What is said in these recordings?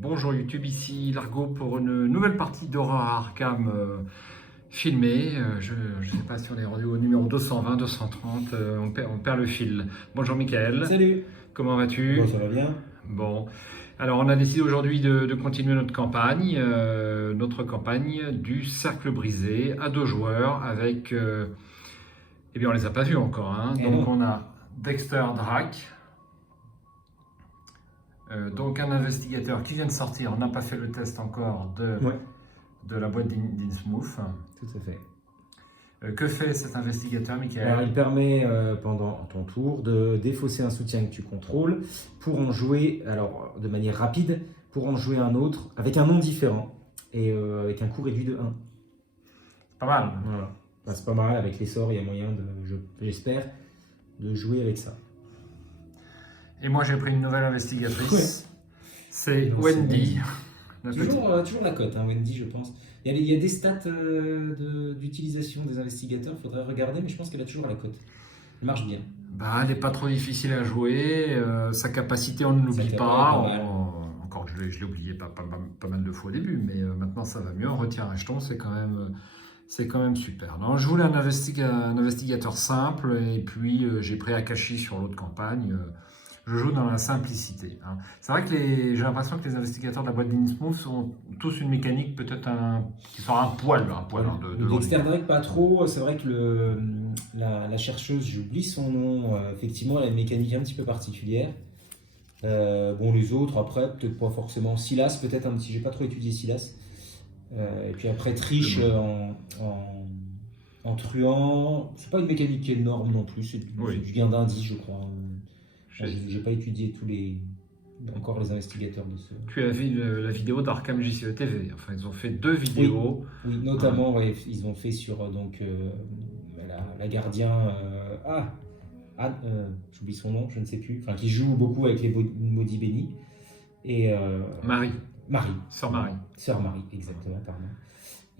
Bonjour YouTube, ici Largo pour une nouvelle partie d'Horror Arkham filmée. Je ne sais pas si on est rendu au numéro 220, 230, on perd le fil. Bonjour Michael. Salut. Comment vas-tu? Bon, ça va bien. Bon, alors on a décidé aujourd'hui de continuer notre campagne du Cercle Brisé à 2 joueurs avec... eh bien on les a pas vus encore, hein. Donc on a Dexter Drake. Donc un investigateur qui vient de sortir, on n'a pas fait le test encore de la boîte d'Innsmouth. Tout à fait. Que fait cet investigateur, Michael? Alors, il permet pendant ton tour de défausser un soutien que tu contrôles pour en jouer, alors de manière rapide, pour en jouer un autre avec un nom différent et avec un coût réduit de 1. Pas mal. Voilà. Bah, c'est pas mal, avec les sorts, il y a moyen, j'espère, de jouer avec ça. Et moi j'ai pris une nouvelle investigatrice, Ouais. c'est Wendy. Toujours la cote, hein, Wendy, je pense. Il y a des stats d'utilisation des investigateurs, il faudrait regarder, mais je pense qu'elle a toujours la cote. Elle marche bien. Bah, elle n'est pas trop difficile à jouer, sa capacité on ne l'oublie pas. Encore que je l'ai oublié pas mal de fois au début, mais maintenant ça va mieux. On retire un jeton, c'est quand même super. Non, je voulais un investigateur simple, et puis j'ai pris Akashi sur l'autre campagne. Je joue dans la simplicité, hein. C'est vrai que j'ai l'impression que les investigateurs de la boîte d'Innsmouth ont tous une mécanique peut-être qui sera un poil de Dexter Drake, pas trop. C'est vrai que la chercheuse, j'oublie son nom, effectivement, elle a une mécanique un petit peu particulière. Bon, les autres, après, peut-être pas forcément. Silas, peut-être un petit, j'ai pas trop étudié Silas. Et puis après, Trish en truand. C'est pas une mécanique énorme non plus, c'est du gain d'indice, je crois. J'ai pas étudié encore les investigateurs de ce... Tu as vu la vidéo d'Arkham JCE TV. Enfin, ils ont fait 2 vidéos. Oui, notamment, ouais, ils ont fait sur la gardien... j'oublie son nom, je ne sais plus. Enfin, qui joue beaucoup avec les maudits bénis. Et Marie. Sœur Marie, exactement, pardon.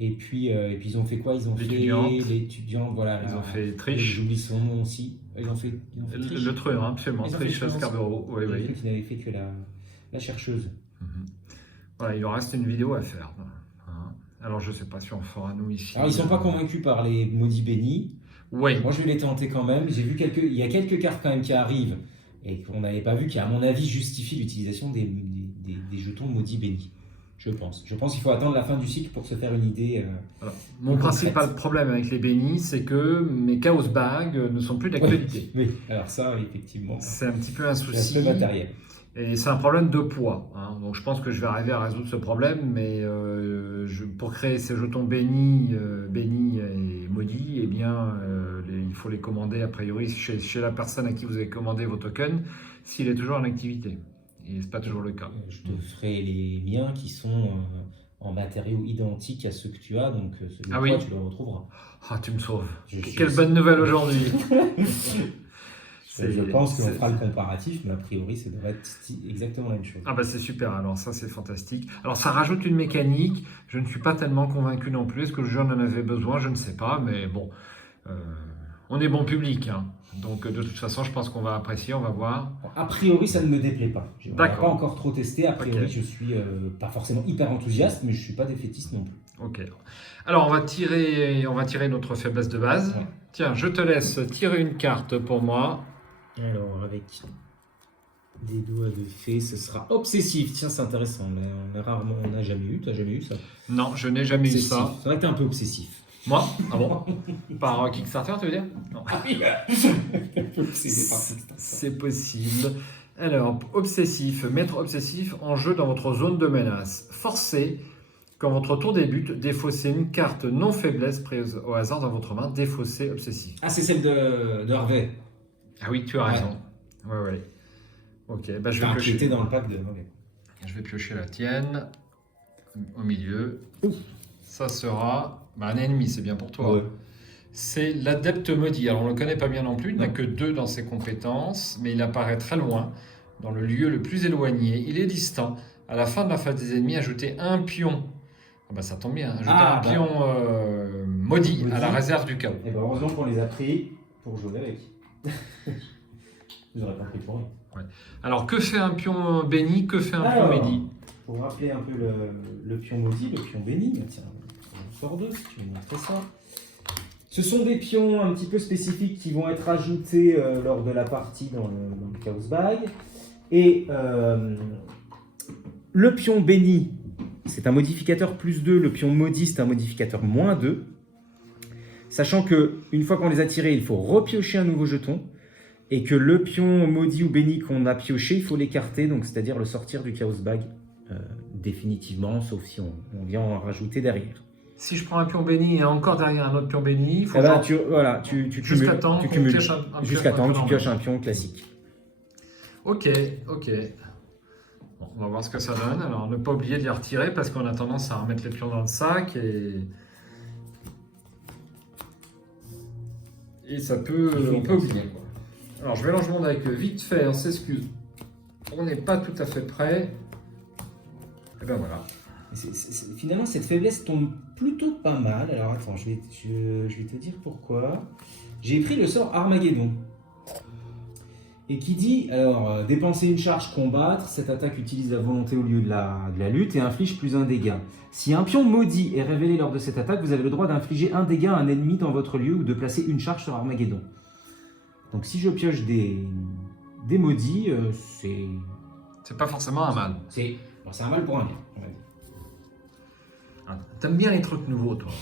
Et puis ils ont fait quoi? Ils ont fait l'étudiante, voilà. Ils ont fait Trish. J'oublie son nom aussi. Ils ont fait le truand, hein, absolument. Trish Scarborough. Oui. Qui n'avait fait que la chercheuse. Voilà, il en reste une vidéo à faire. Hein. Alors je ne sais pas si on fera nous ici. Alors ils ne sont pas convaincus par les maudits bénis. Oui. Moi je vais les tenter quand même. J'ai vu il y a quelques cartes quand même qui arrivent et qu'on n'avait pas vu, qui à mon avis justifient l'utilisation des jetons maudits bénis. Je pense qu'il faut attendre la fin du cycle pour se faire une idée. Alors, mon principal problème avec les bénis, c'est que mes Chaos Bags ne sont plus d'actualité. Oui, alors ça, effectivement. C'est un petit peu un souci. C'est un peu matériel. Et c'est un problème de poids, hein. Donc je pense que je vais arriver à résoudre ce problème, mais pour créer ces jetons bénis et maudits, eh bien, il faut les commander a priori chez la personne à qui vous avez commandé vos tokens, s'il est toujours en activité. Et c'est pas toujours le cas. Je te ferai les miens qui sont en matériaux identiques à ceux que tu as, donc celui de toi, tu le retrouveras. Ah, tu me sauves. Quelle bonne nouvelle aujourd'hui. Je pense qu'on fera le comparatif, mais a priori, ça devrait être exactement la même chose. Ah bah c'est super, alors ça c'est fantastique. Alors ça rajoute une mécanique, je ne suis pas tellement convaincu non plus. Est-ce que le jeu en avait besoin? Je ne sais pas, mais bon, on est bon public, hein. Donc de toute façon, je pense qu'on va apprécier, on va voir. A priori, ça ne me déplaît pas. Je n'ai pas encore trop testé. A priori, Okay. Je suis pas forcément hyper enthousiaste, mais je ne suis pas défaitiste non plus. Ok. Alors on va tirer notre faiblesse de base. Ouais. Tiens, je te laisse tirer une carte pour moi. Alors avec des doigts de fée, ce sera obsessif. Tiens, c'est intéressant. On n'a jamais eu. Tu n'as jamais eu ça? Non, je n'ai jamais eu ça. C'est vrai que tu es un peu obsessif. Moi? Ah bon? Par Kickstarter, tu veux dire? Non. Ah oui. C'est possible. Alors, obsessif, mettre obsessif en jeu dans votre zone de menace. Forcez, quand votre tour débute, défausser une carte non faiblesse prise au hasard dans votre main. Défausser obsessif. Ah, c'est celle de Harvey. Ah oui, tu as raison. Ouais. Ok, bah je vais piocher. Dans le pack de... Okay. Je vais piocher la tienne au milieu. Ça sera un ennemi, c'est bien pour toi. Ouais. C'est l'adepte maudit. Alors on ne le connaît pas bien non plus, il n'a que 2 dans ses compétences, mais il apparaît très loin, dans le lieu le plus éloigné. Il est distant. À la fin de la phase des ennemis, ajoutez un pion. Ah bah ça tombe bien, ajoutez pion maudit à la réserve du chaos. Et bah heureusement qu'on les a pris pour jouer avec. Vous n'aurez pas pris pour rien. Ouais. Alors que fait un pion béni, que fait un pion maudit? pour rappeler un peu le pion maudit, le pion béni. Tiens, encore deux, si tu veux montrer ça. Ce sont des pions un petit peu spécifiques qui vont être ajoutés lors de la partie dans le Chaos Bag. Et le pion béni, c'est un modificateur +2. Le pion maudit, c'est un modificateur -2. Sachant qu'une fois qu'on les a tirés, il faut repiocher un nouveau jeton. Et que le pion maudit ou béni qu'on a pioché, il faut l'écarter, donc c'est-à-dire le sortir du Chaos Bag définitivement, sauf si on vient en rajouter derrière. Si je prends un pion béni et encore derrière un autre pion béni, il faut tu jusqu'à temps qu'on cumules. pioche Jusqu'à temps que tu normal. pioches un pion classique. Ok. Bon, on va voir ce que ça donne. Alors, ne pas oublier de les retirer parce qu'on a tendance à remettre les pions dans le sac et ça peut, on peut oublier. Quoi. Alors, je mélange mon deck vite fait, on s'excuse. On n'est pas tout à fait prêt. Et ben voilà. Finalement, cette faiblesse tombe plutôt pas mal. Alors attends, je vais te dire pourquoi. J'ai pris le sort Armageddon. Et qui dit, alors, dépenser une charge, combattre, cette attaque utilise la volonté au lieu de la lutte et inflige +1 dégât. Si un pion maudit est révélé lors de cette attaque, vous avez le droit d'infliger 1 dégât à un ennemi dans votre lieu ou de placer une charge sur Armageddon. Donc si je pioche des maudits, c'est... C'est pas forcément un mal. C'est un mal pour un bien, on va dire. Ah, t'aimes bien les trucs nouveaux, toi.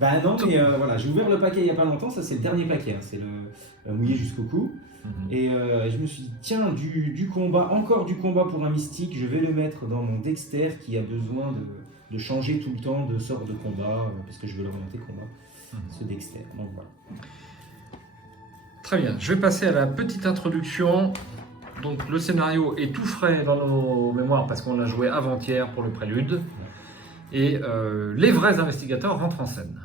Bah non, mais voilà, j'ai ouvert le paquet il n'y a pas longtemps, ça c'est le dernier paquet, hein, c'est le mouillé jusqu'au cou. Et je me suis dit, tiens, du combat, encore du combat pour un mystique, je vais le mettre dans mon Dexter qui a besoin de changer tout le temps de sort de combat, parce que je veux le remonter combat, ce Dexter. Donc voilà. Très bien, je vais passer à la petite introduction. Donc le scénario est tout frais dans nos mémoires parce qu'on l'a joué avant-hier pour le prélude. Et les vrais investigateurs rentrent en scène.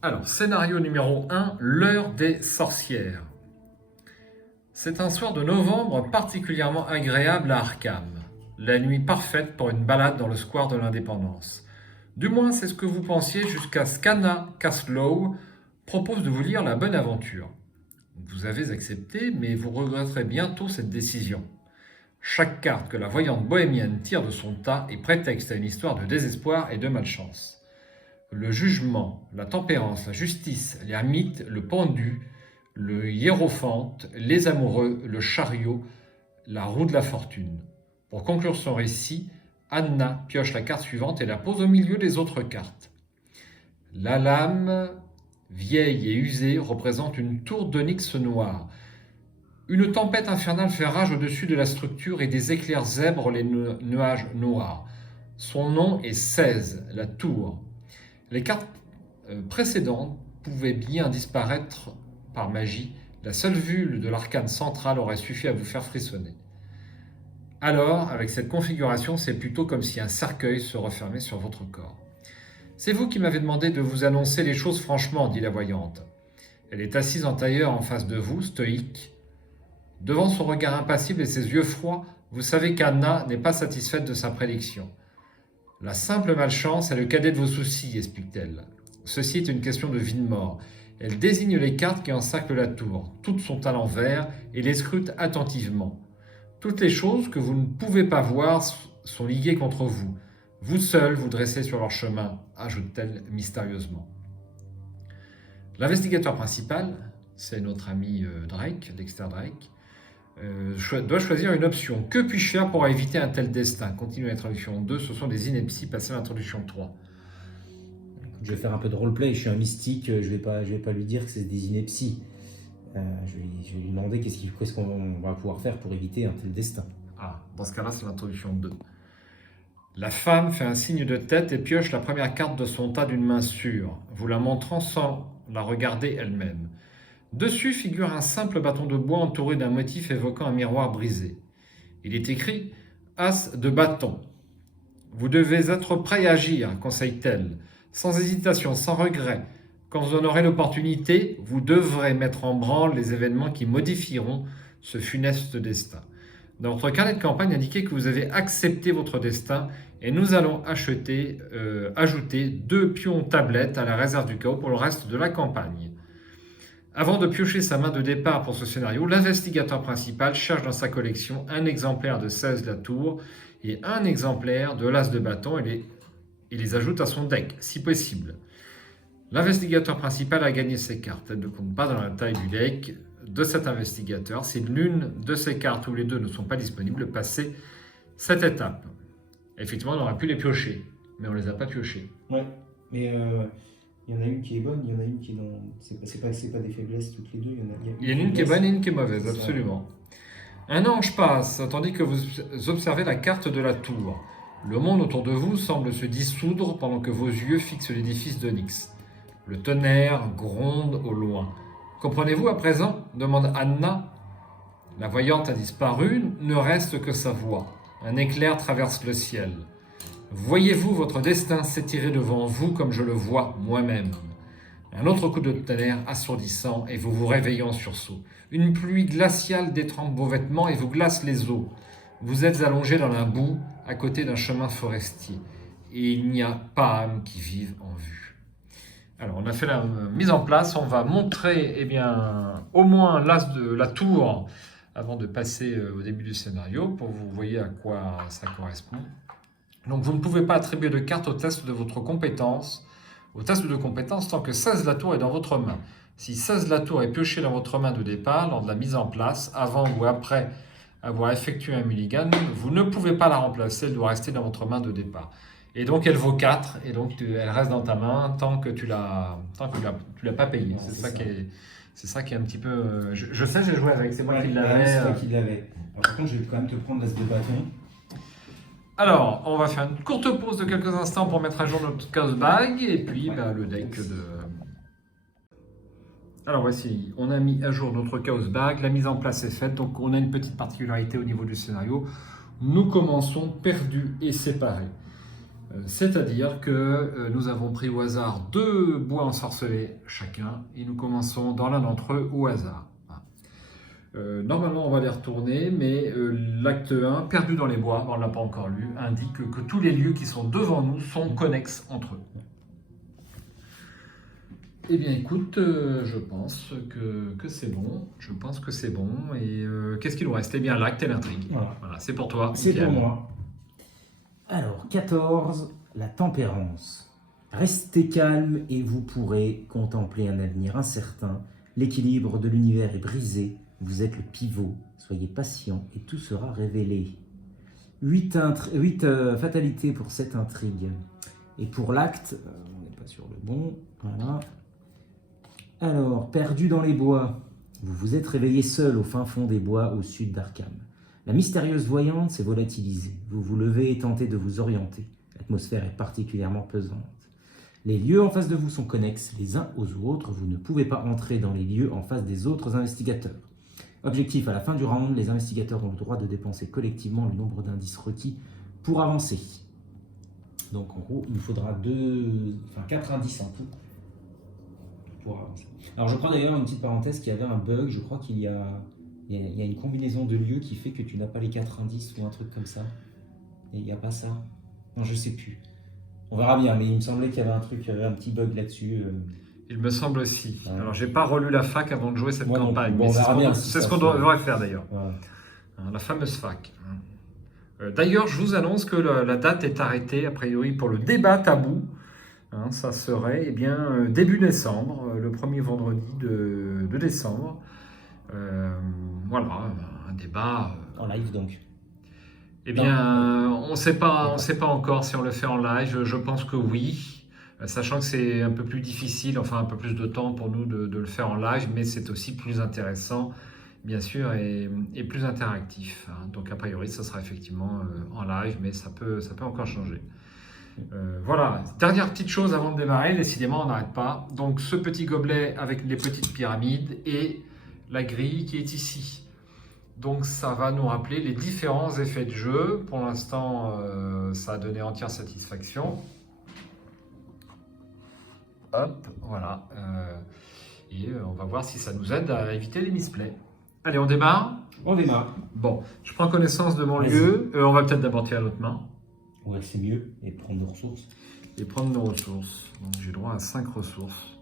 Alors, scénario numéro 1, l'heure des sorcières. C'est un soir de novembre particulièrement agréable à Arkham. La nuit parfaite pour une balade dans le square de l'Indépendance. Du moins, c'est ce que vous pensiez jusqu'à ce qu'Anna Caslow propose de vous lire La Bonne Aventure. Vous avez accepté, mais vous regretterez bientôt cette décision. Chaque carte que la voyante bohémienne tire de son tas est prétexte à une histoire de désespoir et de malchance. Le jugement, la tempérance, la justice, l'ermite, le pendu, le hiérophante, les amoureux, le chariot, la roue de la fortune. Pour conclure son récit, Anna pioche la carte suivante et la pose au milieu des autres cartes. La lame, vieille et usée, représente une tour d'onyx noir. Une tempête infernale fait rage au-dessus de la structure et des éclairs zèbrent les nuages noirs. Son nom est 16, la tour. Les cartes précédentes pouvaient bien disparaître par magie. La seule vue de l'arcane central aurait suffi à vous faire frissonner. Alors, avec cette configuration, c'est plutôt comme si un cercueil se refermait sur votre corps. C'est vous qui m'avez demandé de vous annoncer les choses franchement, dit la voyante. Elle est assise en tailleur en face de vous, stoïque. Devant son regard impassible et ses yeux froids, vous savez qu'Anna n'est pas satisfaite de sa prédiction. La simple malchance est le cadet de vos soucis, explique-t-elle. Ceci est une question de vie de mort. Elle désigne les cartes qui encerclent la tour. Toutes sont à l'envers et les scrute attentivement. Toutes les choses que vous ne pouvez pas voir sont liées contre vous. Vous seul vous dressez sur leur chemin, ajoute-t-elle mystérieusement. L'investigateur principal, c'est notre ami Drake, Dexter Drake, doit choisir une option. Que puis-je faire pour éviter un tel destin? Continue l'introduction 2, ce sont des inepties, passez à l'introduction 3. Je vais faire un peu de roleplay, je suis un mystique, je vais pas lui dire que c'est des inepties. Je vais lui demander qu'est-ce qu'on va pouvoir faire pour éviter un tel destin. Ah, dans ce cas-là, c'est l'introduction 2. La femme fait un signe de tête et pioche la première carte de son tas d'une main sûre, vous la montrant sans la regarder elle-même. Dessus figure un simple bâton de bois entouré d'un motif évoquant un miroir brisé. Il est écrit « As de bâton ». Vous devez être prêt à agir, conseille-t-elle, sans hésitation, sans regret. Quand vous en aurez l'opportunité, vous devrez mettre en branle les événements qui modifieront ce funeste destin. Dans votre carnet de campagne, indiquez que vous avez accepté votre destin et nous allons ajouter 2 pions tablettes à la réserve du chaos pour le reste de la campagne. Avant de piocher sa main de départ pour ce scénario, l'investigateur principal cherche dans sa collection un exemplaire de 16 la tour et un exemplaire de l'as de bâton et les ajoute à son deck, si possible. L'investigateur principal a gagné ses cartes. Elle ne compte pas dans la taille du deck de cet investigateur. Si l'une de ces cartes ou les deux ne sont pas disponibles, passez cette étape. Effectivement, on aurait pu les piocher, mais on ne les a pas piochés. Ouais, mais il y en a une qui est bonne, il y en a une qui est dans... C'est pas des faiblesses toutes les deux, il y en a une qui est bonne et une qui est mauvaise, absolument. Un ange passe, tandis que vous observez la carte de la tour. Le monde autour de vous semble se dissoudre pendant que vos yeux fixent l'édifice d'Onyx. Le tonnerre gronde au loin. Comprenez-vous à présent ? Demande Anna. La voyante a disparu, ne reste que sa voix. Un éclair traverse le ciel. Voyez-vous votre destin s'étirer devant vous comme je le vois moi-même ? Un autre coup de tonnerre assourdissant et vous vous réveillez en sursaut. Une pluie glaciale détrempe vos vêtements et vous glace les os. Vous êtes allongé dans la boue à côté d'un chemin forestier. Et il n'y a pas âme qui vive en vue. Alors, on a fait la mise en place. On va montrer au moins l'as de la tour avant de passer au début du scénario pour que vous voyez à quoi ça correspond. Donc, vous ne pouvez pas attribuer de carte au test de votre compétence. Au test de compétence, tant que 16 la tour est dans votre main. Si 16 la tour est pioché dans votre main de départ, lors de la mise en place, avant ou après avoir effectué un mulligan, vous ne pouvez pas la remplacer, elle doit rester dans votre main de départ. Et donc elle vaut 4, et donc elle reste dans ta main tant que tu l'as pas payée. C'est ça qui est un petit peu... Je sais, j'ai joué avec, c'est moi qui l'avais. C'est toi qui l'avais. Par contre, je vais quand même te prendre l'as de bâton. Alors, on va faire une courte pause de quelques instants pour mettre à jour notre chaos bag, et puis le deck de... Alors voici, on a mis à jour notre chaos bag, la mise en place est faite, donc on a une petite particularité au niveau du scénario. Nous commençons perdus et séparés. C'est-à-dire que nous avons pris au hasard 2 bois ensorcelés chacun et nous commençons dans l'un d'entre eux au hasard. Normalement on va les retourner, mais l'acte 1, perdu dans les bois, on ne l'a pas encore lu, indique que tous les lieux qui sont devant nous sont connexes entre eux. Eh bien écoute, je pense que c'est bon, et qu'est-ce qu'il nous reste ? Eh bien l'acte et l'intrigue. Voilà, c'est pour toi. C'est pour moi. Alors, 14, la tempérance. Restez calme et vous pourrez contempler un avenir incertain. L'équilibre de l'univers est brisé. Vous êtes le pivot. Soyez patient et tout sera révélé. 8 fatalités pour cette intrigue. Et pour l'acte, on n'est pas sur le bon. Voilà. Alors, perdu dans les bois. Vous vous êtes réveillé seul au fin fond des bois au sud d'Arkham. La mystérieuse voyante s'est volatilisée. Vous vous levez et tentez de vous orienter. L'atmosphère est particulièrement pesante. Les lieux en face de vous sont connexes les uns aux autres. Vous ne pouvez pas entrer dans les lieux en face des autres investigateurs. Objectif, à la fin du round, les investigateurs ont le droit de dépenser collectivement le nombre d'indices requis pour avancer. Donc en gros, il nous faudra 4 indices en tout pour avancer. Alors je crois d'ailleurs, une petite parenthèse, qu'il y avait un bug. Je crois qu'il y a une combinaison de lieux qui fait que tu n'as pas les 4 indices ou un truc comme ça. Et il n'y a pas ça. Non, je sais plus. On verra bien, mais il me semblait qu'il y avait un petit bug là-dessus. Il me semble aussi. Ouais. Alors, j'ai pas relu la fac avant de jouer cette campagne. Bon, c'est ce qu'on devrait faire d'ailleurs. Ouais. La fameuse fac. D'ailleurs, je vous annonce que la date est arrêtée, a priori, pour le débat tabou. Ça serait début décembre, le premier vendredi de décembre. Voilà, un débat. En live donc. Eh bien, on ne sait pas encore si on le fait en live. Je pense que oui, sachant que c'est un peu plus difficile, enfin un peu plus de temps pour nous de le faire en live, mais c'est aussi plus intéressant, bien sûr, et plus interactif. Donc a priori, ça sera effectivement en live, mais ça peut encore changer. Voilà, dernière petite chose avant de démarrer, décidément on n'arrête pas. Donc ce petit gobelet avec les petites pyramides et la grille qui est ici. Donc ça va nous rappeler les différents effets de jeu. Pour l'instant, ça a donné entière satisfaction. Hop, voilà. Et on va voir si ça nous aide à éviter les misplays. Allez, on démarre ? On démarre. Bon, je prends connaissance de mon lieu. On va peut-être d'abord tirer à l'autre main. Ouais, c'est mieux. Et prendre nos ressources. Donc j'ai droit à 5 ressources.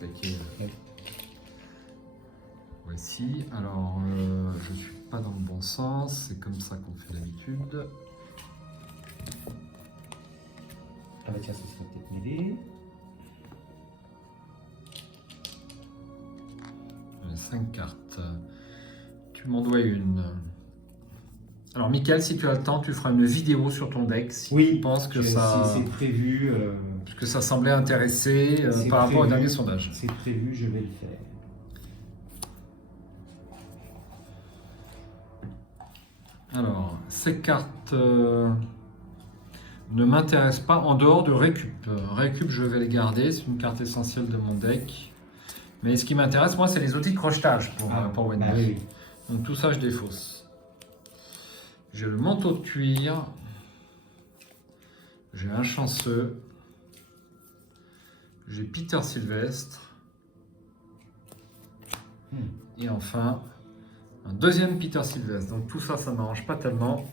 paquet. Ouais. Voici. Alors, je ne suis pas dans le bon sens. C'est comme ça qu'on fait d'habitude. Ah bah tiens, ça serait peut-être m'aider. 5 cartes. Tu m'en dois une. Alors, Mickaël, si tu as le temps, tu feras une vidéo sur ton deck. Si tu penses que ça... c'est prévu. Parce que ça semblait intéresser C'est par rapport au prévu. dernier sondage. C'est prévu, je vais le faire. Alors, ces cartes ne m'intéressent pas en dehors de Récup. Récup, je vais les garder. C'est une carte essentielle de mon deck. Mais ce qui m'intéresse, moi, c'est les outils de crochetage pour Wendy. Ah oui. Donc tout ça, je défausse. J'ai le manteau de cuir. J'ai un chanceux. J'ai Peter Sylvestre. Et enfin, un deuxième Peter Sylvestre. Donc tout ça, ça ne m'arrange pas tellement.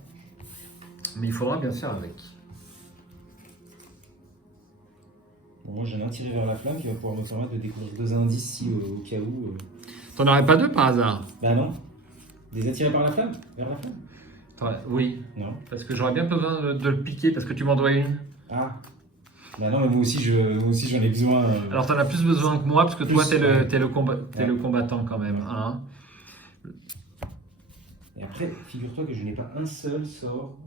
Mais il faudra bien faire avec. Bon, moi, j'ai un tiré vers la flamme qui va pouvoir me permettre de découvrir 2 indices si, au cas où. T'en aurais pas deux par hasard? Bah non. Des attirés par la flamme? Vers la flamme? Oui. Non. Parce que j'aurais bien besoin de le piquer parce que tu m'en dois une. Ah. Bah non, mais moi aussi j'en ai besoin. Alors t'en as plus besoin que moi parce que toi Plus, t'es le combattant quand même. Hein. Et après, figure-toi que je n'ai pas un seul sort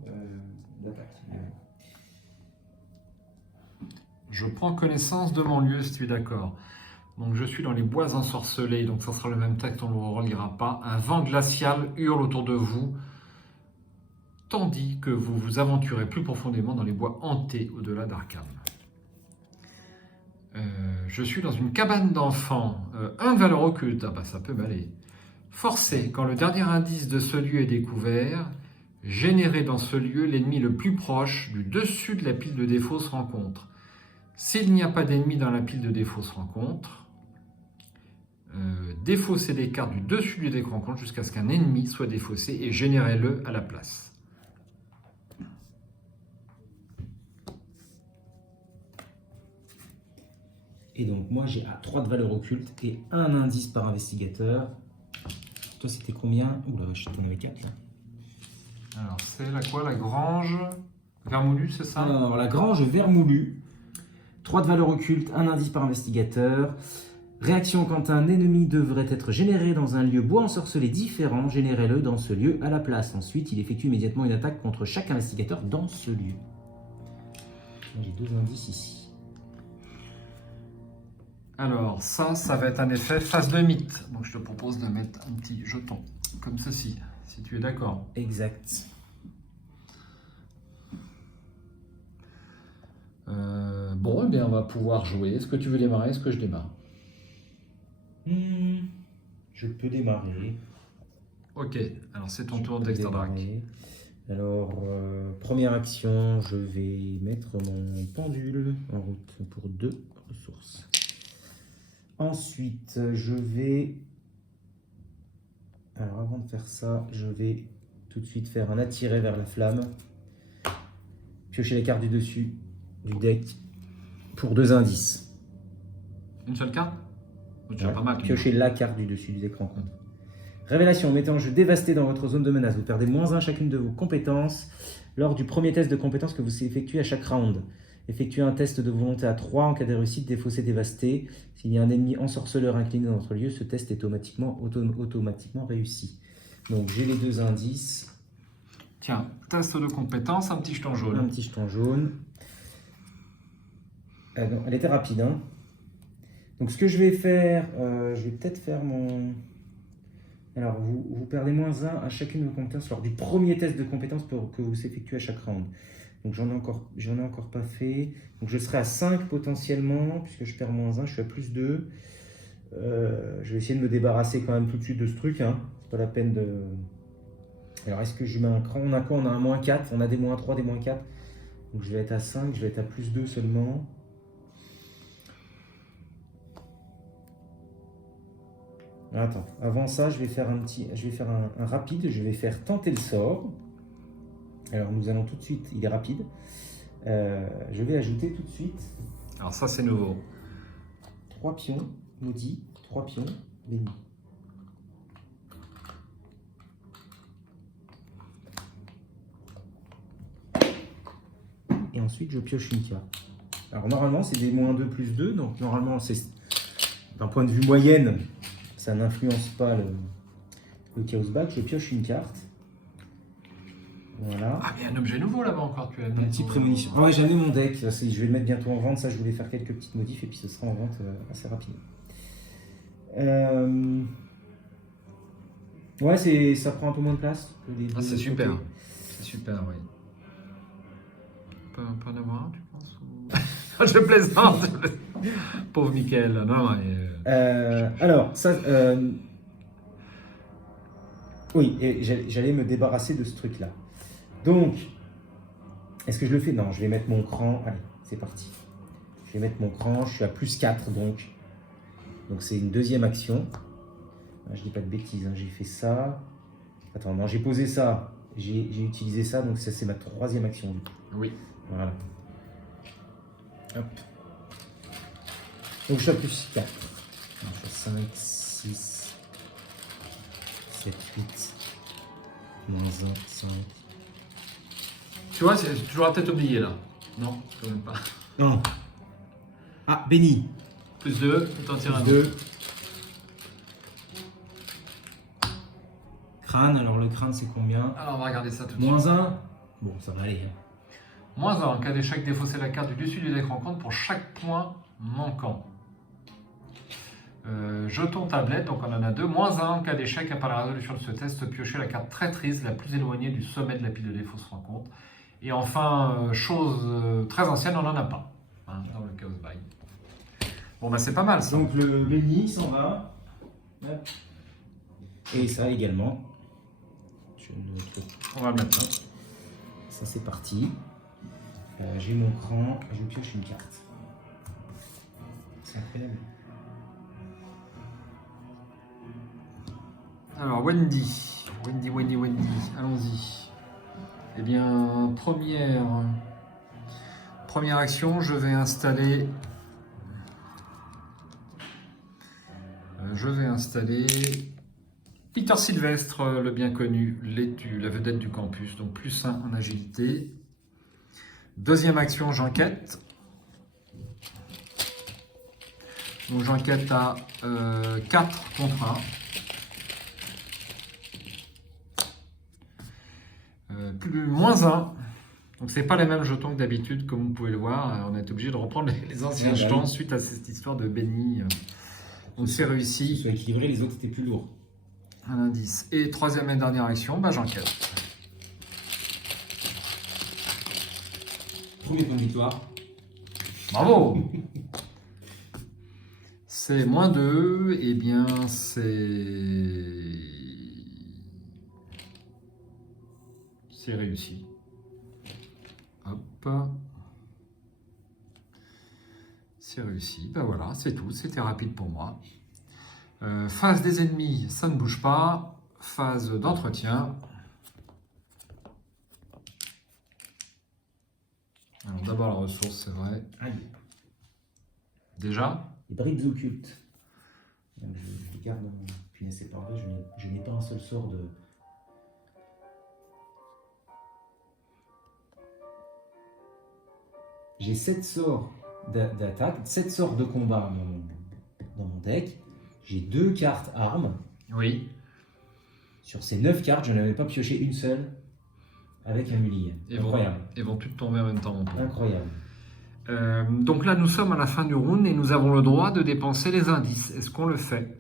d'attaque. Je prends connaissance de mon lieu si tu es d'accord. Donc je suis dans les bois ensorcelés, donc ça sera le même texte, on ne le relira pas. Un vent glacial hurle autour de vous, tandis que vous vous aventurez plus profondément dans les bois hantés au-delà d'Arkham. Je suis dans une cabane d'enfants, un de valeur occulte, ah bah ça peut m'aller. Forcé, quand le dernier indice de ce lieu est découvert, générez dans ce lieu l'ennemi le plus proche du dessus de la pile de défauts se rencontre. S'il n'y a pas d'ennemi dans la pile de défauts se rencontre, défaussez les cartes du dessus du deck rencontre jusqu'à ce qu'un ennemi soit défaussé et générez-le à la place. Et donc moi j'ai 3 de valeur occulte et un indice par investigateur. Toi c'était combien? Oula, je t'en avais 4 là. Alors c'est la quoi? La grange vermoulue, c'est ça? Alors la grange vermoulue. 3 de valeur occulte, un indice par investigateur. Réaction: quand un ennemi devrait être généré dans un lieu bois ensorcelé différent, générez-le dans ce lieu à la place. Ensuite, il effectue immédiatement une attaque contre chaque investigateur dans ce lieu. J'ai 2 indices ici. Alors ça va être un effet phase de mythe. Donc je te propose de mettre un petit jeton, comme ceci, si tu es d'accord. Exact. Bon, eh bien on va pouvoir jouer. Est-ce que tu veux démarrer? Est-ce que je démarre? Je peux démarrer. Ok, alors c'est ton tour d'Extradrac. Alors, première action, je vais mettre mon pendule en route pour 2 ressources. Ensuite, je vais... Alors, avant de faire ça, je vais tout de suite faire un attiré vers la flamme. Piocher les cartes du dessus du deck pour 2 indices. Une seule carte? Ouais. Pas mal, piocher la carte du dessus du deck rencontre. Révélation: mettez en jeu dévasté dans votre zone de menace. Vous perdez -1 chacune de vos compétences lors du premier test de compétences que vous effectuez à chaque round. Effectuez un test de volonté à 3 en cas de réussite, défaussé dévasté. S'il y a un ennemi ensorceleur incliné dans votre lieu, ce test est automatiquement réussi. Donc j'ai les 2 indices. Tiens, test de compétence, un petit jeton jaune. Un petit jeton jaune. Non, elle était rapide, hein. Donc ce que je vais faire, je vais peut-être faire mon... Alors vous perdez -1 à chacune de vos compétences lors du premier test de compétences que vous effectuez à chaque round. Donc j'en ai encore pas fait. Donc je serai à 5 potentiellement, puisque je perds -1, je suis à +2. Je vais essayer de me débarrasser quand même tout de suite de ce truc, hein. C'est pas la peine de... Alors est-ce que je mets un cran? On a quoi? On a un -4, on a des -3, des -4. Donc je vais être à 5, je vais être à +2 seulement. Attends, avant ça, je vais faire un rapide, je vais faire tenter le sort. Alors nous allons tout de suite, il est rapide. Je vais ajouter tout de suite. Alors ça c'est nouveau. 3 pions. maudit, 3 pions, béni. Et ensuite, je pioche une carte. Alors, normalement, c'est des -2 plus 2. Donc, normalement, c'est d'un point de vue moyenne, ça n'influence pas le Chaos Bag. Je pioche une carte. Voilà. Ah, mais il y a un objet nouveau là-bas encore. Tu as Un petit prémonition. Ouais, j'ai amené mon deck. Je vais le mettre bientôt en vente. Ça, je voulais faire quelques petites modifs et puis ce sera en vente assez rapidement. Ouais, ça prend un peu moins de place que les Ah, c'est deux super. côtés. C'est super, oui. On peut en avoir un, tu penses ou... Je plaisante. Pauvre Mickaël. Non, Alors, ça. Oui, et j'allais me débarrasser de ce truc-là. Donc, est-ce que je le fais? Non, je vais mettre mon cran. Allez, c'est parti. Je vais mettre mon cran. Je suis à +4, donc. Donc, c'est une deuxième action. Je dis pas de bêtises, hein, j'ai fait ça. Attends, non, j'ai posé ça. J'ai utilisé ça, donc ça, c'est ma troisième action. Oui. Voilà. Hop. Donc, je suis à +4. Donc, je fais 5, 6, 7, 8, -1, 5. Tu vois, tu l'auras peut-être oublié là. Non, quand même pas. Non. Ah, béni. +2, t'en tires un 2. Crâne, alors le crâne c'est combien? Alors on va regarder ça tout de suite. -1. Bon, ça va aller. -1, en cas d'échec, défausser la carte du dessus du deck rencontre pour chaque point manquant. Jeton tablette, donc on en a 2. -1, en cas d'échec, après la résolution de ce test, piocher la carte traîtrise la plus éloignée du sommet de la pile de défausse rencontre. Et enfin, chose très ancienne, on n'en a pas hein, dans le Chaos Bag. Bon, bah c'est pas mal ça. Donc le béni s'en va. Hop. Et ça également. On va le mettre là. Ça c'est parti. J'ai mon cran, je pioche une carte. C'est incroyable. Alors, Wendy, allons-y. Eh bien, première action, je vais installer Peter Sylvestre, le bien connu, l'étu, la vedette du campus, donc +1 en agilité. Deuxième action, j'enquête. Donc j'enquête à 4 contre 1. -1. Donc c'est pas les mêmes jetons que d'habitude, comme vous pouvez le voir. On est obligé de reprendre les anciens jetons suite à cette histoire de béni. Donc c'est réussi. Soit équilibré, les autres étaient plus lourds. Un indice. Et troisième et dernière action, bah j'enquête. Premier point de victoire. Bravo. C'est -2, et bien c'est réussi. Hop. C'est réussi. Ben voilà, c'est tout. C'était rapide pour moi. Phase des ennemis, ça ne bouge pas. Phase d'entretien. Alors d'abord la ressource, c'est vrai. Allez. Déjà. Les bribes occultes. Donc, je les garde dans mon punaise, c'est pas vrai, je n'ai pas un seul sort de. J'ai 7 sorts d'attaque, 7 sorts de combat dans mon deck. J'ai 2 cartes armes. Oui. Sur ces 9 cartes, je n'avais pas pioché une seule avec un mulier. Incroyable. Et vont toutes tomber en même temps. Incroyable. Donc là, nous sommes à la fin du round et nous avons le droit de dépenser les indices. Est-ce qu'on le fait?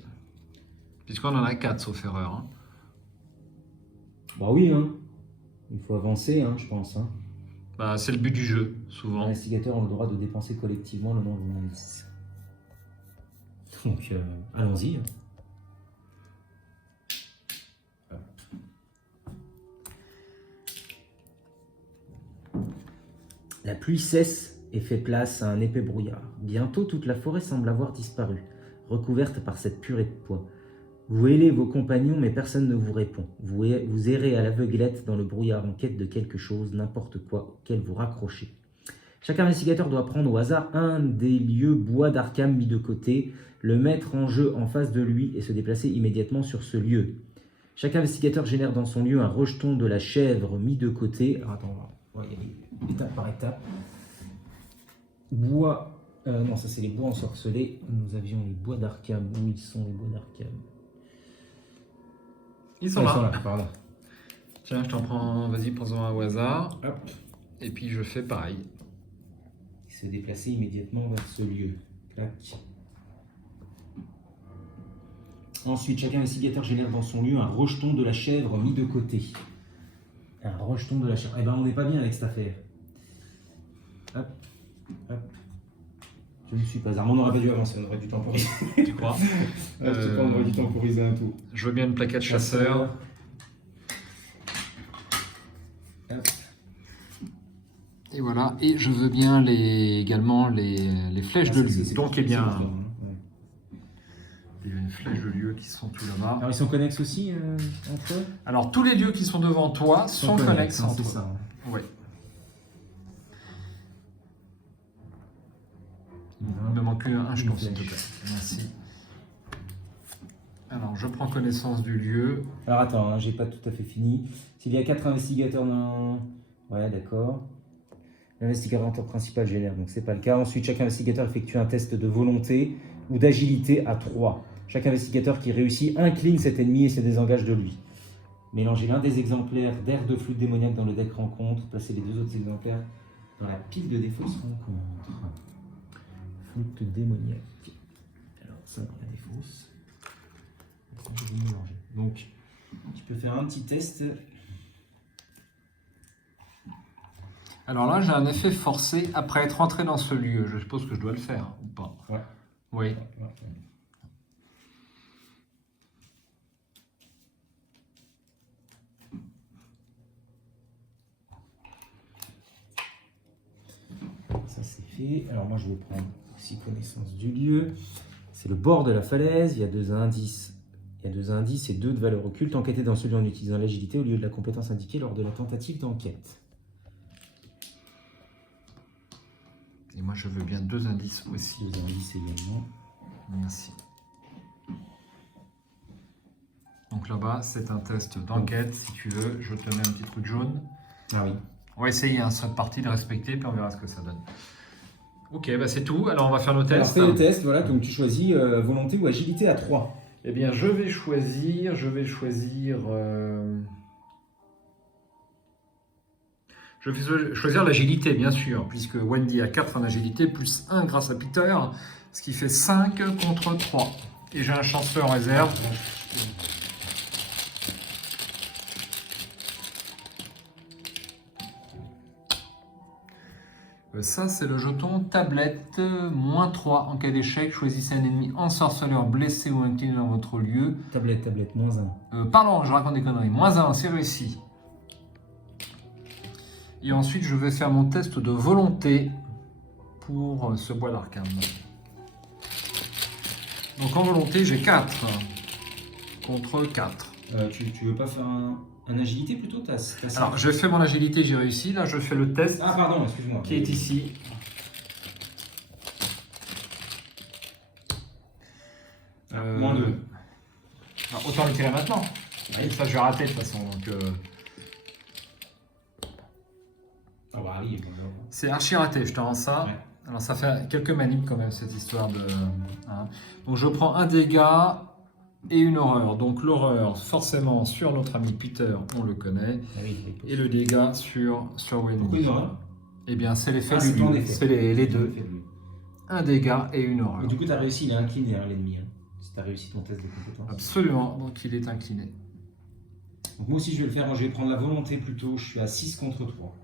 Puisqu'on en a 4, sauf erreur. Hein. Bah oui, hein. Il faut avancer, hein, je pense. Hein. Bah, c'est le but du jeu, souvent. Les investigateurs ont le droit de dépenser collectivement le nombre d'indices. Donc, allons-y. La pluie cesse et fait place à un épais brouillard. Bientôt, toute la forêt semble avoir disparu, recouverte par cette purée de poids. Vous hélez vos compagnons, mais personne ne vous répond. Vous errez à l'aveuglette dans le brouillard en quête de quelque chose, n'importe quoi, auquel vous raccrochez. Chaque investigateur doit prendre au hasard un des lieux bois d'Arkham mis de côté, le mettre en jeu en face de lui et se déplacer immédiatement sur ce lieu. Chaque investigateur génère dans son lieu un rejeton de la chèvre mis de côté. Alors attends, on va y aller étape par étape. Bois. Non, ça c'est les bois ensorcelés. Nous avions les bois d'Arkham. Où ils sont les bois d'Arkham? Ils sont là. Pardon. Tiens, je t'en prends, vas-y, prends-en un au hasard. Hop. Et puis je fais pareil. Se déplacer immédiatement vers ce lieu. Clac. Ensuite, chaque investigateur génère dans son lieu un rejeton de la chèvre mis de côté. Un rejeton de la chèvre. Eh ben, on n'est pas bien avec cette affaire. Hop, hop. Je ne suis pas armé. On n'aurait pas dû avancer, on aurait dû temporiser. Tu crois? En tout cas, on aurait dû temporiser un tout. Je veux bien une plaquette chasseur. Hop. Et voilà. Et je veux bien également les flèches de lieu. Donc, eh bien, il y a une flèche de lieu qui sont tout là-bas. Alors, ils sont connexes aussi entre eux? Alors, tous les lieux qui sont devant toi sont connexes entre eux. C'est ça. Oui. Il me manque un jeton, s'il te plaît. Merci. Alors, je prends connaissance du lieu. Alors, attends, hein, j'ai pas tout à fait fini. S'il y a 4 investigateurs dans... Ouais, d'accord. L'investigateur principal génère, donc c'est pas le cas. Ensuite, chaque investigateur effectue un test de volonté ou d'agilité à 3. Chaque investigateur qui réussit incline cet ennemi et se désengage de lui. Mélangez l'un des exemplaires d'air de flûte démoniaque dans le deck rencontre. Placez les 2 autres exemplaires dans la pile de défausse rencontre. Flûte démoniaque. Alors ça, la défausse. Je vais mélanger. Donc, tu peux faire un petit test. Alors là, j'ai un effet forcé après être entré dans ce lieu. Je suppose que je dois le faire, ou pas? Ouais. Oui. Ouais. Ça c'est fait. Alors moi je vais prendre aussi connaissance du lieu. C'est le bord de la falaise. Il y a 2 indices. Il y a 2 indices et 2 de valeur occulte. Enquêter dans celui en utilisant l'agilité au lieu de la compétence indiquée lors de la tentative d'enquête. Et moi, je veux bien 2 indices aussi. 2 indices également. Merci. Donc là-bas, c'est un test d'enquête. Si tu veux, je te mets un petit truc jaune. Ah oui. On va essayer cette partie de respecter, puis on verra ce que ça donne. Ok, bah c'est tout. Alors, on va faire nos tests. Alors, fais le test, voilà. Donc, tu choisis volonté ou agilité à 3. Eh bien, je vais choisir... Je vais choisir l'agilité, bien sûr, puisque Wendy a 4 en agilité, plus 1 grâce à Peter, ce qui fait 5 contre 3. Et j'ai un chanceur en réserve. Ça, c'est le jeton tablette, moins 3. En cas d'échec, choisissez un ennemi ensorceleur, blessé ou incliné dans votre lieu. Tablette, moins 1. Pardon, je raconte des conneries. Moins 1, c'est réussi. Et ensuite, je vais faire mon test de volonté pour ce bois d'Arkham. Donc en volonté, j'ai 4 contre 4. Tu veux pas faire un agilité plutôt? Alors, j'ai fait mon agilité, j'ai réussi. Là, je fais le test. Ah, pardon, excuse-moi. Qui est ici. Moins 2. Autant le tirer maintenant. Oui. Ça, je vais rater de toute façon. Donc, Ah bah oui. c'est archi raté, je te rends ça. Ouais. Alors, ça fait quelques manips quand même, cette histoire de... Hein. Donc, je prends un dégât et une horreur. Donc, l'horreur, forcément, sur notre ami Peter, on le connaît. Ah oui, Et le dégât sur Wendy. Pourquoi une horreur? Eh bien, c'est l'effet c'est du ton lieu. effet. C'est les deux. Un dégât et une horreur. Et du coup, tu as réussi, il est incliné hein, l'ennemi. Hein, si tu as réussi ton test de compétence. Absolument, donc il est incliné. Donc moi aussi, je vais le faire. Moi, je vais prendre la volonté plutôt. Je suis à 6 contre 3.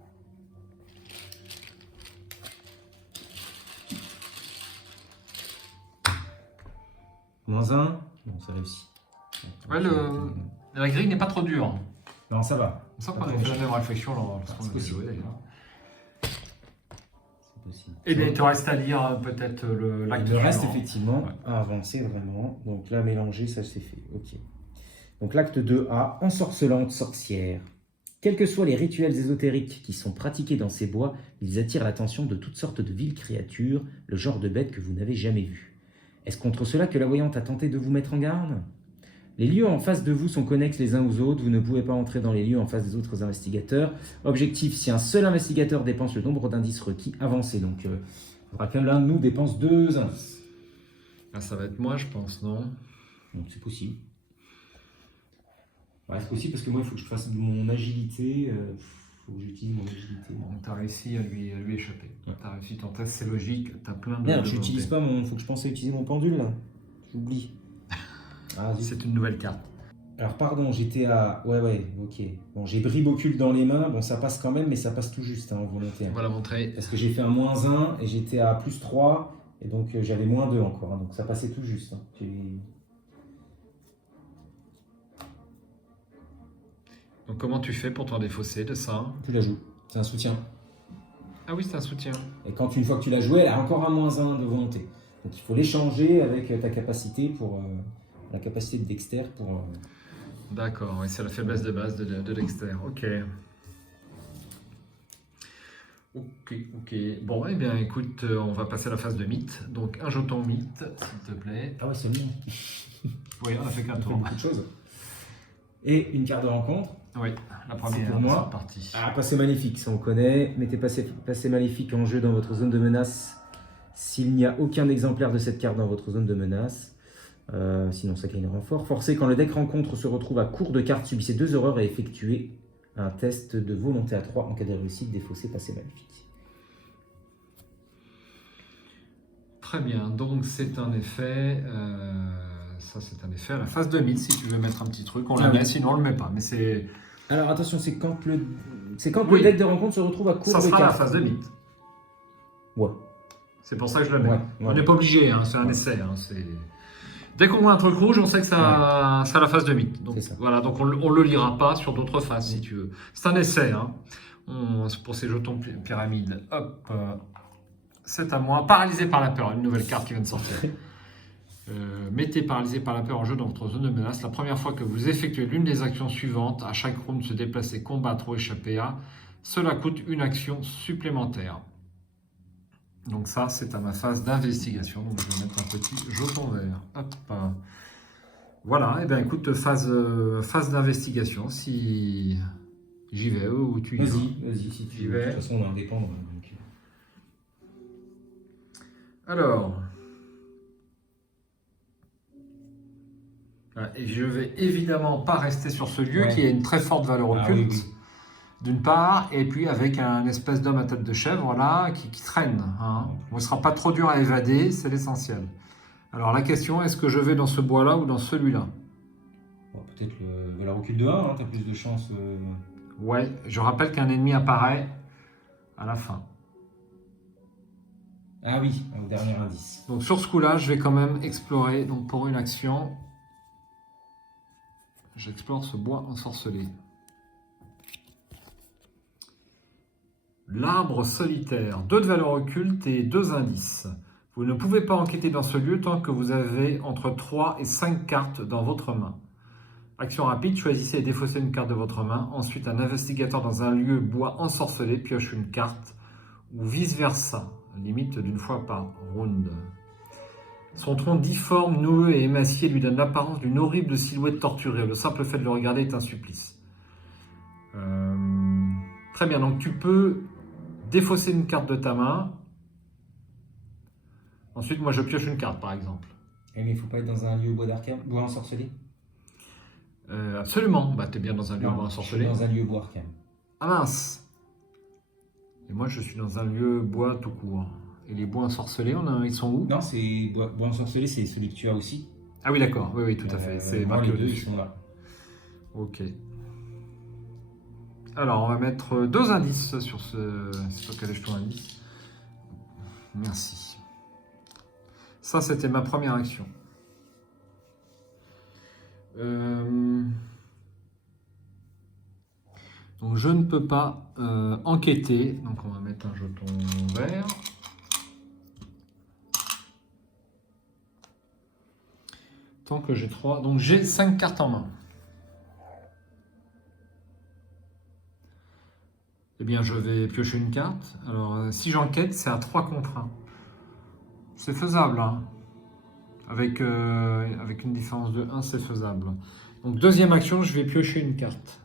Moins 1. Bon, ça réussit. Ouais, la grille n'est pas trop dure. Non, ça va. C'est ça qu'on a fait la même réflexion lorsqu'on C'est a joué possible. d'ailleurs. C'est possible. Et bien, il te reste à lire peut-être l'acte Il me reste suivant. effectivement Ouais. à avancer vraiment. Donc là, mélanger, ça c'est fait. Ok. Donc l'acte 2A, ensorcelante sorcière. Quels que soient les rituels ésotériques qui sont pratiqués dans ces bois, ils attirent l'attention de toutes sortes de viles créatures, le genre de bêtes que vous n'avez jamais vues. Est-ce contre cela que la voyante a tenté de vous mettre en garde? Les lieux en face de vous sont connexes les uns aux autres, vous ne pouvez pas entrer dans les lieux en face des autres investigateurs. Objectif, si un seul investigateur dépense le nombre d'indices requis, avancez. Donc, il faudra que l'un de nous dépense 2 indices. Ah, ça va être moi, je pense, non? Donc, c'est possible. Ouais, c'est possible parce que moi, il faut que je fasse de mon agilité. Il faut que j'utilise mon agilité. Bon, tu as réussi à lui échapper. Ouais. Tu as réussi ton test, c'est logique, tu as plein de... Merde, j'utilise pas mon... faut que je pense à utiliser mon pendule, là. J'oublie. Ah, c'est une nouvelle carte. Alors, pardon, j'étais à... Ouais, ok. Bon, j'ai bribe occulte dans les mains. Bon, ça passe quand même, mais ça passe tout juste, hein, en volontaire. On va la montrer. Parce que j'ai fait un -1 et j'étais à +3. Et donc, j'avais -2 encore. Hein, donc, ça passait tout juste. Hein. Donc comment tu fais pour t'en défausser de ça? Tu la joues, c'est un soutien. Ah oui, c'est un soutien. Et quand une fois que tu l'as joué, elle a encore un -1 de volonté. Donc il faut l'échanger avec ta capacité pour la capacité de Dexter pour. D'accord, oui, c'est la faiblesse de base de Dexter. Ok. Ok. Bon, eh bien, écoute, on va passer à la phase de mythe. Donc un jeton mythe, s'il te plaît. Ah ouais, seulement. Oui, on a fait qu'un tour. Beaucoup de choses. Et une carte de rencontre. Oui, la première pour moi. Partie. Ah, passé maléfique, ça on connaît. Mettez passé maléfique en jeu dans votre zone de menace s'il n'y a aucun exemplaire de cette carte dans votre zone de menace. Sinon, ça gagne renfort. Forcé, quand le deck rencontre se retrouve à court de cartes, subissez 2 horreurs et effectuez un test de volonté à 3 en cas de réussite, défaussé, passé maléfique. Très bien, donc c'est un effet. Ça, c'est un effet à la phase de mythe. Si tu veux mettre un petit truc, on le met, sinon on le met pas. Mais c'est. Alors attention, c'est quand le deck de rencontre se retrouve à court de cartes. Ça sera la phase de mythe. Ouais. C'est pour ça que je le mets. Ouais. On n'est pas obligé, hein, c'est un essai. Hein, dès qu'on voit un truc rouge, on sait que ça a la phase de mythe. Donc, voilà, donc on ne le lira pas sur d'autres phases, si tu veux. C'est un essai. Hein. Pour ces jetons pyramide. Hop. C'est à moi. Paralysé par la peur, une nouvelle carte qui vient de sortir. Mettez paralysé par la peur en jeu dans votre zone de menace. La première fois que vous effectuez l'une des actions suivantes, à chaque round, se déplacer, combattre ou échapper à, cela coûte une action supplémentaire. Donc ça, c'est à ma phase d'investigation. Donc je vais mettre un petit jeton vert. Hop. Voilà, et bien écoute, phase d'investigation, si j'y vais ou tu y vas. Vas-y, si tu y vas. De toute façon, on est indépendant. Donc... Alors... Et je vais évidemment pas rester sur ce lieu qui a une très forte valeur occulte, d'une part, et puis avec un espèce d'homme à tête de chèvre là, qui traîne. Hein. On ne sera pas trop dur à évader, c'est l'essentiel. Alors la question, est-ce que je vais dans ce bois-là ou dans celui-là? Peut-être le valeur occulte de 1, hein, tu as plus de chance. Ouais, je rappelle qu'un ennemi apparaît à la fin. Ah oui, au dernier indice. Donc sur ce coup-là, je vais quand même explorer, donc pour une action... J'explore ce bois ensorcelé. L'arbre solitaire. 2 de valeur occulte et 2 indices. Vous ne pouvez pas enquêter dans ce lieu tant que vous avez entre 3 et 5 cartes dans votre main. Action rapide, choisissez et défaussez une carte de votre main. Ensuite, un investigateur dans un lieu bois ensorcelé pioche une carte ou vice-versa. Limite d'une fois par round. Son tronc difforme, noueux et émacié lui donne l'apparence d'une horrible silhouette torturée. Le simple fait de le regarder est un supplice. Très bien, donc tu peux défausser une carte de ta main. Ensuite, moi je pioche une carte par exemple. Mais il ne faut pas être dans un lieu bois d'arcane, bois ensorcelé? Absolument, bah, tu es bien dans un lieu bois ensorcelé. Je suis dans un lieu bois arcane. Ah mince! Et moi je suis dans un lieu bois tout court. Et les bois ensorcelés, ils sont où? Non, c'est bois ensorcelé, c'est celui que tu as aussi. Ah oui, d'accord, oui, tout à fait. C'est marqué les deux, ils sont là. Ok. Alors, on va mettre 2 indices sur ce... C'est pas quel est ton indice. Merci. Ça, c'était ma première action. Donc, je ne peux pas enquêter. Donc, on va mettre un jeton vert. Tant que j'ai 3. Donc, j'ai 5 cartes en main. eh bien je vais piocher une carte. Alors si j'enquête, c'est à 3 contre 1. C'est faisable, hein. Avec une différence de 1, c'est faisable. Donc deuxième action, je vais piocher une carte.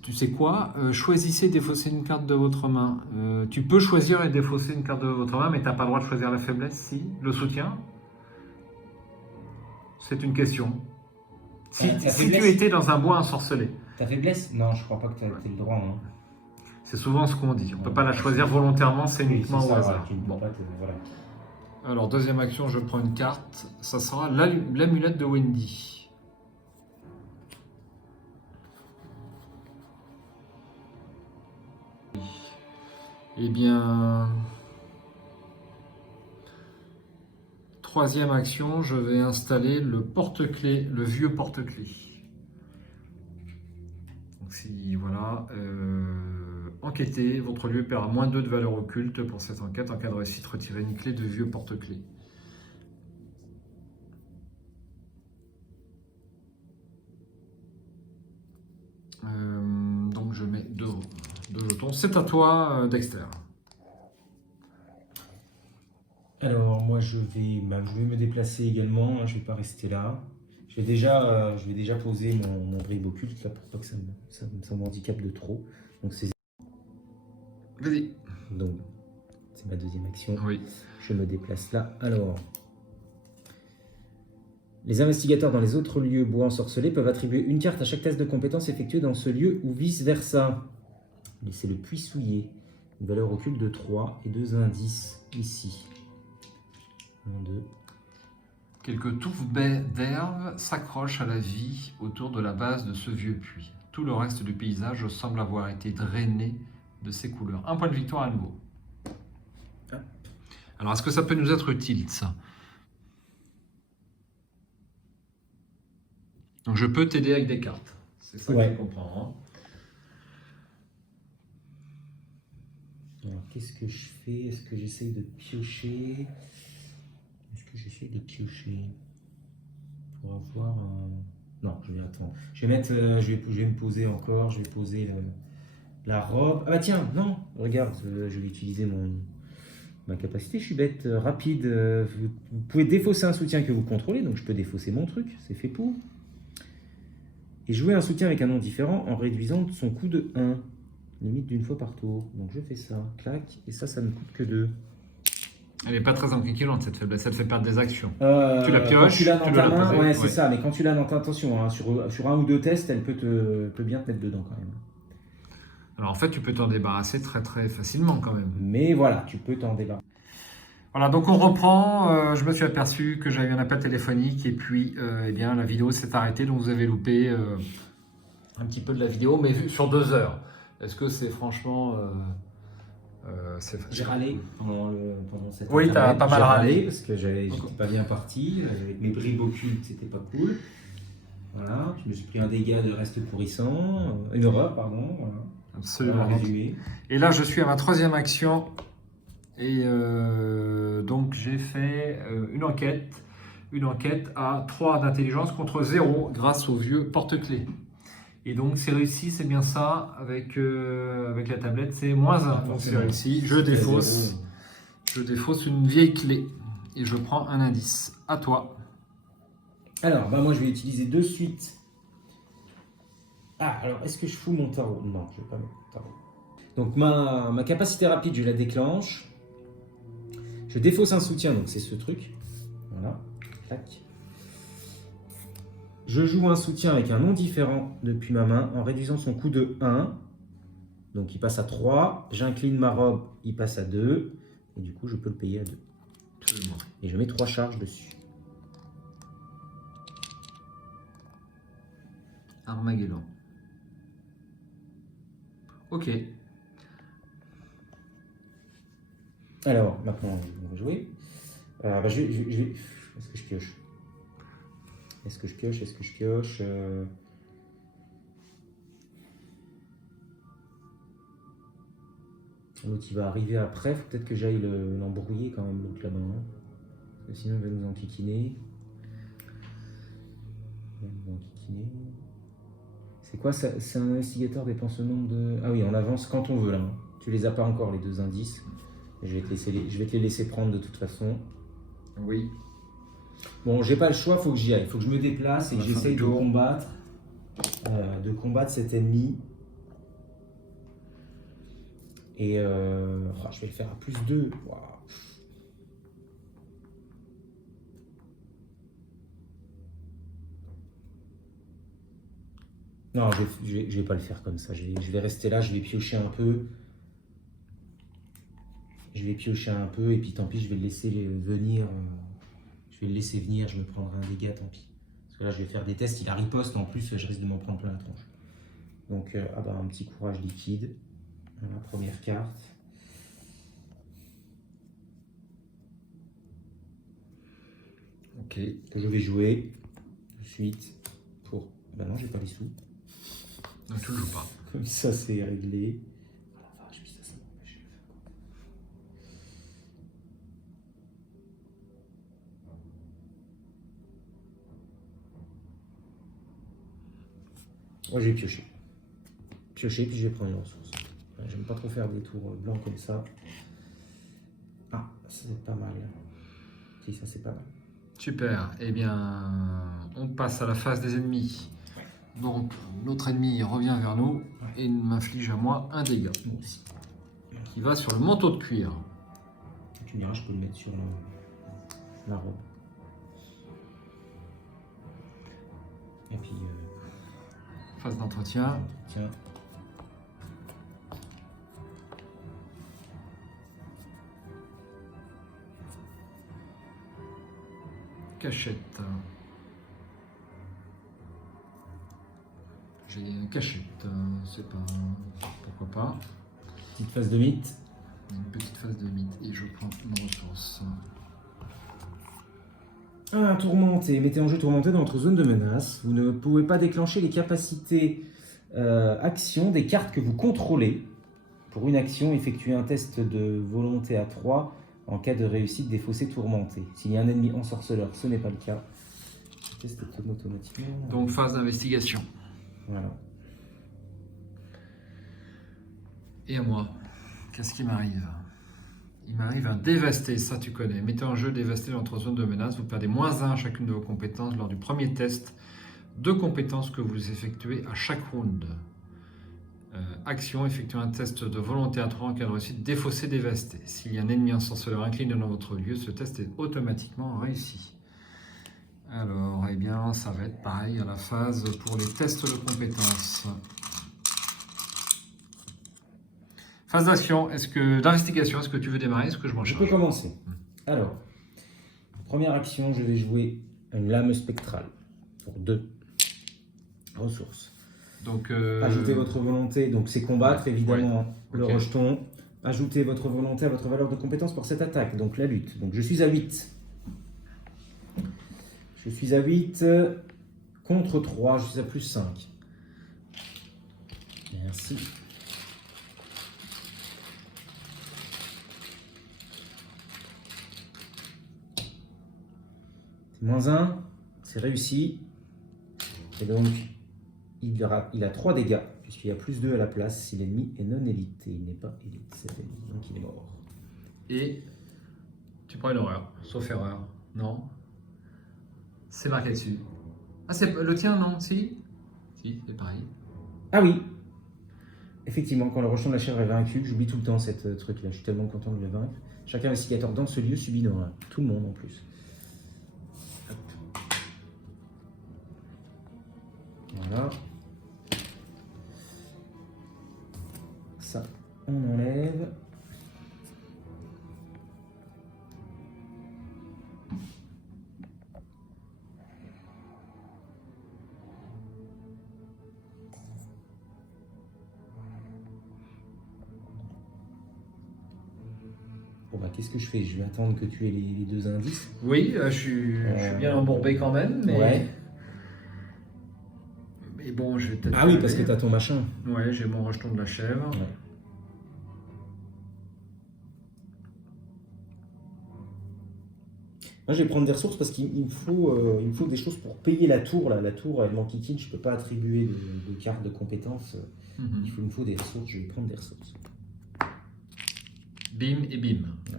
Tu sais quoi? Choisissez et défaussez une carte de votre main. Tu peux choisir et défausser une carte de votre main, mais tu n'as pas le droit de choisir la faiblesse, si? Le soutien? C'est une question. Si tu étais dans un bois ensorcelé. Ta faiblesse? Non, je crois pas que tu aies le droit. Hein. C'est souvent ce qu'on dit. On ne peut pas la choisir volontairement, c'est uniquement au hasard. Bon. Voilà. Alors, deuxième action, je prends une carte. Ça sera l'amulette de Wendy. Eh bien, troisième action, je vais installer le porte-clés, le vieux porte-clés. Donc si, voilà, enquêtez, votre lieu perd moins 2 de valeur occulte pour cette enquête. En cas de réussite, retirez une clé de vieux porte-clés. Donc je mets deux jetons. C'est à toi, Dexter. Alors moi je vais me déplacer également, hein, je ne vais pas rester là. Je vais déjà poser mon bribe occulte là, pour pas que ça me handicape de trop. Donc c'est Vas-y. Donc c'est ma deuxième action. Oui. Je me déplace là. Alors, les investigateurs dans les autres lieux bois ensorcelés peuvent attribuer une carte à chaque test de compétence effectué dans ce lieu ou vice-versa. C'est le puits souillé. Une valeur occulte de 3 et 2 indices ici. 1, 2. Quelques touffes d'herbe s'accrochent à la vie autour de la base de ce vieux puits. Tout le reste du paysage semble avoir été drainé de ses couleurs. Un point de victoire à nouveau. Alors, est-ce que ça peut nous être utile, ça? Donc, je peux t'aider avec des cartes. C'est ça que je comprends. Alors, qu'est-ce que je fais? Est-ce que j'essaye de piocher? Pour avoir un... Non, je vais attendre. Je vais me poser encore. Je vais poser la robe. Ah bah tiens, non, regarde, je vais utiliser ma capacité. Je suis bête, rapide. Vous pouvez défausser un soutien que vous contrôlez, donc je peux défausser mon truc, c'est fait pour. Et jouer un soutien avec un nom différent en réduisant son coût de 1. Limite d'une fois par tour. Donc je fais ça, clac, et ça ne coûte que 2. Elle n'est pas très inquiétante, cette faiblesse. Elle fait perdre des actions. Tu la pioches, tu l'as dans ta main, ouais, c'est ça. Mais quand tu l'as dans ta attention, hein, sur un ou deux tests, elle peut bien te mettre dedans quand même. Alors en fait, tu peux t'en débarrasser très très facilement quand même. Mais voilà, tu peux t'en débarrasser. Voilà, donc on reprend. Je me suis aperçu que j'avais un appel téléphonique et puis eh bien, la vidéo s'est arrêtée. Donc vous avez loupé un petit peu de la vidéo, mais sur 2 heures. Est-ce que c'est franchement... J'ai râlé pendant cette Oui, tu as pas mal râlé. Parce que j'étais pas bien parti. Avec mes bribes occultes, c'était pas cool. Voilà, je me suis pris un dégât de reste pourrissant. Une horreur, pardon. Voilà. Absolument. Voilà, résumé. Et là, je suis à ma troisième action. Et donc, j'ai fait une enquête à 3 d'intelligence contre 0 grâce au vieux porte-clés. Et donc, c'est réussi, c'est bien ça. Avec la tablette, c'est -1. Donc, c'est réussi. Je défausse une vieille clé. Et je prends un indice. À toi. Alors, moi, je vais utiliser de suite. Ah, alors, est-ce que je fous mon tarot? Non, je ne vais pas mettre mon tarot. Donc, ma capacité rapide, je la déclenche. Je défausse un soutien, donc c'est ce truc. Voilà. Clac. Je joue un soutien avec un nom différent depuis ma main en réduisant son coût de 1. Donc il passe à 3. J'incline ma robe, il passe à 2. Et du coup, je peux le payer à 2. Absolument. Et je mets 3 charges dessus. Armageddon. Ok. Alors, maintenant, on va jouer. Est-ce que je pioche? Est-ce que je pioche? L'autre, il va arriver après. Faut peut-être que j'aille l'embrouiller quand même, l'autre là-bas. Hein. Parce que sinon, il va nous enquiquiner. C'est quoi ça? C'est un investigateur dépense le nombre de... Ah oui, on avance quand on veut là. Hein. Tu les as pas encore les 2 indices. Je vais te les laisser prendre de toute façon. Oui. Bon, j'ai pas le choix, faut que j'y aille. Faut que je me déplace et que j'essaye tour. de combattre cet ennemi. Et je vais le faire à +2. Wow. Non, je vais pas le faire comme ça. Je vais rester là, je vais piocher un peu. Et puis tant pis, je vais le laisser venir. Je vais le laisser venir, je me prendrai un dégât, tant pis. Parce que là, je vais faire des tests, il a riposte, en plus, je risque de m'en prendre plein la tronche. Donc, un petit courage liquide. Voilà, première carte. Ok. Que je vais jouer de suite pour... Ben non, j'ai pas les sous. Non, tu le joues pas. Comme ça, c'est réglé. Oh la vache, putain, ça m'empêche de faire quoi. Moi, je vais piocher. Piocher, puis je vais prendre une ressource. J'aime pas trop faire des tours blancs comme ça. Ah, ça c'est pas mal. Si, ça c'est pas mal. Super. Eh bien, on passe à la phase des ennemis. Donc, notre ennemi revient vers nous et m'inflige à moi un dégât. Moi aussi. Qui va sur le manteau de cuir. Tu me diras, je peux le mettre sur la robe. Et puis... Phase d'entretien. Tiens. Cachette. J'ai une cachette, c'est pas... Pourquoi pas. Petite phase de mythe. Une petite phase de mythe et je prends une ressource. Tourmenté. Mettez en jeu tourmenté dans votre zone de menace. Vous ne pouvez pas déclencher les capacités action des cartes que vous contrôlez. Pour une action, effectuez un test de volonté à 3 en cas de réussite des fossés tourmentés. S'il y a un ennemi ensorceleur, ce n'est pas le cas. Le test est automatiquement. Donc phase d'investigation. Voilà. Et à moi, qu'est-ce qui m'arrive? Il m'arrive un dévasté, ça tu connais. Mettez en jeu dévasté dans votre zone de menace. Vous perdez -1 à chacune de vos compétences lors du premier test de compétences que vous effectuez à chaque round. Action, effectuez un test de volonté à 3 en cas de réussite, défaussé, dévasté. S'il y a un ennemi ensorceleur incliné dans votre lieu, ce test est automatiquement réussi. Alors, eh bien, ça va être pareil à la phase pour les tests de compétences. Phase d'action, d'investigation, est-ce que tu veux démarrer? Est-ce que je m'en charge? Je peux commencer. Alors, première action, je vais jouer une lame spectrale pour 2 ressources. Donc, ajoutez votre volonté, donc c'est combattre évidemment le Ok. rejeton. Ajoutez votre volonté à votre valeur de compétence pour cette attaque, donc la lutte. Donc je suis à 8. Je suis à 8 contre 3, je suis à +5. Merci. -1, c'est réussi. Et donc, il a 3 dégâts, puisqu'il y a +2 à la place si l'ennemi est non élite. Et il n'est pas élite, cet ennemi, donc il est mort. Et tu prends une horreur, sauf erreur. Non? C'est marqué dessus. Ah, c'est le tien, non? Si? Si, c'est pareil. Ah oui. Effectivement, quand le rejeton de la chèvre est vaincu, j'oublie tout le temps cette truc-là, je suis tellement content de le vaincre. Chaque investigateur dans ce lieu subit une horreur. Tout le monde en plus. Hop. Voilà. Ça, on enlève. Bon bah qu'est-ce que je fais? Je vais attendre que tu aies les 2 indices. Oui, je suis bien embourbé quand même, mais... Ouais. Mais bon, je vais peut-être... Ah oui, parce que tu as ton machin. Ouais, j'ai mon rejeton de la chèvre. Ouais. Moi, je vais prendre des ressources parce il me faut des choses pour payer la tour. Là. La tour, elle m'enquiquine, je ne peux pas attribuer de carte de compétences. Il me faut des ressources, je vais prendre des ressources. Bim et bim. Ouais.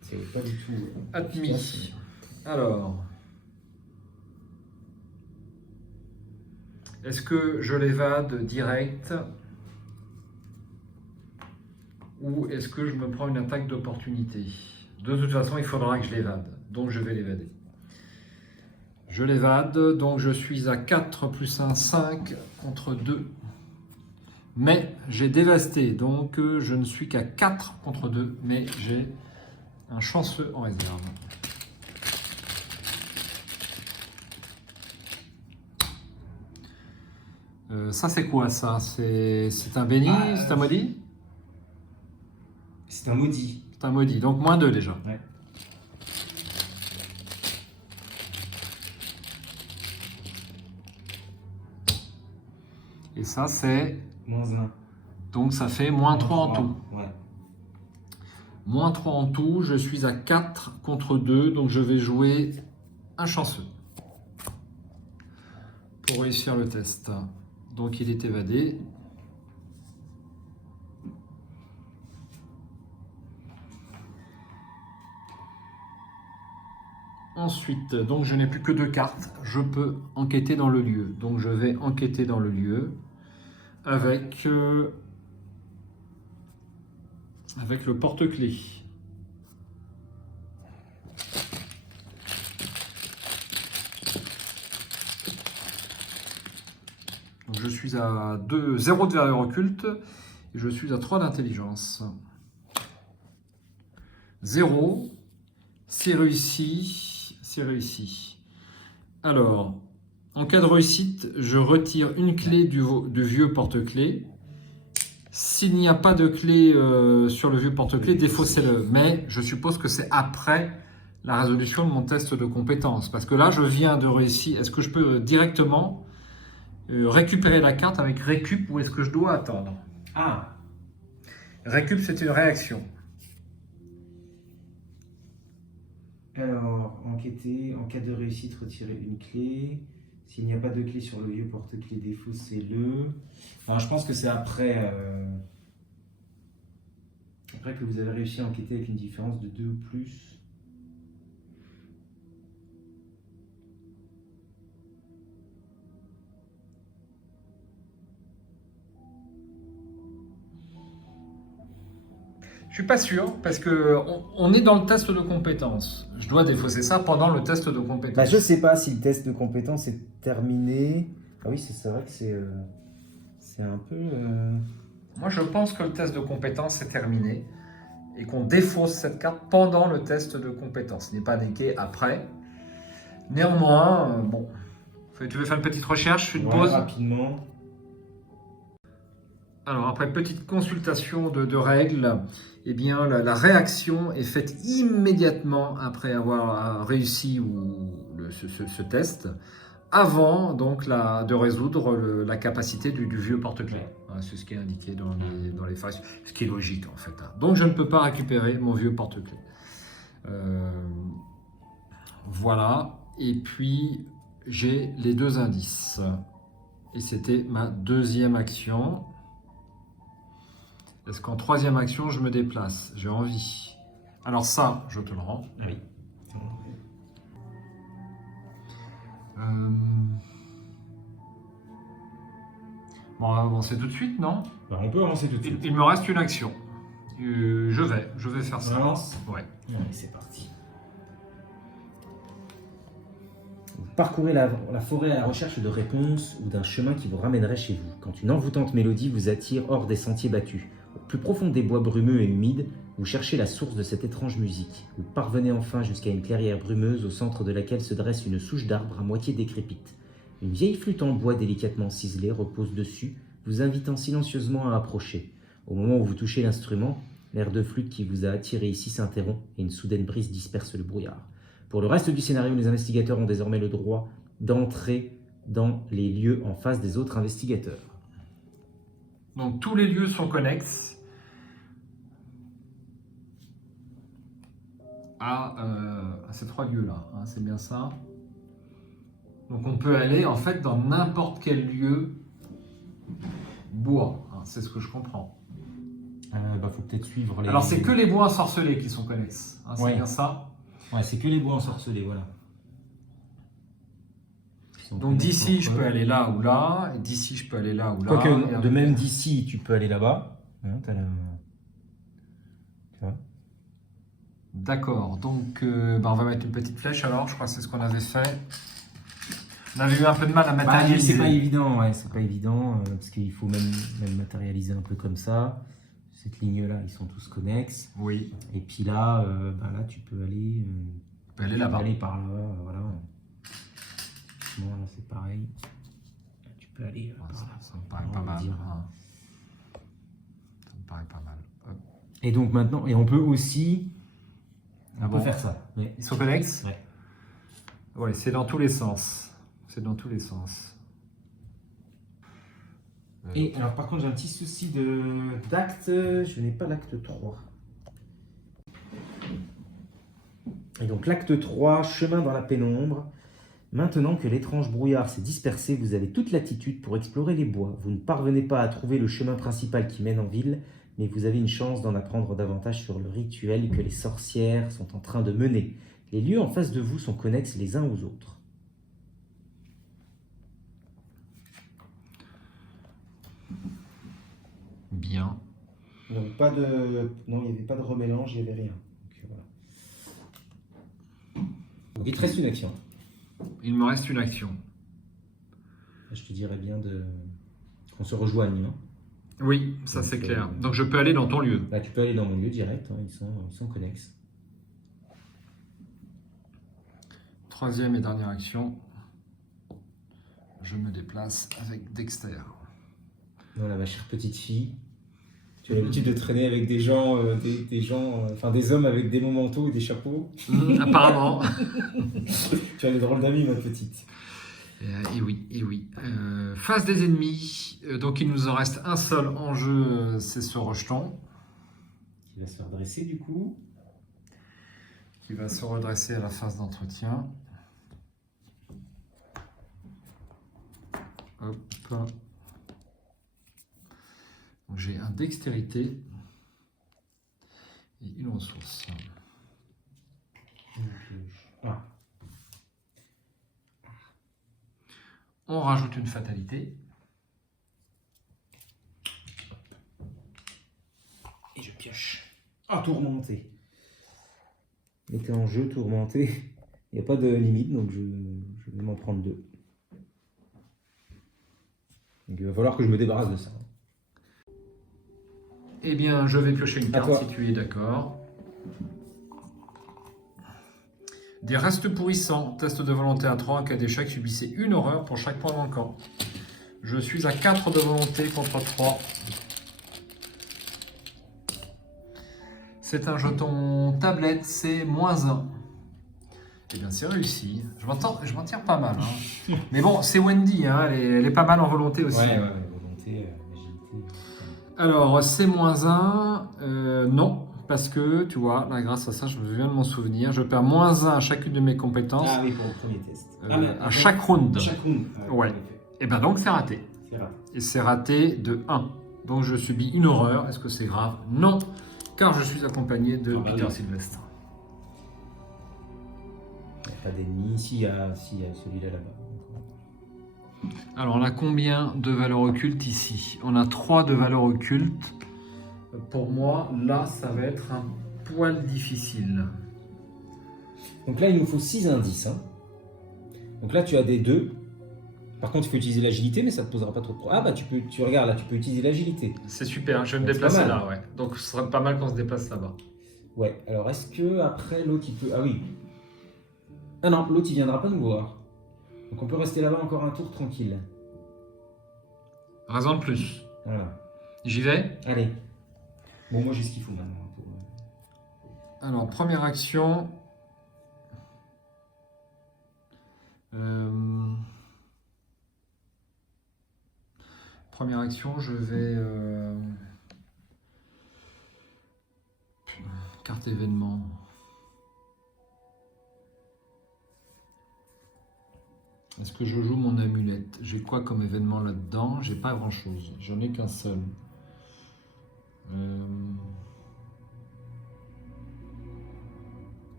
C'est pas du tout... Admis. Alors... Est-ce que je l'évade direct ou est-ce que je me prends une attaque d'opportunité? De toute façon, il faudra que je l'évade. Donc, je vais l'évader. Je l'évade. Donc, je suis à 4 plus 1, 5 contre 2. Mais j'ai dévasté. Donc, je ne suis qu'à 4 contre 2. Mais j'ai un chanceux en réserve. Ça, c'est quoi ça? C'est un béni? C'est un maudit? C'est un maudit. C'est un maudit. Donc, moins 2 déjà. Ouais. Et ça, c'est... Moins 1. Donc, ça fait moins 3 en tout. Ouais. Moins 3 en tout. Je suis à 4 contre 2. Donc, je vais jouer un chanceux pour réussir le test. Donc, il est évadé. Ensuite, donc je n'ai plus que 2 cartes. Je peux enquêter dans le lieu. Donc, je vais enquêter dans le lieu avec le porte-clés. Donc, je suis à 0 de valeur occulte et je suis à 3 d'intelligence. 0, c'est réussi, c'est réussi. Alors, en cas de réussite, je retire une clé du vieux porte-clés. S'il n'y a pas de clé sur le vieux porte-clés, défaussez-le. Mais je suppose que c'est après la résolution de mon test de compétence. Parce que là, je viens de réussir. Est-ce que je peux directement récupérer la carte avec récup ou est-ce que je dois attendre? Ah, Récup, c'est une réaction. alors, enquêter, en cas de réussite, retirer une clé. S'il n'y a pas de clé sur le vieux porte-clés, défaussez-le. Enfin, je pense que c'est après que vous avez réussi à enquêter avec une différence de 2 ou plus. Je suis pas sûr parce que on est dans le test de compétence. Je dois défausser ça pendant le test de compétence. Bah, je sais pas si le test de compétence est terminé. Ah oui, c'est vrai que c'est un peu... Moi, je pense que le test de compétence est terminé et qu'on défausse cette carte pendant le test de compétence. Ce n'est pas indiqué après. Néanmoins, bon, tu veux faire une petite recherche, une pause? Rapidement. Alors, après petite consultation de règles, eh bien, la réaction est faite immédiatement après avoir réussi ce test, avant donc de résoudre la capacité du vieux porte-clés. C'est ce qui est indiqué dans les phases, ce qui est logique en fait. Donc, je ne peux pas récupérer mon vieux porte-clés. Voilà, et puis j'ai les 2 indices. Et c'était ma deuxième action. Est-ce qu'en troisième action, je me déplace? J'ai envie. Alors ça, je te le rends. Oui. Bon, on va avancer tout de suite, non? Bah, on peut avancer tout de suite. Il me reste une action. Je vais faire ça. On avance? Ouais. Allez, c'est parti. Vous parcourez la forêt à la recherche de réponses ou d'un chemin qui vous ramènerait chez vous, quand une envoûtante mélodie vous attire hors des sentiers battus. Au plus profond des bois brumeux et humides, vous cherchez la source de cette étrange musique. Vous parvenez enfin jusqu'à une clairière brumeuse au centre de laquelle se dresse une souche d'arbre à moitié décrépite. Une vieille flûte en bois délicatement ciselée repose dessus, vous invitant silencieusement à approcher. Au moment où vous touchez l'instrument, l'air de flûte qui vous a attiré ici s'interrompt et une soudaine brise disperse le brouillard. Pour le reste du scénario, les investigateurs ont désormais le droit d'entrer dans les lieux en face des autres investigateurs. Donc tous les lieux sont connexes à à ces 3 lieux-là, hein, c'est bien ça. Donc on peut aller en fait dans n'importe quel lieu bois, hein, c'est ce que je comprends. Faut peut-être suivre les... Alors c'est que les bois ensorcelés qui sont connexes, hein, c'est Ouais. bien ça. Ouais, c'est que les bois ensorcelés, voilà. Donc d'ici, je peux aller là ou là, et d'ici, je peux aller là ou là. Quoique, de même d'ici, tu peux aller là-bas. Hein, t'as la... D'accord, donc on va mettre une petite flèche alors, je crois que c'est ce qu'on avait fait. On avait eu un peu de mal à matérialiser. C'est pas évident, ouais, c'est pas évident, parce qu'il faut même matérialiser un peu comme ça. Cette ligne-là, ils sont tous connexes. Oui. Et puis là, là tu peux aller, là-bas. aller par là, voilà. Bon, là c'est pareil. Tu peux aller par là. Ça me paraît pas mal. Hein. Ça me paraît pas mal. Hop. Et donc maintenant, et on peut aussi, on peut bon faire ça. Ouais. Ils sont connexes? Ouais. Ouais, c'est dans tous les sens. C'est dans tous les sens. Et alors par contre j'ai un petit souci d'acte, je n'ai pas l'acte 3. Et donc l'acte 3, chemin dans la pénombre. Maintenant que l'étrange brouillard s'est dispersé, vous avez toute latitude pour explorer les bois. Vous ne parvenez pas à trouver le chemin principal qui mène en ville, mais vous avez une chance d'en apprendre davantage sur le rituel que les sorcières sont en train de mener. Les lieux en face de vous sont connexes les uns aux autres. Bien. Donc non, il n'y avait pas de remélange, il n'y avait rien. Donc, voilà. Donc, il te reste une action. Il me reste une action. Je te dirais bien qu'on se rejoigne. Hein. Oui, ça donc, c'est clair. Donc je peux aller dans ton lieu. Là, tu peux aller dans mon lieu direct, hein, ils sont connexes. 3e et dernière action. Je me déplace avec Dexter. Voilà, ma chère petite fille. Tu as l'habitude de traîner avec des gens, des hommes avec des longs manteaux et des chapeaux. Apparemment. Tu as des drôles d'amis, ma petite. Et oui. Face des ennemis. Donc il nous en reste un seul en jeu, c'est ce rejeton. Qui va se redresser du coup. Qui va se redresser à la phase d'entretien. Hop. Donc j'ai un dextérité et une ressource. Ah. On rajoute une fatalité. Et je pioche. Ah, tourmenté. Mettez en jeu, tourmenté. Il n'y a pas de limite, donc je vais m'en prendre 2. Donc il va falloir que je me débarrasse de ça. Eh bien, je vais piocher une carte si tu es d'accord. Des restes pourrissants. Test de volonté à 3. En cas d'échec, subissez une horreur pour chaque point manquant. Je suis à 4 de volonté contre 3. C'est un jeton tablette, c'est -1. Eh bien, c'est réussi. Je m'en tire pas mal. Hein. Mais bon, c'est Wendy, hein, elle est pas mal en volonté aussi. Ouais, volonté, agilité. Alors, c'est -1. Non, parce que, tu vois, là, grâce à ça, je viens de m'en souvenir. Je perds -1 à chacune de mes compétences. Ah oui, pour le premier test. À chaque round. À chaque round. Ouais. Et bien donc, c'est raté. C'est raté. Et c'est raté de 1. Donc, je subis une horreur. Est-ce que c'est grave? Non, car je suis accompagné de Peter Sylvestre. Il n'y a pas d'ennemis. Si, il y a celui-là là-bas. Alors, on a combien de valeurs occultes ici? On a 3 de valeurs occultes. Pour moi, là, ça va être un poil difficile. Donc là, il nous faut 6 indices. Hein. Donc là, tu as des 2. Par contre, il faut utiliser l'agilité, mais ça ne te posera pas trop de problème. Ah bah, tu regardes là, tu peux utiliser l'agilité. C'est super, je vais me déplacer là, ouais. Donc ce serait pas mal qu'on se déplace là-bas. Ouais, alors est-ce que après l'autre, il peut... Ah oui. Ah non, l'autre, il viendra pas nous voir. Donc on peut rester là-bas encore un tour tranquille. Raison de plus. Voilà. J'y vais? Allez. Bon, moi j'ai ce qu'il faut maintenant. Alors, première action. Première action, je vais... Carte événement. Est-ce que je joue mon amulette? J'ai quoi comme événement là-dedans? J'ai pas grand-chose. J'en ai qu'un seul.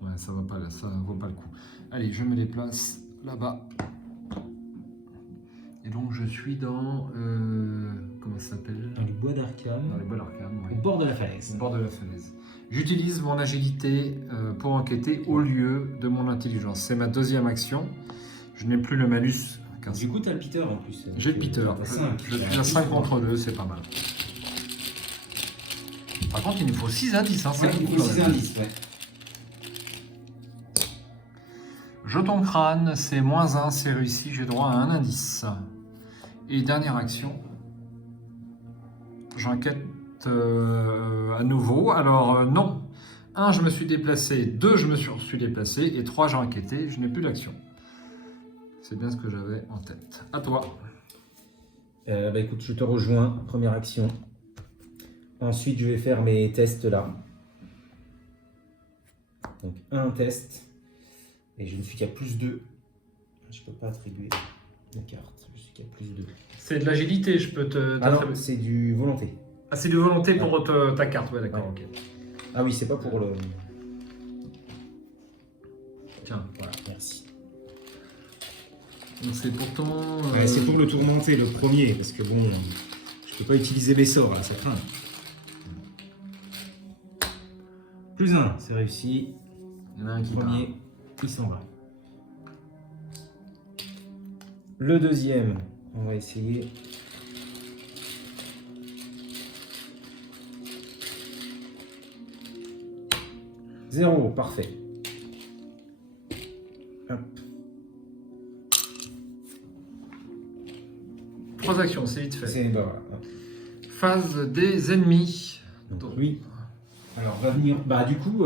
Ouais, ça va pas là, ça vaut pas le coup. Allez, je me déplace là-bas. Et donc je suis dans comment ça s'appelle? Dans les bois d'Arkham. Dans les bois d'Arkham, oui. Au bord de la falaise. Au bord de la falaise. J'utilise mon agilité pour enquêter au lieu de mon intelligence. C'est ma deuxième action. Je n'ai plus le malus. Du coup, tu as le Peter en plus. J'ai le Peter. Je suis à 5 contre 2, c'est pas mal. Par contre, il nous faut 6 indices. Hein, ouais, il faut 6 indices, ouais. Jeton crâne, c'est -1, c'est réussi, j'ai droit à un indice. Et dernière action, j'enquête à nouveau. Alors non, 1, je me suis déplacé, 2, je me suis déplacé, et 3, j'ai enquêté, je n'ai plus d'action. C'est bien ce que j'avais en tête. À toi. Bah écoute, je te rejoins, première action. Ensuite, je vais faire mes tests là. Donc un test. Et je ne suis qu'à +2. Je ne peux pas attribuer la carte. Je suis qu'à +2. C'est de l'agilité, je peux te... Ah non, c'est du volonté. Ah, c'est de volonté pour ta carte, ouais, d'accord, Ouais. ok. Ah oui, c'est pas pour le... Tiens, Voilà, merci. donc c'est pourtant... Ouais, c'est pour le tourmenter, le premier, parce que bon, je peux pas utiliser mes sorts là, ça craint. +1, c'est réussi. Il y en a un qui part. Premier, il s'en va. Le deuxième, on va essayer. Zéro, parfait. Hop. 3 actions, c'est vite fait. C'est bah, voilà. Phase des ennemis. Donc lui, alors va venir. Bah du coup,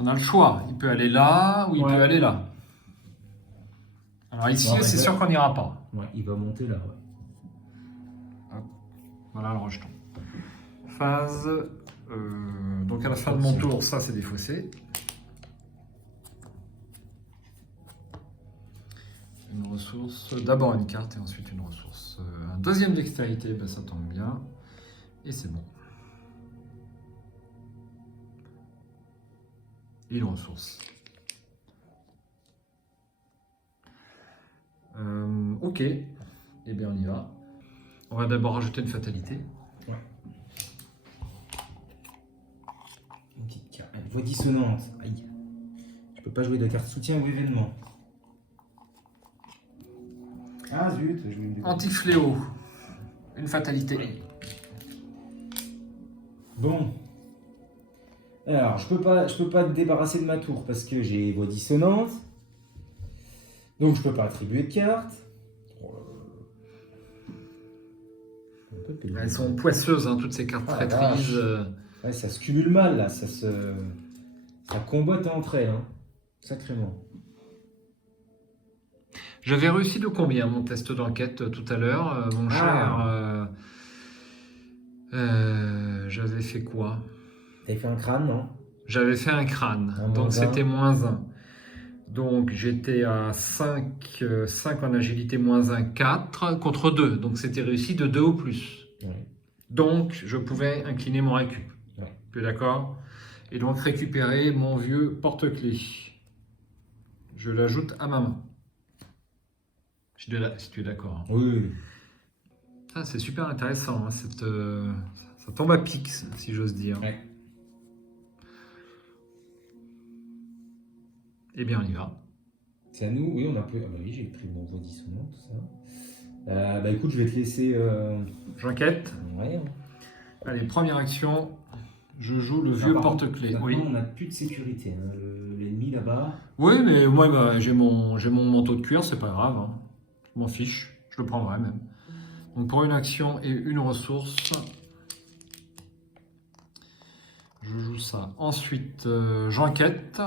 On a le choix. Il peut aller là ou il Ouais. peut aller là. Alors ici, Bon, bah, c'est il va- sûr qu'on n'ira pas. ouais, il va monter là. Ouais. Voilà le rejeton. Phase. Donc à la fin de mon tour, ça c'est défaussé. Une ressource. D'abord une carte et ensuite une ressource. Un deuxième dextérité, ben, ça tombe bien. Et c'est bon. Et une ressource. Ok. Eh bien on y va. On va d'abord rajouter une fatalité. Une petite carte. Voix dissonante. Aïe. Je peux pas jouer de carte soutien ou événement. Ah zut, je voulais me débrouiller. Anti-fléau. Une fatalité. Bon. Alors, je peux pas me débarrasser de ma tour parce que j'ai voix dissonante. Donc je peux pas attribuer de carte. Un peu pénible. Elles sont poisseuses, hein, toutes ces cartes Ah, la traîtrises. Ouais, ça se cumule mal là, ça combotte entre elles, hein. Sacrément. J'avais réussi de combien mon test d'enquête tout à l'heure, mon cher j'avais fait quoi? T'avais fait un crâne, non? J'avais fait un crâne, Un donc -1. c'était -1. Donc j'étais à 5 en agilité, -1, 4 contre 2. Donc c'était réussi de 2 au plus. Ouais. Donc je pouvais incliner mon récup. Ouais. Tu es d'accord? Et donc récupérer mon vieux porte-clés. Je l'ajoute à ma main. Si tu es d'accord. Hein. Oui. Ça, c'est super intéressant. Hein, ça tombe à pic, si j'ose dire. Ouais. Eh bien, on y va. C'est à nous, oui, on a pris. Ah bah oui, j'ai pris mon voix dissonante, tout ça. Bah écoute, je vais te laisser. J'enquête. Ouais. Allez, première action. Je joue le vieux porte-clés. Maintenant, Oui. on n'a plus de sécurité. Hein. L'ennemi là-bas. Oui, mais moi, bah, j'ai mon manteau de cuir, c'est pas grave. Hein. Je m'en fiche. Je le prendrai même. Donc, pour une action et une ressource, je joue ça. Ensuite, j'enquête.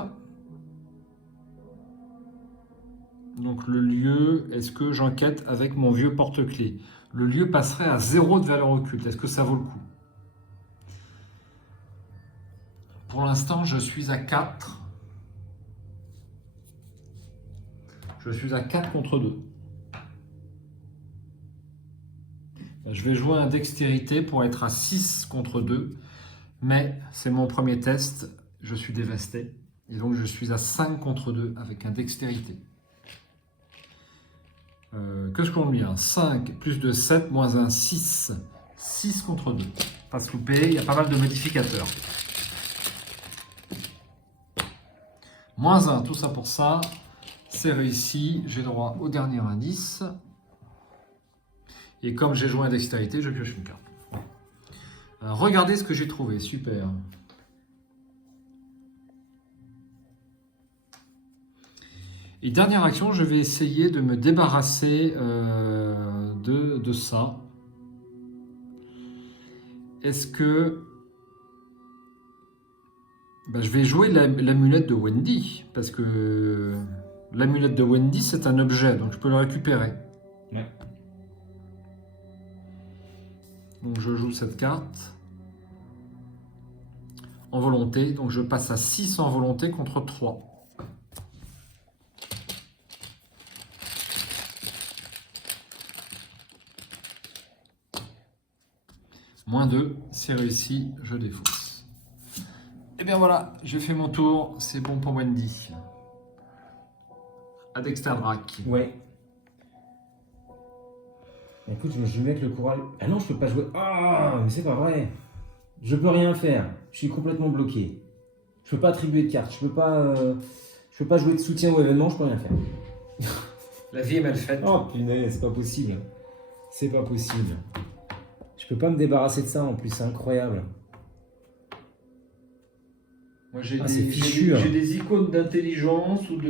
Donc, le lieu, est-ce que j'enquête avec mon vieux porte-clés? Le lieu passerait à 0 de valeur occulte. Est-ce que ça vaut le coup? Pour l'instant, je suis à 4. Je suis à 4 contre 2. Je vais jouer un dextérité pour être à 6 contre 2. Mais c'est mon premier test. Je suis dévasté. Et donc je suis à 5 contre 2 avec un dextérité. Que ce qu'on met, 5 plus de 7 moins un 6. 6 contre 2. Pas se louper, il y a pas mal de modificateurs. Moins 1, tout ça pour ça. C'est réussi. J'ai droit au dernier indice. Et comme j'ai joué un dextérité, je pioche une carte. Regardez ce que j'ai trouvé. Super. Et dernière action, je vais essayer de me débarrasser de ça. Est-ce que... je vais jouer l'amulette de Wendy, parce que l'amulette de Wendy, c'est un objet, donc je peux le récupérer. Ouais. Donc je joue cette carte en volonté, donc je passe à 6 en volonté contre 3. Moins 2, c'est réussi, je défausse. Et bien voilà, j'ai fait mon tour, c'est bon pour Wendy. À Dexter Drac. Ouais. Écoute, je me joue avec le courage. Ah non, je peux pas jouer. Ah, mais c'est pas vrai. Je peux rien faire. Je suis complètement bloqué. Je peux pas attribuer de cartes. Je peux pas jouer de soutien ou événement. Je peux rien faire. La vie est mal faite. Oh punaise, c'est pas possible. C'est pas possible. Je peux pas me débarrasser de ça en plus. C'est incroyable. Moi, j'ai c'est fichu, hein. des icônes d'intelligence ou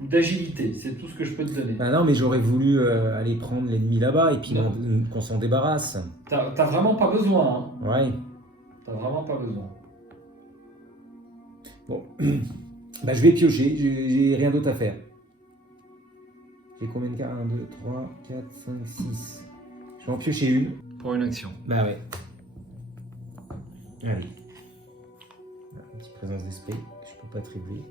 d'agilité. C'est tout ce que je peux te donner. Ah non, mais j'aurais voulu aller prendre l'ennemi là-bas et puis qu'on s'en débarrasse. T'as vraiment pas besoin. Hein. Ouais. T'as vraiment pas besoin. Bon. Je vais piocher. J'ai rien d'autre à faire. J'ai combien de cartes 1, 2, 3, 4, 5, 6. Je vais en piocher une. Pour une action. Bah ouais. Allez. Une petite présence d'esprit que je peux pas attribuer.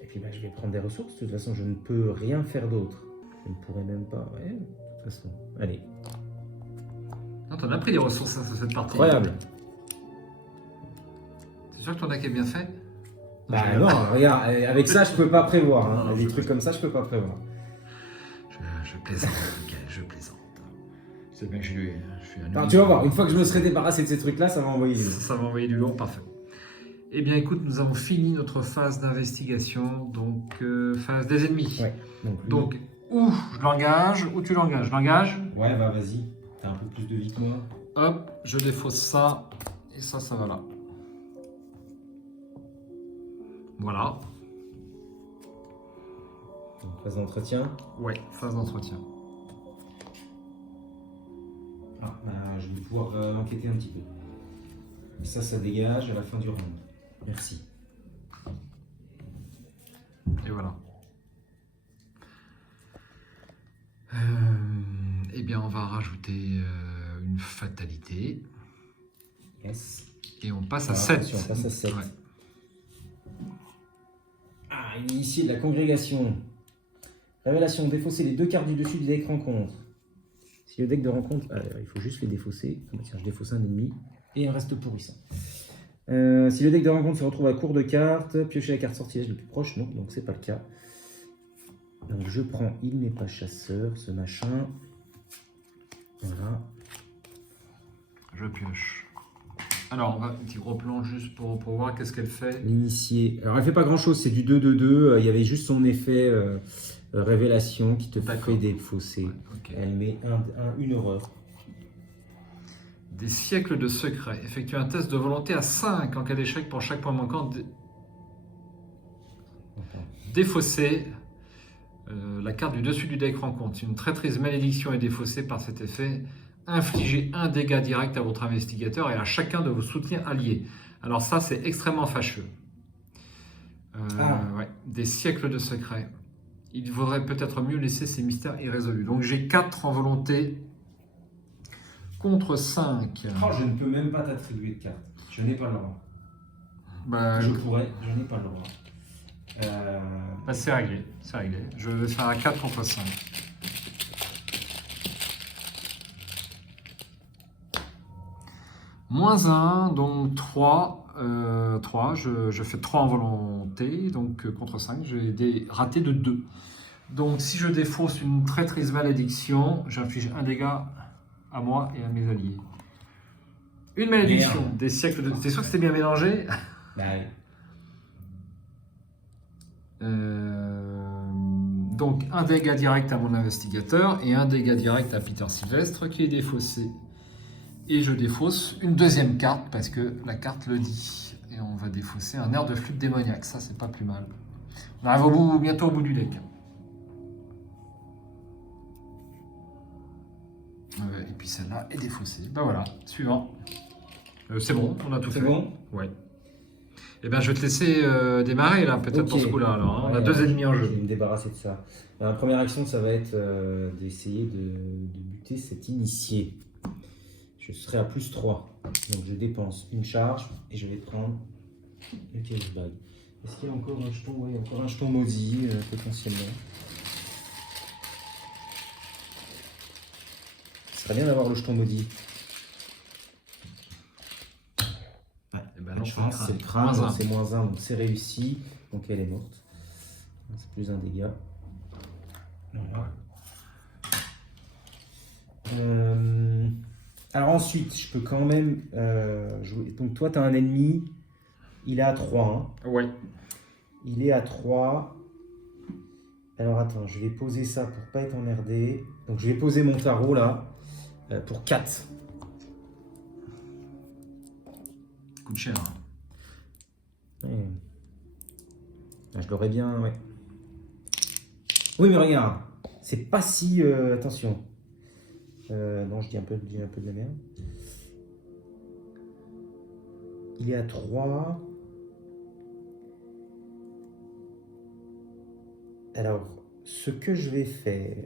Et puis je vais prendre des ressources. De toute façon, je ne peux rien faire d'autre. Je ne pourrais même pas. Ouais, de toute façon. Allez. Non, t'en as pris des ressources sur cette partie. Incroyable. C'est sûr que ton deck est bien fait? Bah non, regarde, avec ça, je peux pas prévoir. Hein. Des trucs comme ça, je peux pas prévoir. Je plaisante, Mickaël, je plaisante. C'est bien que je suis un... Alors, tu vas voir, une fois que je me serai débarrassé de ces trucs-là, ça va envoyer du lourd. Ça va envoyer du lourd, parfait. Eh bien, écoute, nous avons fini notre phase d'investigation, donc phase des ennemis. Ouais. Donc, où je l'engage, où tu l'engages? Je l'engage? Ouais, bah vas-y. T'as un peu plus de vie que moi. Hop, je défausse ça, et ça va là. Voilà. Donc, phase d'entretien. Ouais, phase d'entretien. Ah, je vais pouvoir enquêter un petit peu. Ça dégage à la fin du round. Merci. Et voilà. Eh bien, on va rajouter une fatalité. Yes. Et on passe à 7. On passe à 7. Ouais. Ah, initié de la congrégation. Révélation, défausser les 2 cartes du dessus du deck rencontre. Si le deck de rencontre... il faut juste les défausser. Ah, tiens, je défausse un ennemi. Et un reste pourrissant. Si le deck de rencontre se retrouve à court de cartes, piochez la carte sortilège le plus proche. Non, donc c'est pas le cas. Donc je prends il n'est pas chasseur, ce machin. Voilà. Je pioche. Alors, on va un petit gros plan juste pour voir qu'est-ce qu'elle fait. L'initié. Alors elle fait pas grand chose, c'est du 2-2-2. Il y avait juste son effet révélation qui te fait défausser. Ouais, okay. Elle met une horreur. Des siècles de secrets. Effectue un test de volonté à 5 en cas d'échec pour chaque point manquant. Défausser. La carte du dessus du deck rencontre. Si une traîtrise malédiction est défaussée par cet effet, infligez un dégât direct à votre investigateur et à chacun de vos soutiens alliés. Alors ça, c'est extrêmement fâcheux. Ouais. Des siècles de secrets. Il vaudrait peut-être mieux laisser ces mystères irrésolus. Donc j'ai 4 en volonté contre 5. Oh, je ne peux même pas t'attribuer de carte. Je n'ai pas le droit. Bah, je pourrais, je n'ai pas le droit. Bah, c'est réglé, c'est réglé. Je vais faire un 4 contre 5. Moins 1, donc 3. 3, je fais 3 en volonté, donc contre 5, j'ai des ratés de 2. Donc si je défausse une traîtrise malédiction, j'inflige un dégât à moi et à mes alliés. Une malédiction, Merde. des siècles de... T'es sûr que c'était bien mélangé? Bah, oui. Donc un dégât direct à mon investigateur et un dégât direct à Peter Sylvestre qui est défaussé. Et je défausse une deuxième carte parce que la carte le dit. Et on va défausser un air de flûte démoniaque, ça c'est pas plus mal. On arrive bientôt au bout du deck. Et puis celle-là est défaussée. Ben voilà, suivant. C'est bon, on a tout fait. C'est bon? Ouais. Eh bien, je vais te laisser démarrer là, peut-être pour ce coup-là. Alors, hein. On a 2 ennemis en Je jeu. vais me débarrasser de ça. La première action, ça va être d'essayer de buter cet initié. Je serai à plus 3. Donc je dépense une charge et je vais prendre le Chaos Bag. Est-ce qu'il y a encore un jeton? Oui, encore un jeton maudit potentiellement. Ce serait bien d'avoir le jeton maudit. Ouais, Eh ben pas non, de chance, c'est le crâne, moins un. c'est moins 1, donc c'est réussi. Donc elle est morte. C'est plus un dégât. Voilà. Alors ensuite, je peux quand même jouer. Donc toi, tu as un ennemi, il est à 3. Hein. Ouais. Il est à 3. Alors attends, je vais poser ça pour pas être emmerdé. Donc je vais poser mon tarot là pour 4. Coûte cher. Hein. Ouais. Ah, je l'aurais bien, ouais. Oui, mais regarde, c'est pas si... attention. Non, je dis un peu de la merde. Il est à 3. Alors, ce que je vais faire...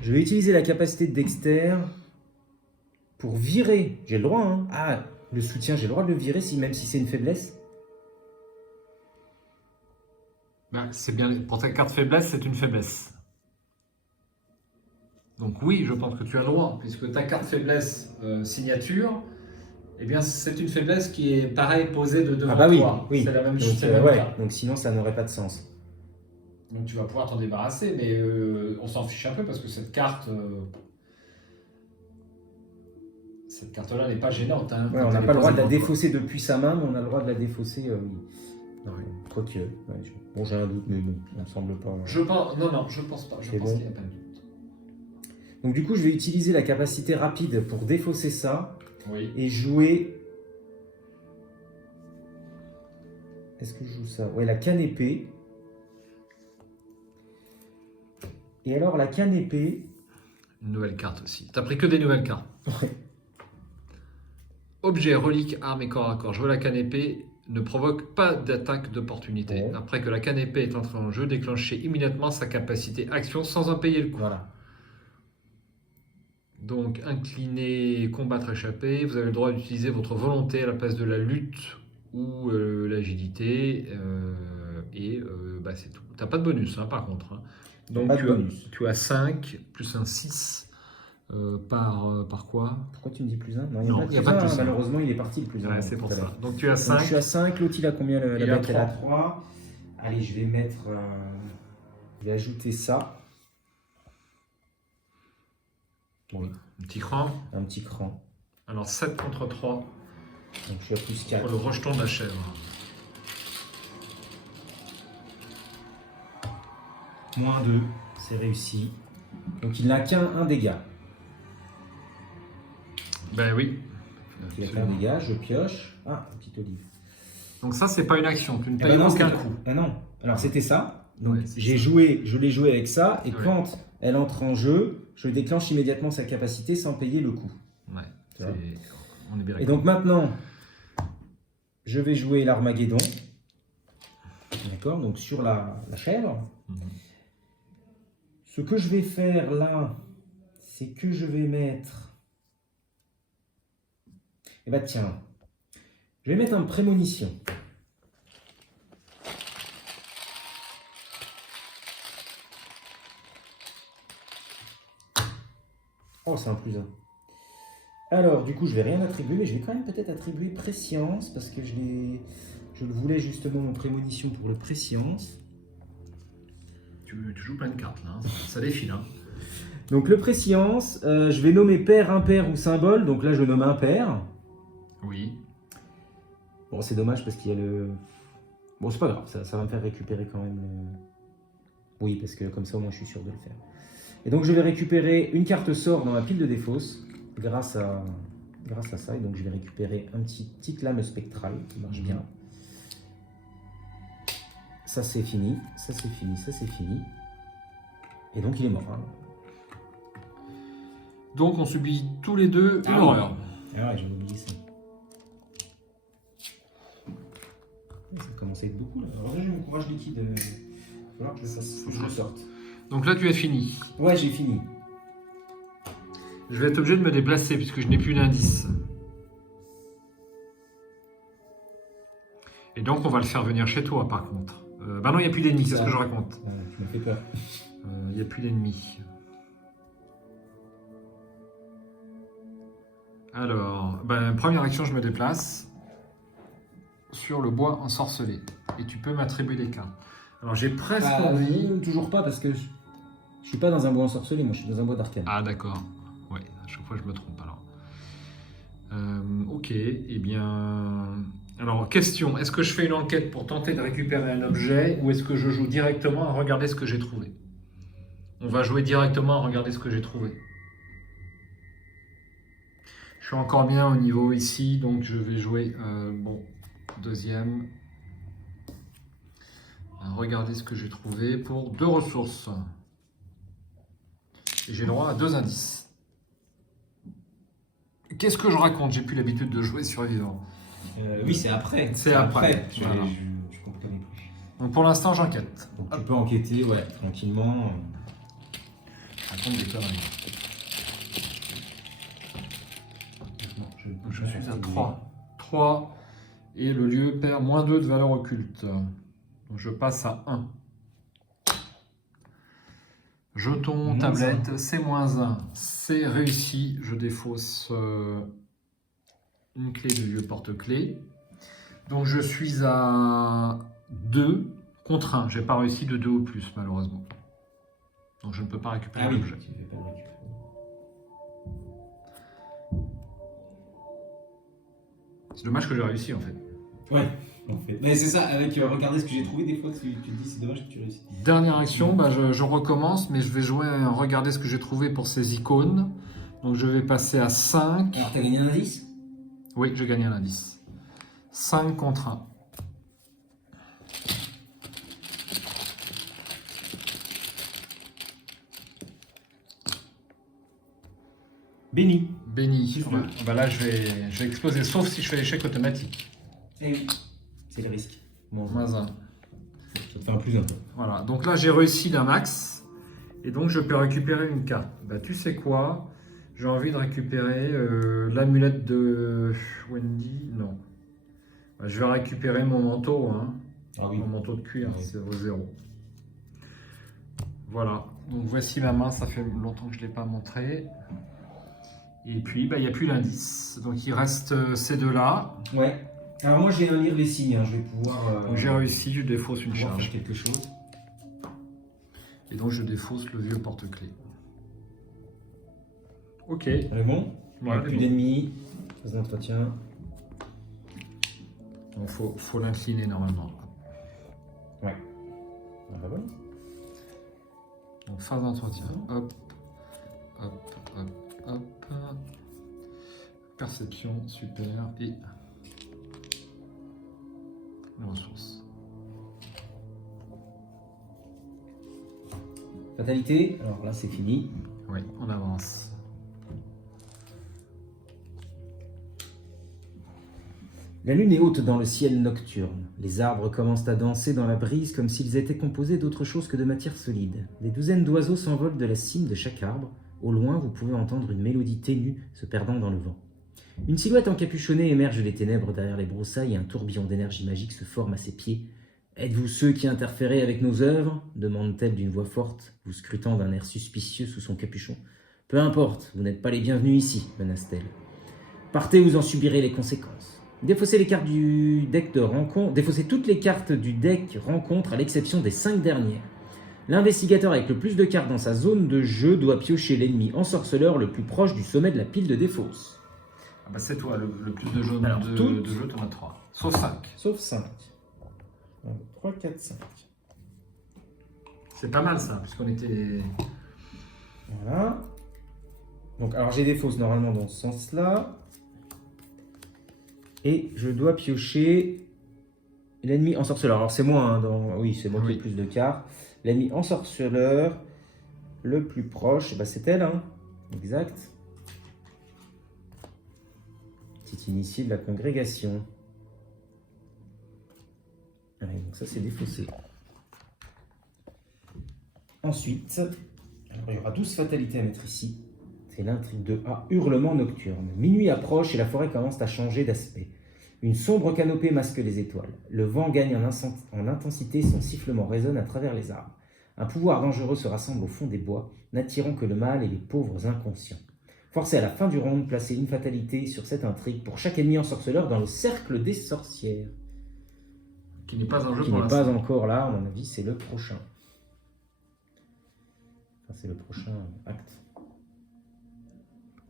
Je vais utiliser la capacité de Dexter pour virer. J'ai le droit, hein. Ah, le soutien, j'ai le droit de le virer, même si c'est une faiblesse. Ben, c'est bien. Pour ta carte faiblesse, c'est une faiblesse. Donc oui, je pense que tu as le droit, puisque ta carte faiblesse signature, eh bien c'est une faiblesse qui est pareil posée de devant toi. Oui. C'est la même Donc, chose. Ouais. donc sinon, ça n'aurait pas de sens. Donc tu vas pouvoir t'en débarrasser, mais on s'en fiche un peu parce que cette carte-là n'est pas gênante. Hein, Ouais, on n'a pas le droit de la défausser depuis sa main, mais on a le droit de la défausser, oui. Quoique, bon, j'ai un doute, mais bon, ça ne me semble pas. Je pense, non, je pense pas. Je pense qu'il n'y a pas de doute. Donc du coup, je vais utiliser la capacité rapide pour défausser ça et jouer. Est-ce que je joue ça? Ouais, la canne épée. Et alors, la canne épée. Une nouvelle carte aussi. T'as pris que des nouvelles cartes. Ouais. Objet, relique, arme et corps à corps. Jouer la canne épée ne provoque pas d'attaque d'opportunité. Ouais. Après que la canne épée est entrée en jeu, déclenchez immédiatement sa capacité action sans en payer le coût. Voilà. Donc, incliner, combattre, échapper. Vous avez le droit d'utiliser votre volonté à la place de la lutte ou l'agilité. Bah, c'est tout. T'as pas de bonus, hein, par contre. Hein. Donc, tu as 5 plus un 6 par quoi? Pourquoi tu me dis plus 1? Non, il n'y a pas de plus 1. Malheureusement, il est parti le plus 1. Ouais, c'est pour ça. Donc, tu as 5. Je suis à 5. L'autre, il a combien? Il a 3. Allez, je vais mettre... je vais ajouter ça. Oui. Un petit cran. Un petit cran. Alors 7 contre 3. Donc je suis à plus 4. Pour le rejeton de la chèvre. Moins 2, c'est réussi. Donc il n'a qu'un dégât. Ben oui. Donc il a qu'un dégât, je pioche. Ah, une petite olive. Donc ça, c'est pas une action, tu ne payes aucun coup. Ah non, alors c'était ça. Donc Ouais, je l'ai joué avec ça. Et ouais. quand elle entre en jeu, je déclenche immédiatement sa capacité sans payer le coup. Ouais, on est bien d'accord. Et donc maintenant, je vais jouer l'Armageddon. D'accord, donc sur la chèvre. Ce que je vais faire là, c'est que je vais mettre... Eh bien tiens, je vais mettre un prémonition. Oh, c'est un plus un. Alors, du coup, je vais rien attribuer, mais je vais quand même peut-être attribuer préscience, parce que je le voulais justement en prémonition pour le préscience. Tu joues plein de cartes là, hein. Ça défile. Hein. Donc le préscience, je vais nommer pair, impair ou symbole, donc là je nomme impair. Oui. Bon, c'est dommage parce qu'il y a le... Bon, c'est pas grave, ça va me faire récupérer quand même le... Oui, parce que comme ça, au moins, je suis sûr de le faire. Et donc, je vais récupérer une carte sort dans ma pile de défausse grâce à ça. Et donc, je vais récupérer une petite lame spectrale qui marche bien. Ça, c'est fini. Ça, c'est fini. Ça, c'est fini. Et donc, il est mort. Hein. Donc, on subit tous les deux une horreur. Ah ouais, j'avais oublié ça. Ça commence à être beaucoup là. Alors là, j'ai mon courage liquide. Il va falloir que je le sorte. Donc là, tu as fini. Ouais, j'ai fini. Je vais être obligé de me déplacer puisque je n'ai plus d'indice. Et donc, on va le faire venir chez toi, par contre. Bah non, il n'y a plus d'ennemis, c'est ce que je raconte. Tu m'as fait peur. Il n'y a plus d'ennemis. Alors, première action, je me déplace sur le bois ensorcelé. Et tu peux m'attribuer des cartes. Alors, j'ai presque envie... Toujours pas, parce que je suis pas dans un bois ensorcelé, moi je suis dans un bois d'arcane. Ah, d'accord. Ouais, à chaque fois, je me trompe alors. Ok, eh bien... Alors, question, est-ce que je fais une enquête pour tenter de récupérer un objet ou est-ce que je joue directement à regarder ce que j'ai trouvé? On va jouer directement à regarder ce que j'ai trouvé. Je suis encore bien au niveau ici, donc je vais jouer, deuxième. Regardez ce que j'ai trouvé pour 2 ressources. Et j'ai le droit à 2 indices. Qu'est-ce que je raconte? J'ai plus l'habitude de jouer survivant. Oui, c'est après. C'est après. Voilà. Je comprenais plus. Donc pour l'instant, j'enquête. Donc tu peux enquêter, ouais, tranquillement. Je raconte des conneries. Je suis à 3. 3. Et le lieu perd -2 de valeur occulte. Donc je passe à 1. Jeton, tablette, c'est -1. C'est réussi. Je défausse une clé de lieu porte-clé. Donc je suis à 2 contre 1. J'ai pas réussi de 2 ou plus, malheureusement. Donc je ne peux pas récupérer l'objet. C'est dommage que j'ai réussi en fait. Ouais, en fait. Mais c'est ça, avec regarder ce que j'ai trouvé, des fois tu te dis c'est dommage que tu réussis. Dernière action, je recommence, mais je vais jouer à regarder ce que j'ai trouvé pour ces icônes. Donc je vais passer à 5. Alors t'as gagné un indice? Oui, j'ai gagné un indice. 5 contre 1. Béni. Béni. Là, je vais exploser, sauf si je fais l'échec automatique. Eh oui, c'est le risque. Bon, -1. Ça te fait un plus un peu. Voilà, donc là, j'ai réussi d'un max. Et donc, je peux récupérer une carte. Tu sais quoi? J'ai envie de récupérer l'amulette de Wendy. Non. Je vais récupérer mon manteau. Hein. Ah oui. Mon manteau de cuir, Ah oui. c'est au 0. Voilà, donc voici ma main, ça fait longtemps que je ne l'ai pas montré. Et puis, il n'y a plus l'indice. Donc, il reste ces deux-là. Ouais. Alors moi, j'ai un lire les signes, hein. Je vais pouvoir... Donc, j'ai réussi, je défausse une charge. Faire quelque chose. Et donc, je défausse le vieux porte-clés. Ok. Elle est bon? Ouais, plus d'ennemis. Phase d'entretien. Donc, faut l'incliner normalement. Ouais. Ah bah voilà. Donc, phase d'entretien. Hop, hop, hop, hop. Perception, super. Et les ressources. Fatalité. Alors là, c'est fini. Oui, on avance. La lune est haute dans le ciel nocturne. Les arbres commencent à danser dans la brise comme s'ils étaient composés d'autre chose que de matière solide. Des douzaines d'oiseaux s'envolent de la cime de chaque arbre. Au loin, vous pouvez entendre une mélodie ténue se perdant dans le vent. Une silhouette encapuchonnée émerge des ténèbres derrière les broussailles et un tourbillon d'énergie magique se forme à ses pieds. « Êtes-vous ceux qui interférez avec nos œuvres » demande-t-elle d'une voix forte, vous scrutant d'un air suspicieux sous son capuchon. « Peu importe, vous n'êtes pas les bienvenus ici, menace-t-elle. Partez, vous en subirez les conséquences. Défaussez les cartes du deck de rencontre. Défaussez toutes les cartes du deck rencontre à l'exception des 5 dernières. L'investigateur avec le plus de cartes dans sa zone de jeu doit piocher l'ennemi ensorceleur le plus proche du sommet de la pile de défausse. Ah bah c'est toi, le plus de jeux Alors, de jeu, t'en as 3. Sauf 5. Sauf 5. 3, 4, 5. C'est pas mal ça, puisqu'on était... Voilà. Donc, alors j'ai des fausses normalement dans ce sens-là. Et je dois piocher l'ennemi ensorceleur. Alors c'est moi, hein, oui, c'est moi qui ai le plus de cartes. L'ennemi ensorceleur, le plus proche, bah c'est elle, hein. Exact. Petite initiée de la congrégation. Allez, donc ça c'est défaussé. Ensuite, alors, il y aura 12 fatalités à mettre ici. C'est l'intrigue de A, hurlement nocturne. Minuit approche et la forêt commence à changer d'aspect. Une sombre canopée masque les étoiles. Le vent gagne en intensité, son sifflement résonne à travers les arbres. Un pouvoir dangereux se rassemble au fond des bois, n'attirant que le mal et les pauvres inconscients. Forcez à la fin du round, placez une fatalité sur cette intrigue pour chaque ennemi ensorceleur dans le cercle des sorcières. Qui n'est pas en jeu qui pour n'est l'instant. pas encore là, à mon avis, c'est le prochain. Enfin, c'est le prochain acte.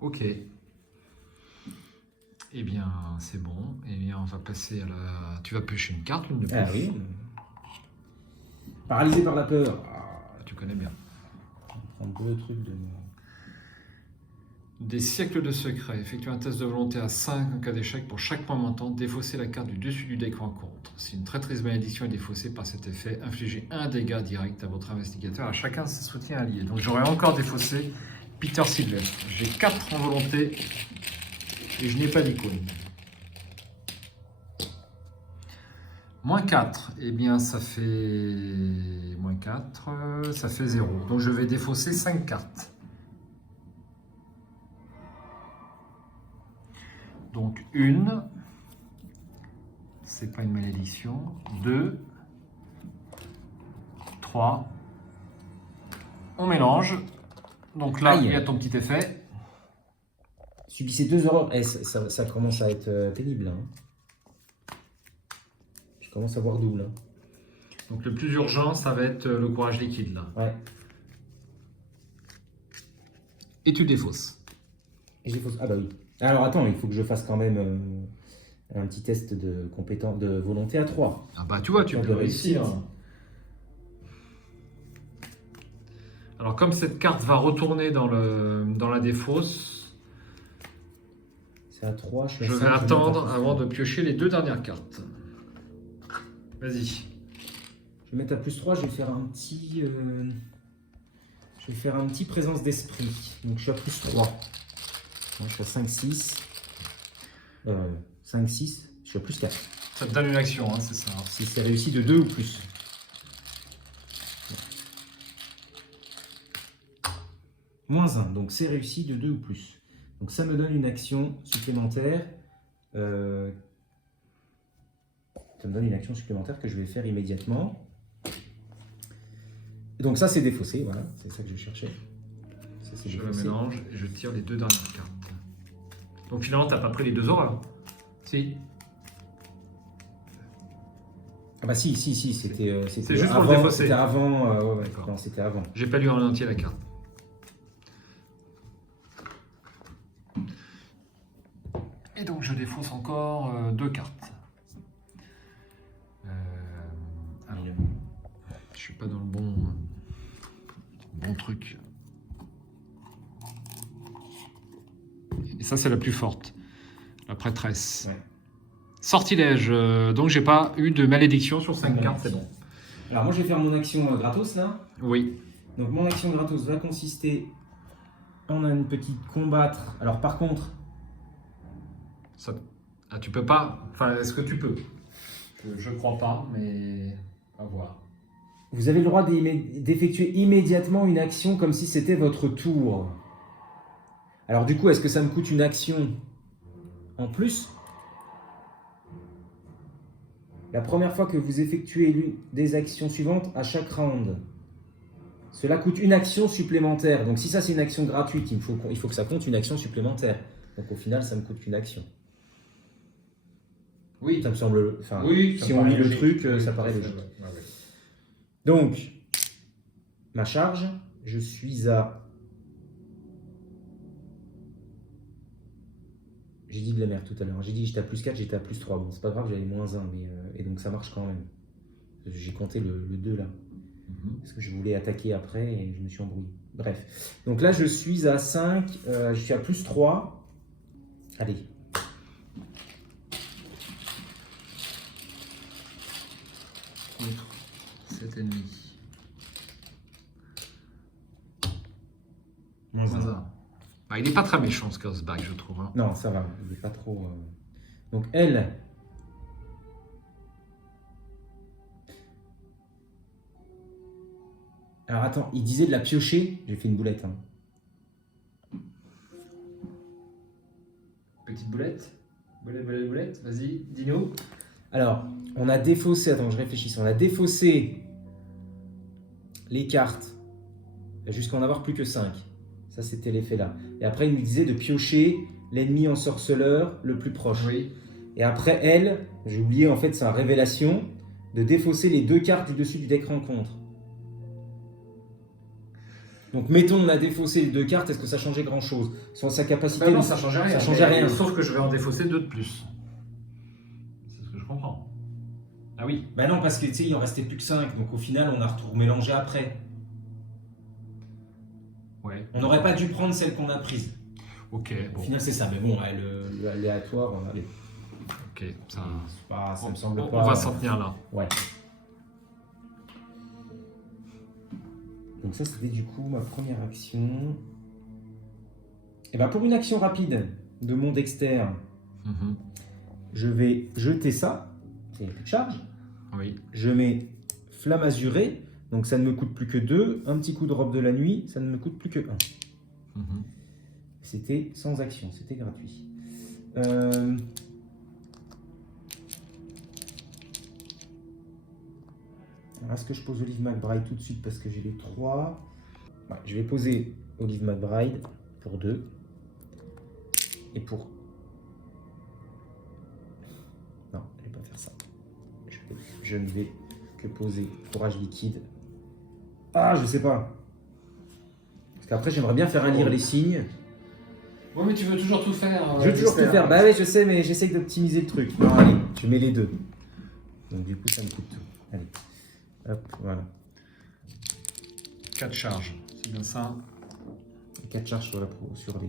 Ok. Eh bien, c'est bon. Eh bien, on va passer à la... Tu vas pêcher une carte, une de plus. Ah oui. Paralysé par la peur. Tu connais bien. On va prendre deux trucs de... Des siècles de secrets. Effectuez un test de volonté à 5 en cas d'échec pour chaque point montant. Défaussez la carte du dessus du deck rencontre. Si une traîtrise malédiction est défaussée par cet effet, infligez un dégât direct à votre investigateur, à chacun ses soutiens alliés. Donc j'aurais encore défaussé Peter Sylvestre. J'ai 4 en volonté et je n'ai pas d'icône. Moins 4, eh bien ça fait... Moins 4, ça fait 0. Donc je vais défausser 5 cartes. Donc une, c'est pas une malédiction, 2, 3, on mélange, donc là Aïe. il y a ton petit effet. Subissez 2 horreurs. Eh, ça commence à être pénible. Hein. Je commence à voir double. Hein. Donc le plus urgent, ça va être le courage liquide là. Ouais. Et tu défausses. Et j'ai fausse. Ah bah oui. Alors attends, il faut que je fasse quand même un petit test de compétence, de volonté à 3. Ah bah tu vois, tu Pas peux de réussir. réussite. Alors comme cette carte va retourner dans la défausse, C'est à 3, je suis à je 5, vais attendre mettre à- avant de piocher les 2 dernières cartes. Vas-y. Je vais mettre à plus 3, je vais faire un petit... Je vais faire un petit présence d'esprit. Donc je suis à plus 3. Donc, je suis à 5, 6. 5, 6. Je suis à plus 4. Ça te donne une action, hein, c'est ça. Si c'est réussi de 2 ou plus. Moins 1, donc c'est réussi de 2 ou plus. Donc ça me donne une action supplémentaire. Ça me donne une action supplémentaire que je vais faire immédiatement. Et donc ça c'est défaussé, voilà, c'est ça que je cherchais. Ça, c'est Je le défaussé. mélange et je tire les 2 dernières cartes. Donc finalement, tu n'as pas pris les 2 horreurs. Si. Ah bah si, c'était C'est juste pour le avant, défausser. c'était avant, ouais, D'accord. non, c'était avant. J'ai pas lu en entier la carte. Et donc je défausse encore 2 cartes. Alors, je suis pas dans le bon truc. Et ça c'est la plus forte, la prêtresse. Ouais. Sortilège. Donc j'ai pas eu de malédiction sur 5 cartes, c'est bon. Alors moi je vais faire mon action gratos là. Oui. Donc mon action gratos va consister en une petite combattre. Alors par contre, Ça... Ah, tu peux pas. Enfin, est-ce que tu peux? Je crois pas, mais à voir. vous avez le droit d'effectuer immédiatement une action comme si c'était votre tour. Alors du coup, est-ce que ça me coûte une action en plus? La première fois que vous effectuez l'une des actions suivantes à chaque round. Cela coûte une action supplémentaire. Donc si ça c'est une action gratuite, il faut que ça compte une action supplémentaire. Donc au final, ça ne me coûte qu'une action. Oui. Ça me semble. Enfin, Oui, si on lit le truc, ça paraît logique. Ouais. Donc, ma charge, je suis à. J'ai dit de la merde tout à l'heure. J'ai dit que j'étais à plus 4, j'étais à plus 3. Bon, c'est pas grave, j'avais moins 1, mais, et donc ça marche quand même. J'ai compté le 2 là. Parce que je voulais attaquer après et je me suis embrouillé. Bref. Donc là, je suis à 5, je suis à plus 3. Allez. Contre 7,5. Moins 1. Bah, il n'est pas très méchant ce Kurzbach, je trouve. Hein. Non, ça va. Il n'est pas trop. Donc elle. Alors attends, il disait de la piocher. J'ai fait une boulette. Hein. Petite boulette. Boulette. Vas-y, dis-nous. Alors, on a défaussé. Attends, je réfléchisse. On a défaussé les cartes jusqu'à en avoir plus que 5. Ça, c'était l'effet là. Et après, il nous disait de piocher l'ennemi ensorceleur le plus proche. Oui. Et après, elle, j'ai oublié en fait, c'est une révélation, de défausser les 2 cartes du dessus du deck rencontre. Donc, mettons, on a défaussé les 2 cartes, est-ce que ça changeait grand-chose? Sur sa capacité... Non, ça changeait rien. Ça changeait rien. Sauf que je vais en défausser 2 de plus. C'est ce que je comprends. Ah oui. Bah non, parce que tu sais, il en restait plus que 5. Donc, au final, on a remélangé après. Ouais. On n'aurait pas dû prendre celle qu'on a prise. Ok, bon. Au final, c'est ça. Mais bon, l'aléatoire, allez. Ok, ça me semble pas... On va s'en tenir là. Ouais. Donc ça, c'était du coup ma première action. Et ben pour une action rapide de mon Dexter, je vais jeter ça. Il n'y a plus de charge. Oui. Je mets Flamme Azurée. Donc ça ne me coûte plus que 2. Un petit coup de robe de la nuit, ça ne me coûte plus que 1. C'était sans action, c'était gratuit. Alors, est-ce que je pose Olive McBride tout de suite parce que j'ai les 3? Ouais, je vais poser Olive McBride pour 2. Et pour... Non, je ne vais pas faire ça. Je ne vais que poser Courage Liquide. Ah, je sais pas. Parce qu'après, j'aimerais bien faire un lire les signes. Ouais, mais tu veux toujours tout faire. Je veux toujours tout faire. Bah ouais, je sais, mais j'essaye d'optimiser le truc. Non, allez, je mets les 2. Donc du coup, ça me coûte tout. Allez. Hop, voilà. 4 charges, c'est bien ça. 4 charges sur, sur les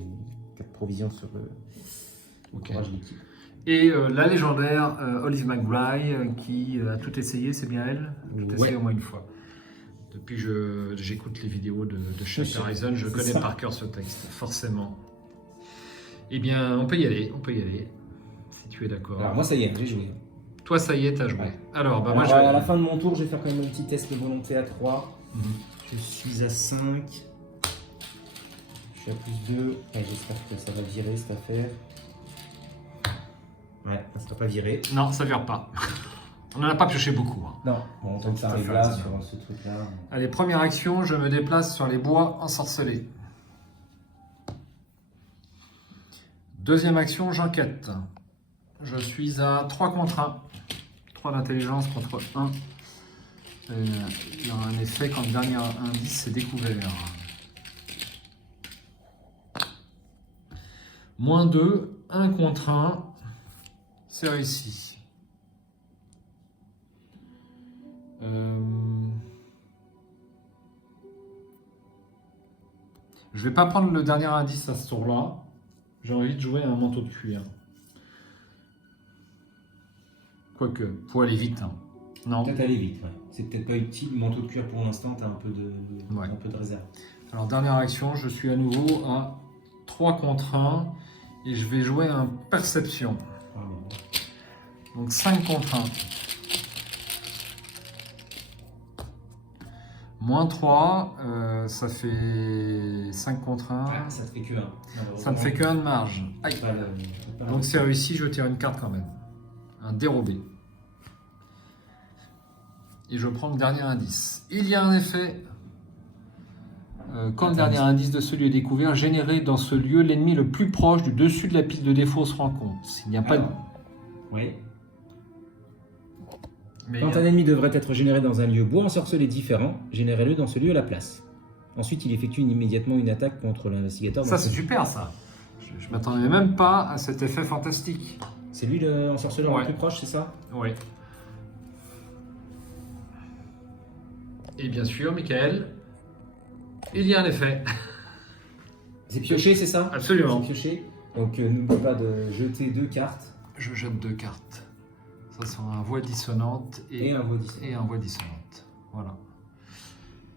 4 provisions sur le Courage Liquide. Et la légendaire Olive McBride qui a tout essayé, c'est bien elle? Tout essayé au moins une fois. Depuis que j'écoute les vidéos de Shutter Horizon, je connais par cœur ce texte, forcément. Eh bien, on peut y aller, si tu es d'accord. Alors moi, ça y est, j'ai joué. Toi, ça y est, t'as joué. Ouais. Alors, bah, moi, à la fin de mon tour, je vais faire quand même un petit test de volonté à 3. Je suis à 5. Je suis à plus 2. J'espère que ça va virer cette affaire. Ouais, ça ne sera pas viré. Non, ça ne vire pas. On n'en a pas pioché beaucoup. Hein. Non, bon, tant que ça arrive là, sur ce truc-là. Allez, première action, je me déplace sur les bois ensorcelés. Deuxième action, j'enquête. Je suis à 3 contre 1. 3 d'intelligence contre 1. Il y aura un effet quand le dernier indice est découvert. Moins 2, 1 contre 1. C'est réussi. Je vais pas prendre le dernier indice à ce tour-là. J'ai envie de jouer un manteau de cuir. Quoique, faut aller vite. Hein. Non. Peut-être aller vite, ouais. C'est peut-être pas utile. Le manteau de cuir pour l'instant, tu as un peu de réserve. Alors, dernière action, je suis à nouveau à 3 contre 1 et je vais jouer un perception. Ah, bon. Donc 5 contre 1. Moins 3, ça fait 5 contre 1. Ah, ça ne fait que 1. Ça ne fait que 1 de marge. Aïe. Donc c'est réussi, je tire une carte quand même. Un dérobé. Et je prends le dernier indice. Il y a un effet Quand le dernier indice de ce lieu est découvert, générez dans ce lieu l'ennemi le plus proche du dessus de la pile de défauts se rencontre. S'il n'y a pas de... Oui. Mais Quand un ennemi devrait être généré dans un lieu beau ensorcelé différent, générez-le dans ce lieu à la place. Ensuite, il effectue immédiatement une attaque contre l'investigateur. ça, c'est super, ça. Je m'attendais même pas à cet effet fantastique. C'est lui l'ensorceleur Ouais. le plus proche, c'est ça? Oui. Et bien sûr, Michael, il y a un effet. C'est pioché, c'est ça? Absolument. C'est pioché. Donc n'oublie pas de jeter 2 cartes Je jette 2 cartes. Ça sera un voix dissonante et un voix dissonant. et un voix dissonante. Voilà.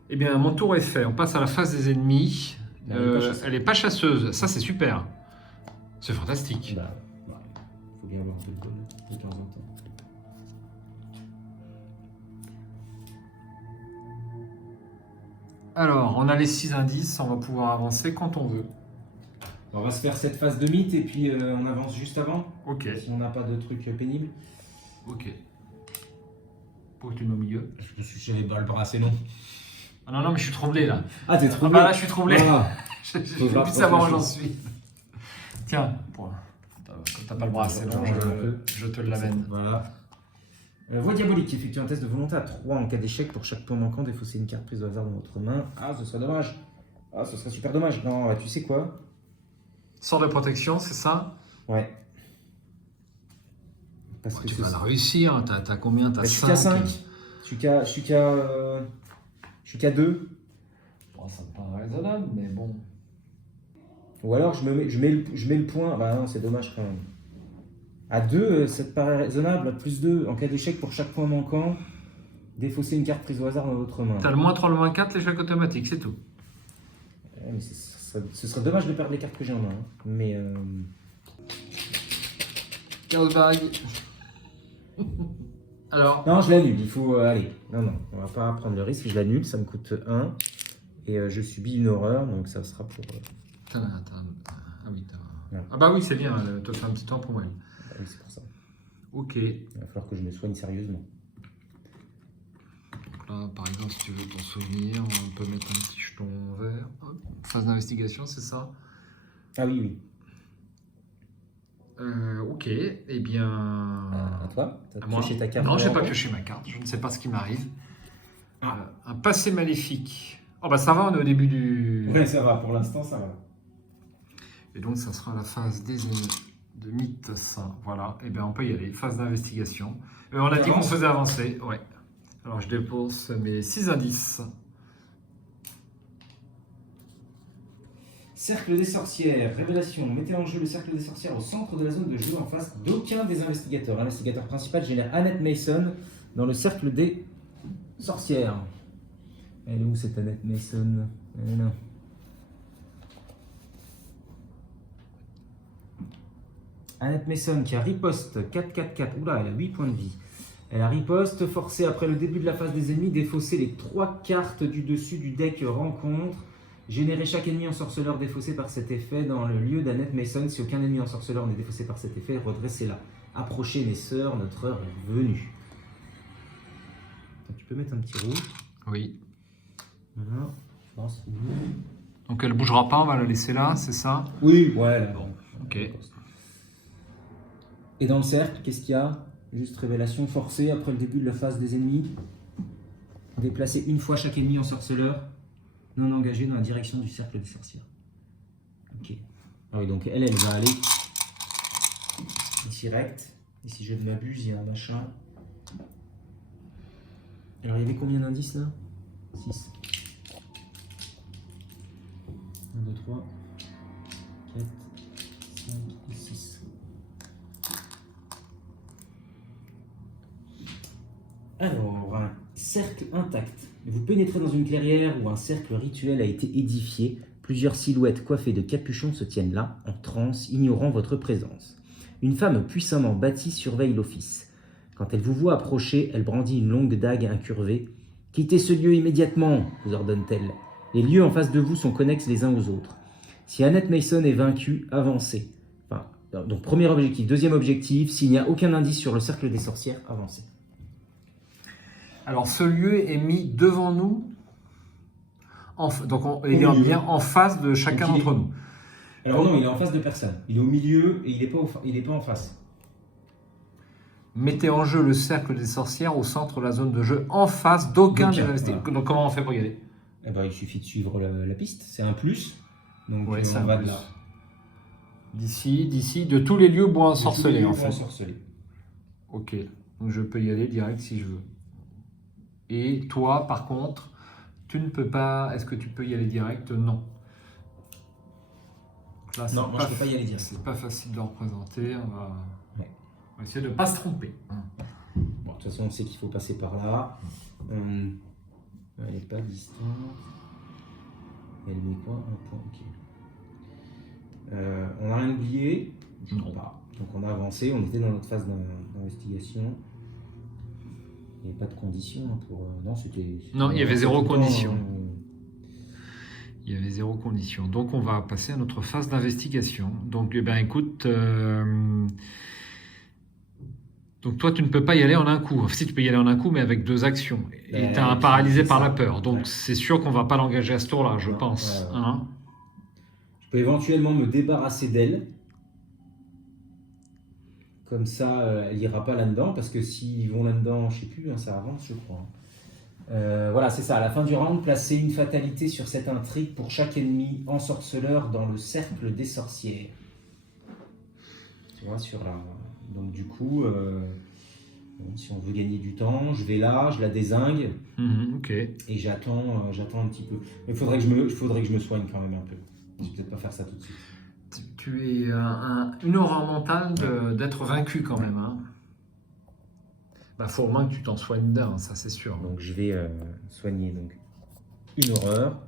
Eh bien, mon tour est fait. On passe à la phase des ennemis. Elle est pas chasseuse. Ça, c'est super. C'est fantastique. Bah, faut bien avoir un peu de bol de temps en temps. Alors, on a les 6 indices. On va pouvoir avancer quand on veut. On va se faire cette phase de mythe et puis on avance juste avant. Ok. Si on n'a pas de trucs pénibles. Ok. Pourquoi tu es au milieu? J'avais pas le bras assez long. Ah non, non, mais je suis troublé là. Ah, t'es Ah troublé? bah là, je suis troublé. Ah. J'ai Faut plus voir de savoir où autre j'en chose. suis. Tiens, quand t'as pas le bras assez long, je te l'amène. Voilà. Voix diabolique, effectue un test de volonté à 3 en cas d'échec. Pour chaque point manquant, défausser une carte prise au hasard dans votre main. Ah, ce serait dommage. Ah, ce serait super dommage. Non, tu sais quoi? Sort de protection, c'est ça? Ouais. Parce que Tu ce- vas la réussir. T'as combien? T'as Bah, je suis qu'à 5. 5. Je suis qu'à 2. Bon, ça me paraît raisonnable, mais bon. Ou alors je mets le point. Bah non, c'est dommage quand même. À 2, ça te paraît raisonnable. À plus 2, en cas d'échec pour chaque point manquant, défausser une carte prise au hasard dans votre main. T'as le moins 3, le moins 4, l'échec automatique, c'est tout. Ouais, mais ce serait dommage de perdre les cartes que j'ai en main. Hein. Mais. Chaos bag. Alors, Non, je l'annule. Il faut. Allez. Non, on va pas prendre le risque. Je l'annule. Ça me coûte 1. Et je subis une horreur. Donc ça sera pour. ah oui, Ouais. ah bah oui, c'est bien, te faire un petit temps pour moi. Oui, c'est pour ça. Ok. Il va falloir que je me soigne sérieusement. Donc là, par exemple, si tu veux t'en souvenir, on peut mettre un petit jeton vert. Hop. Phase d'investigation, c'est ça? Ah oui, oui. Ok, eh bien... À toi? T'as à moi. pioché ta carte? Non, j'ai en pas haut pioché ma carte, je ne sais pas ce qui m'arrive. Un passé maléfique. Oh bah ça va, on est au début du... Ouais, ça va. Pour l'instant, ça va. Et donc ça sera la phase de mythe, ça. Voilà, et bien on peut y aller. Phase d'investigation. On a dit qu'on faisait avancer, ouais. Alors je dépose mes 6 indices. Cercle des sorcières, révélation. Mettez en jeu le cercle des sorcières au centre de la zone de jeu en face d'aucun des investigateurs. L'investigateur principal génère Annette Mason dans le cercle des sorcières. Elle est où cette Annette Mason? Elle est là. Annette Mason qui a riposte 4-4-4. Oula, elle a 8 points de vie. Elle a riposte, forcé après le début de la phase des ennemis, défausser les 3 cartes du dessus du deck rencontre. Générer chaque ennemi ensorceleur défaussé par cet effet dans le lieu d'Annette Mason. Si aucun ennemi ensorceleur n'est défaussé par cet effet, redressez-la. Approchez mes sœurs, notre heure est venue. Donc, tu peux mettre un petit rouge. Oui. Voilà. Non, c'est bon. Donc elle bougera pas, on va la laisser là, c'est ça? Oui, ouais, là. Bon, ok. Et dans le cercle, qu'est-ce qu'il y a? Juste révélation forcée après le début de la phase des ennemis. Déplacer une fois chaque ennemi ensorceleur non engagé dans la direction du cercle des sorcières. Ok. Ah oui, donc elle va aller ici recte. Et si je ne m'abuse, il y a un machin. Alors il y avait combien d'indices là? 6. 1, 2, 3, 4, 5 et 6. Alors, un cercle intact. Vous pénétrez dans une clairière où un cercle rituel a été édifié. Plusieurs silhouettes coiffées de capuchons se tiennent là, en transe, ignorant votre présence. Une femme puissamment bâtie surveille l'office. Quand elle vous voit approcher, elle brandit une longue dague incurvée. « Quittez ce lieu immédiatement !» vous ordonne-t-elle. Les lieux en face de vous sont connexes les uns aux autres. Si Annette Mason est vaincue, avancez. Donc premier objectif. Deuxième objectif, s'il n'y a aucun indice sur le cercle des sorcières, avancez. Alors ce lieu est mis devant nous. Il est milieu. bien en face de chacun Donc, il est- d'entre nous. Alors non, il est en face de personne. Il est au milieu et il n'est pas en face. Mettez en jeu le cercle des sorcières au centre de la zone de jeu, en face d'aucun des D'aucun, investisseurs. voilà. Donc comment on fait pour y aller? Eh ben, il suffit de suivre la piste. C'est un plus. Donc Ouais, c'est on un va plus. de là. D'ici, de tous les lieux bois ensorcelés en fait. Ensorcelés. Ok, donc je peux y aller direct si je veux. Et toi, par contre, tu ne peux pas. Est-ce que tu peux y aller direct? Non. Là, Non, moi je peux pas y aller direct. C'est pas facile de le représenter. Ouais. On va essayer de ne pas se tromper. Bon, de toute façon, on sait qu'il faut passer par là. Elle n'est pas distante. Elle met quoi? Un point, ok. On n'a rien oublié? Je ne Non. crois pas. Donc on a avancé, on était dans notre phase d'investigation. Il n'y avait pas de conditions pour. Non, c'était. Non, il y avait c'était zéro tout le temps, condition. Il y avait zéro condition. Donc on va passer à notre phase d'investigation. Donc eh ben, écoute, donc toi tu ne peux pas y aller en un coup. Enfin, si tu peux y aller en un coup, mais avec 2 actions. Et tu es paralysé par la peur. Donc Ouais. c'est sûr qu'on ne va pas l'engager à ce tour-là, je Non, pense. ouais. Hein? Je peux éventuellement me débarrasser d'elle. Comme ça, elle n'ira pas là-dedans, parce que s'ils vont là-dedans, je ne sais plus, hein, ça avance, je crois. Voilà, c'est ça. À la fin du round, placez une fatalité sur cette intrigue pour chaque ennemi ensorceleur dans le cercle des sorcières. Tu vois, sur la... Donc du coup, bon, si on veut gagner du temps, je vais là, je la dézingue, Ok. et j'attends un petit peu. Mais il faudrait que je me soigne quand même un peu. Je vais peut-être pas faire ça tout de suite. Tu es une horreur mentale d'être vaincu quand même. Hein. Bah, faut au moins que tu t'en soignes d'un, ça c'est sûr. Donc je vais soigner donc une horreur,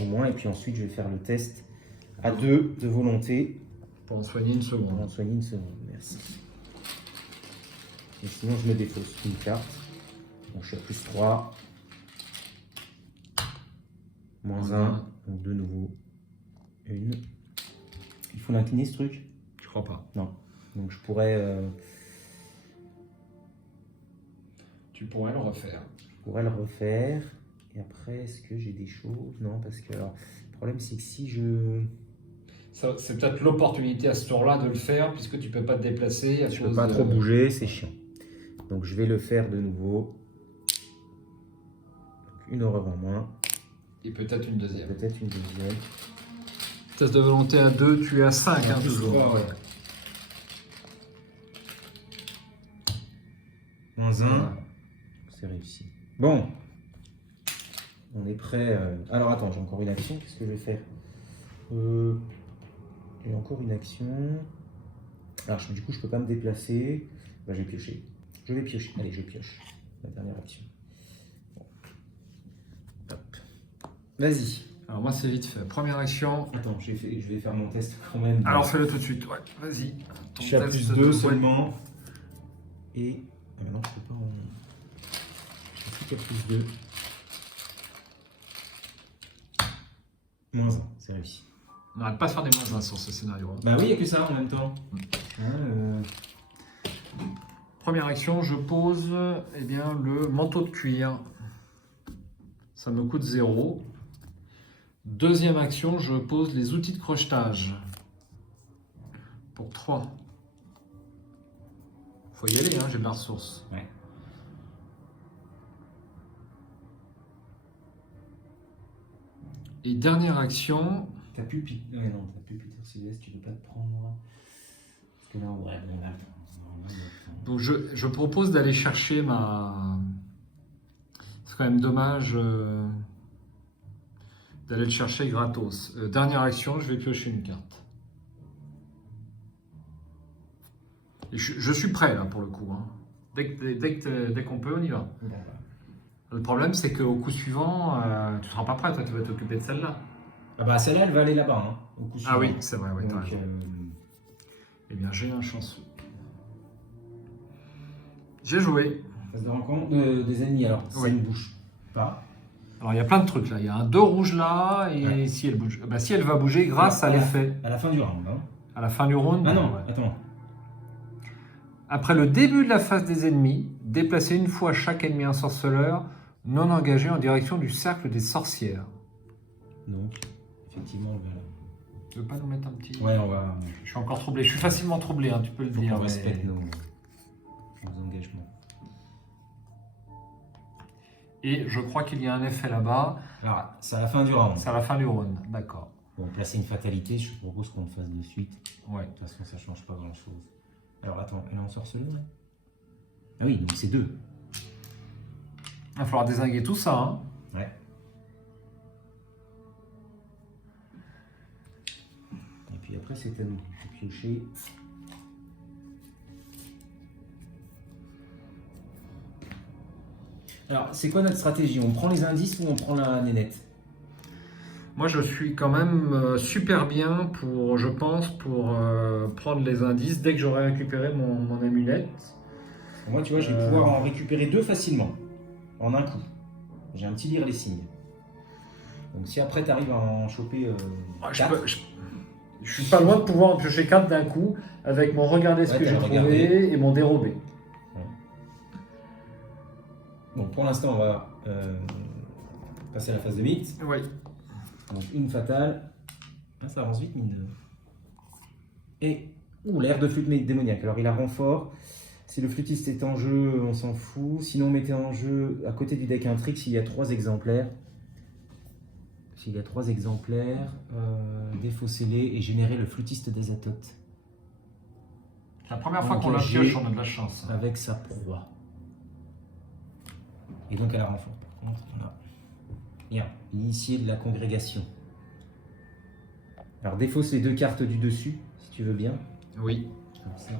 au moins, et puis ensuite je vais faire le test à 2 de volonté Pour en soigner une pour seconde. en soigner une seconde. Merci. Et sinon je me défausse une carte. Donc je suis à plus 3. Moins 1. Donc de nouveau une. Il faut l'incliner ce truc? Je crois pas. Non. Donc je pourrais Tu pourrais le refaire. le refaire. Et après, est-ce que j'ai des choses? Non, parce que alors, le problème c'est que si je... C'est peut-être l'opportunité à ce tour-là de le faire, puisque tu peux pas te déplacer. À Je cause peux pas de- trop bouger, c'est chiant. Donc je vais le faire de nouveau. Donc, une horreur en moins, Et peut-être une deuxième. peut-être une deuxième. Test de volonté à 2, tu es à 5 hein, Plus toujours. 3, ouais. Moins 1, c'est réussi. Bon, on est prêt. Alors attends, j'ai encore une action, qu'est-ce que je vais faire? J'ai encore une action. Alors du coup, je peux pas me déplacer. Bah, je vais piocher. Je vais piocher. Allez, je pioche. La dernière action. Bon. Hop. Vas-y. Alors moi c'est vite fait. Première action. Attends, je vais faire mon test quand même. Alors fais-le tout de suite. Ouais, vas-y. Ton je suis à test plus de 2 poids- seulement. Et maintenant, je peux pas en... Je suis plus qu'à plus 2. Moins 1, c'est réussi. On n'arrête pas de faire des moins 1 sur ce scénario. Hein. Bah oui, il n'y a que ça en même temps. Première action, je pose eh bien, le manteau de cuir. Ça me coûte 0. Deuxième action, je pose les outils de crochetage. Pour 3. Faut y aller, hein, j'ai de la ressource. Ouais. Et dernière action, T'as plus Peter... Ouais, non, t'as plus Peter Céleste, tu peux pas te prendre... Parce que là, ouais, on a le temps. donc je propose d'aller chercher ma... C'est quand même dommage d'aller le chercher gratos. Dernière action, je vais piocher une carte. Et je suis prêt là pour le coup. Hein. Dès qu'on peut, on y va. Bon, bah. Le problème, c'est qu'au coup suivant, tu ne seras pas prêt, toi, tu vas t'occuper de celle-là. Ah bah celle-là, elle va aller là-bas, hein, au coup Ah suivant. oui, c'est vrai, ouais, t'as Donc, raison. Eh bien, j'ai un chanceux. J'ai joué. phase de rencontre des ennemis, alors ça Oui. ne bouge pas. Alors, il y a plein de trucs là. Il y a un 2 rouge là, et Ouais. si elle bouge, bah, si elle va bouger grâce à l'effet. À la fin du round, hein. À la fin du round. Ah non, ouais. attends. Après le début de la phase des ennemis, déplacez une fois chaque ennemi ensorceleur Non engagé en direction du cercle des sorcières. Donc, effectivement, voilà. Tu veux pas nous mettre un petit... Ouais, on va... Je suis encore troublé, je suis facilement troublé, hein, tu peux le Faut dire. qu'on mais- respecte nos engagements. Et je crois qu'il y a un effet là-bas. Alors, c'est à la fin du round. C'est à la fin du round, d'accord. Bon, placer une fatalité, je propose qu'on le fasse de suite. Ouais. De toute façon, ça change pas grand-chose. Alors, attends, elle est en sorceleur, là? Ah oui, donc c'est 2. Il va falloir dézinguer tout ça. Hein. Ouais. Et puis après, c'est à nous. Il faut piocher. Alors, c'est quoi notre stratégie? On prend les indices ou on prend la nénette? Moi, je suis quand même super bien pour, je pense, pour prendre les indices dès que j'aurai récupéré mon amulette. Moi, tu vois, je vais pouvoir en récupérer 2 facilement, en un coup. J'ai un petit lire les signes. Donc, si après, tu arrives à en choper Je suis pas loin de pouvoir en piocher 4 d'un coup avec mon regarder ce que t'as j'ai le trouvé regarder. et mon dérobé. Donc, pour l'instant, on va passer à la phase de 8. Oui. Donc, une fatale. Ah, ça avance vite, mine de... Et, l'air de flûte démoniaque. Alors, il a renfort. Si le flûtiste est en jeu, on s'en fout. Sinon, mettez en jeu, à côté du deck intrigue, s'il y a 3 exemplaires. S'il y a 3 exemplaires, défaussez-les et générez le flûtiste d'Azathoth. C'est la première fois qu'on la Engagé pioche, on a de la chance. avec sa proie. Et donc, elle a renfort. Par contre, on a... Bien, l'initié de la congrégation. Alors, défausse les 2 cartes du dessus, si tu veux bien. Oui. Comme ça.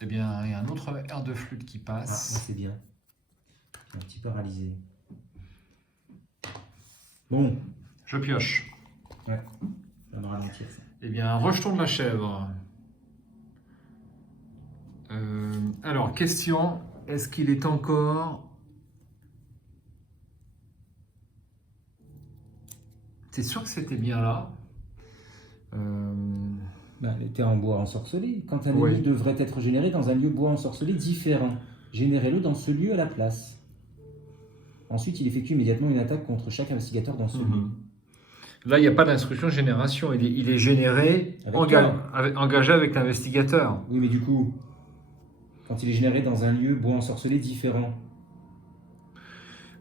Eh bien, il y a un autre air de flûte qui Ah, là, passe. c'est bien. Je suis un petit peu paralysé. Bon. Je pioche. Ouais. Ça va ralentir, ça. Eh bien, rejetons de la chèvre. Alors, question, est-ce qu'il est encore... T'es sûr que c'était bien là? Elle était en bois ensorcelé. Quand un Oui. ennemi devrait être généré dans un lieu bois ensorcelé différent, générez-le dans ce lieu à la place. Ensuite, il effectue immédiatement une attaque contre chaque investigateur dans ce lieu. Là, il n'y a pas d'instruction génération. Il est généré, engagé avec l'investigateur. Oui, mais du coup, quand il est généré dans un lieu bois ensorcelé différent.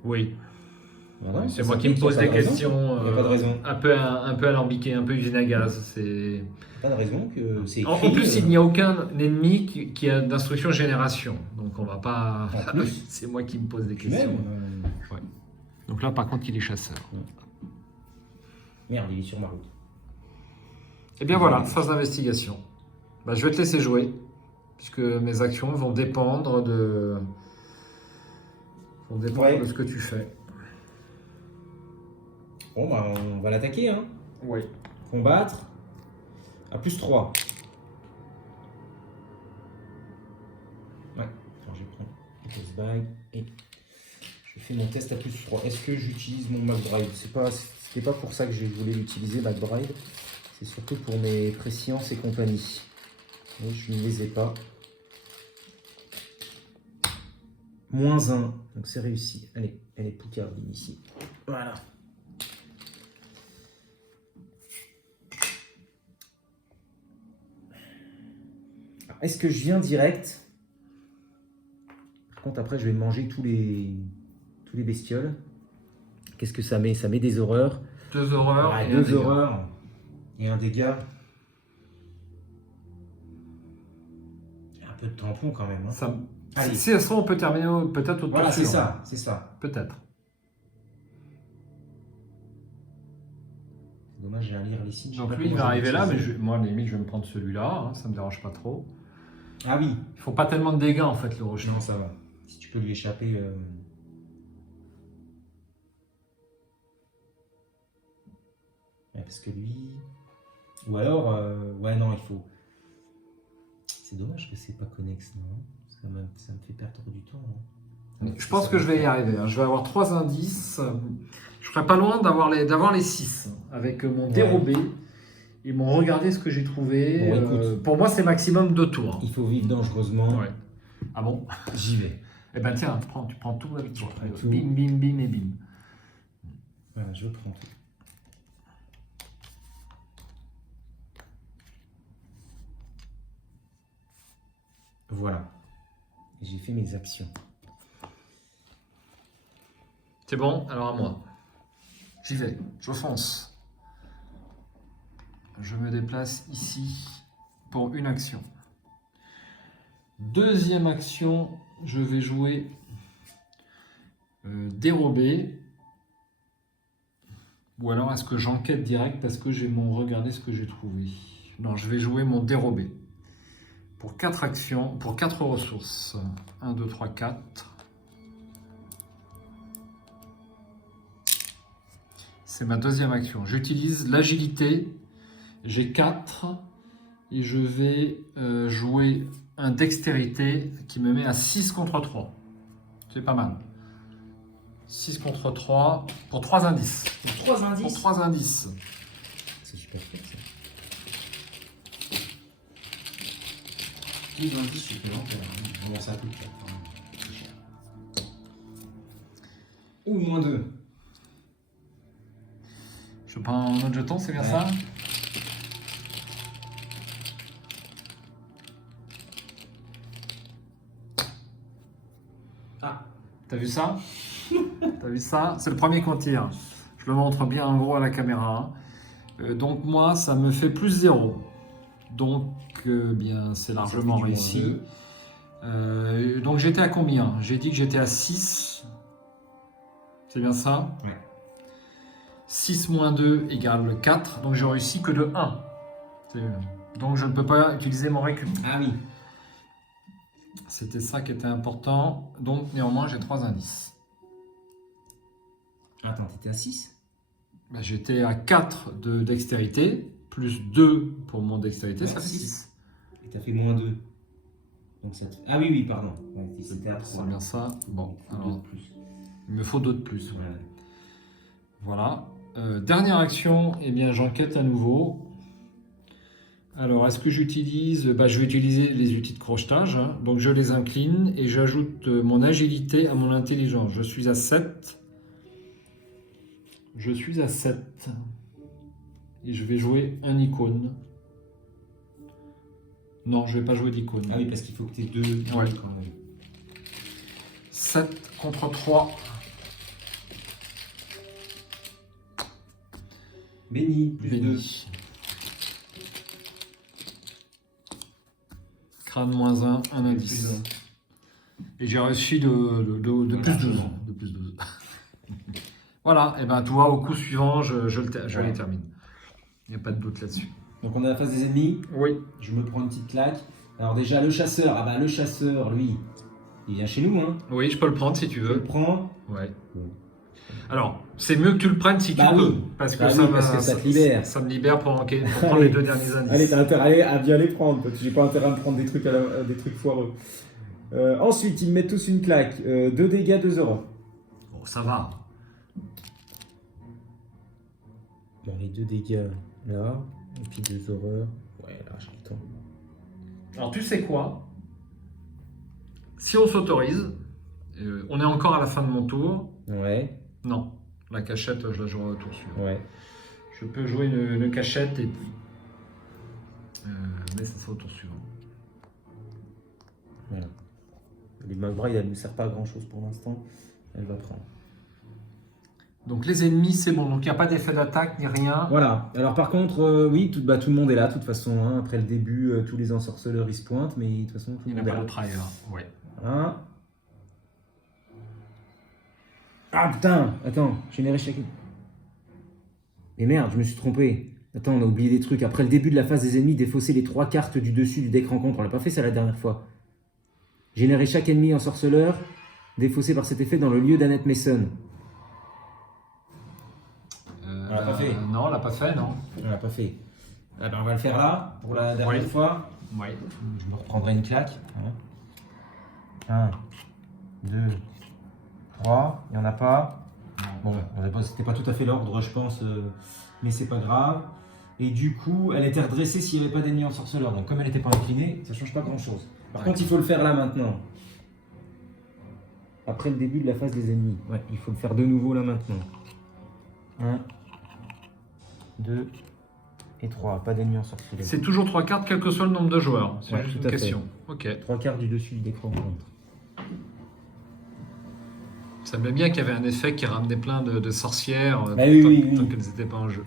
Oui. Voilà, C'est ça moi qui me s'applique, pose y a des pas de raison. questions Il n'y a pas de raison. un peu alambiquées, un peu usine à gaz. C'est... Pas de raison que c'est écrit. En plus, il n'y a aucun ennemi qui a d'instruction génération. Donc, on va pas... En plus. C'est moi qui me pose des Puis questions. même, Ouais. Donc là, par contre, il est chasseur. merde, il est sur ma route. Eh bien voilà, phase d'investigation. Bah, je vais te laisser jouer, puisque mes actions vont dépendre de de ce que tu fais. Bon, bah, on va l'attaquer, hein. Oui. Combattre à plus 3. Ouais, alors je prends le test bag et je fais mon test à plus 3. Est-ce que j'utilise mon McBride? C'était pas pour ça que je voulais l'utiliser, McBride. C'est surtout pour mes présciences et compagnie. Mais je ne les ai pas. -1, donc c'est réussi. Allez, elle est poucardine ici. Voilà. Est-ce que je viens direct? Par contre, après, je vais manger tous les bestioles. Qu'est-ce que ça met? Ça met des horreurs. 2 horreurs Ouais, et un 2 dégât. horreurs et un dégât. Un peu de tampon quand même. Hein. Ça... Allez. Si ça, on peut terminer peut-être au tour Voilà, c'est suivant. ça, c'est ça. Peut-être. C'est dommage, j'ai un lire les signes. je sais Donc pas lui, il comment va je vais arriver là, mais l'utiliser. moi, à la limite, je vais me prendre celui-là. Hein, ça me dérange pas trop. Ah oui, Il faut pas tellement de dégâts, en fait, le rocher. non, ça va. Si tu peux lui échapper. Ouais, parce que lui. Ou alors, ouais, non, il faut. C'est dommage que c'est pas connexe, non? Ça me fait perdre du temps. Hein. Je pense que je vais y arriver. Hein. Je vais avoir 3 indices. Je serai pas loin d'avoir les 6 avec mon dérobé et mon regarder ce que j'ai trouvé. Bon, écoute. Pour moi, c'est maximum 2 tours. Il faut vivre dangereusement. Ouais. Ah bon? J'y vais. Eh ben tiens, tu prends tout avec toi. prends tout. Bim, bim, bim et bim. Voilà, je prends tout. Voilà. J'ai fait mes actions. C'est bon, alors à moi. J'y vais, je fonce. Je me déplace ici pour une action. Deuxième action, je vais jouer dérobé. Ou alors est-ce que j'enquête direct parce que j'ai mon regardez ce que j'ai trouvé. Non, je vais jouer mon dérobé. Pour 4 actions, pour 4 ressources. 1, 2, 3, 4. C'est ma deuxième action. J'utilise l'agilité. J'ai 4. Et je vais jouer un dextérité qui me met à 6 contre 3. C'est pas mal. 6 contre 3 pour 3 indices. Pour 3 indices. Pour 3 indices. C'est super fort ça. 10 indices supplémentaires. Comment ça coûte c'est cher. Ou moins 2. Je prends un autre jeton, c'est bien Ouais. ça? Ah. T'as vu ça? T'as vu ça? C'est le premier qu'on tire. Je le montre bien en gros à la caméra. Donc moi, ça me fait plus 0. Donc, bien, c'est largement réussi. Donc j'étais à combien? J'ai dit que j'étais à 6. C'est bien ça? Ouais. 6 moins 2 égale 4. Donc j'ai réussi que de 1. Donc je ne peux pas utiliser mon récup. Ah oui. C'était ça qui était important. Donc néanmoins, j'ai 3 indices. Attends, t'étais à 6? Bah, j'étais à 4 de dextérité, plus 2 pour mon dextérité, Ouais, ça fait 6. 6. Et t'as fait moins 2. Donc ça te... Ah oui, pardon. Ouais, c'était à 3. C'est bien ça. Bon, alors, Alors, plus. il me faut 2 de plus. Ouais. Voilà. Dernière action, eh bien, j'enquête à nouveau. Alors, est-ce que j'utilise... je vais utiliser les outils de crochetage. Hein. Donc, je les incline et j'ajoute mon agilité à mon intelligence. Je suis à 7. Je suis à 7. Et je vais jouer un icône. Non, je ne vais pas jouer d'icône. Ah oui, parce qu'il faut que tu aies 2 Ouais. quand même. 7 contre 3. Béni, plus 2. Béni. Crâne moins 1, un indice. Et j'ai reçu de plus 12. De plus 12. Voilà, et ben toi, au coup suivant, je les termine. Il n'y a pas de doute là-dessus. Donc on est à la phase des ennemis. Oui. Je me prends une petite claque. Alors déjà, le chasseur. Ah bah le chasseur, lui, il vient chez nous. Hein. Oui, je peux le prendre si tu Je le veux. prends. Ouais. Alors, c'est mieux que tu le prennes si Bah tu peux. oui. Parce que, Bah oui, parce que ça te libère. Ça me libère pour prendre les 2 derniers indices. Allez, t'as intérêt à bien les prendre. J'ai pas intérêt à me prendre des trucs, des trucs foireux. Ensuite, ils me mettent tous une claque. 2 dégâts, 2 euros. Bon, ça va. Bon, les 2 dégâts là. Et puis 2 horreurs. Ouais, là, j'ai le temps. Alors, tu sais quoi? Si on s'autorise, on est encore à la fin de mon tour. Ouais, Non, la cachette, je la jouerai au tour suivant. ouais. Je peux jouer une cachette et puis. Mais ça sera au tour suivant. Voilà. Les McBride, elle ne nous sert pas à grand chose pour l'instant. Elle va prendre. Donc les ennemis, c'est bon. Donc il n'y a pas d'effet d'attaque ni rien. Voilà. Alors par contre, oui, tout le monde est là, de toute façon. Hein. Après le début, tous les ensorceleurs, ils se pointent, mais de toute façon, tout Il le n'y en a monde est pas là. d'autre ailleurs. Ouais. Voilà. Ah putain, attends, générer chacun. Mais merde, je me suis trompé. Attends, on a oublié des trucs. Après le début de la phase des ennemis, défausser les 3 cartes du dessus du deck rencontre. On l'a pas fait ça la dernière fois. Générer chaque ennemi ensorceleur, défaussé par cet effet dans le lieu d'Annette Mason. On l'a pas fait. Non, on l'a pas fait, non. On l'a pas fait. Ah ben, on va le faire là, pour la dernière Oui. fois. Oui. Je me reprendrai une claque. 1, 2, 3. Il n'y en a pas. Bon, c'était pas tout à fait l'ordre, je pense, mais c'est pas grave. Et du coup, elle était redressée s'il n'y avait pas d'ennemi ensorceleur. Donc, comme elle n'était pas inclinée, ça change pas grand chose. Par contre, il faut le faire là maintenant. après le début de la phase des ennemis. Ouais, il faut le faire de nouveau là maintenant. 1, 2 et 3. Pas d'ennemis en sorcellerie. C'est toujours 3 cartes, quel que soit le nombre de joueurs. C'est Ouais, juste tout une à fait. question. Ok. 3 cartes du dessus du écran contre. Ça me plaît bien qu'il y avait un effet qui ramenait plein de sorcières Bah oui, tant, oui. tant qu'elles n'étaient pas en jeu.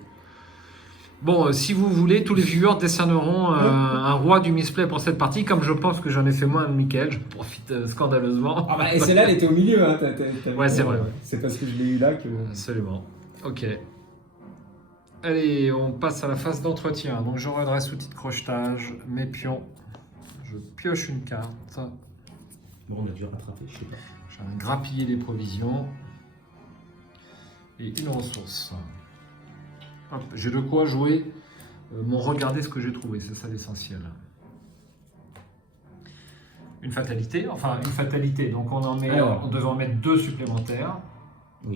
Bon, si vous voulez, tous les viewers décerneront un roi du misplay pour cette partie. Comme je pense que j'en ai fait moins de Mickaël, je profite scandaleusement. Ah bah, et celle-là, elle était au milieu. Hein. Ouais, c'est vrai. C'est parce que je l'ai eu là que... Absolument. Ok. Allez, on passe à la phase d'entretien. Donc je redresse outil de crochetage, mes pions. Je pioche une carte. Bon, on a dû rattraper, je sais pas. J'ai un grappiller des provisions. Et une ressource. Hop, j'ai de quoi jouer mon regarder ce que j'ai trouvé, c'est ça l'essentiel. Une fatalité, donc on devait en mettre 2 supplémentaires. Oui.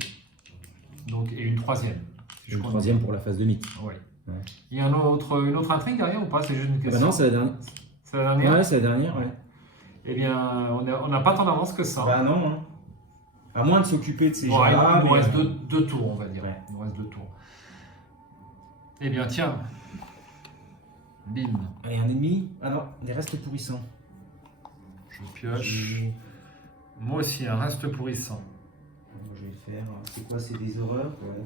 Donc, et une troisième. Si Une troisième pour la phase de mythe. Ouais. Ouais. Il y a une autre intrigue derrière ou pas? C'est juste une Ah bah question. non, c'est la dernière. C'est la dernière? Ouais, c'est la dernière, ouais. Eh bien, on n'a pas tant d'avance que ça. Bah non, hein. À moins de s'occuper de ces Bon, gens-là. il nous reste deux tours, on va dire. Ouais. Il nous reste 2 tours. Eh bien, tiens. Bim. Allez, un ennemi. Ah non, des restes pourrissants. Je pioche. Moi aussi, un reste pourrissant. Bon, je vais faire. C'est quoi? C'est des horreurs? Ouais.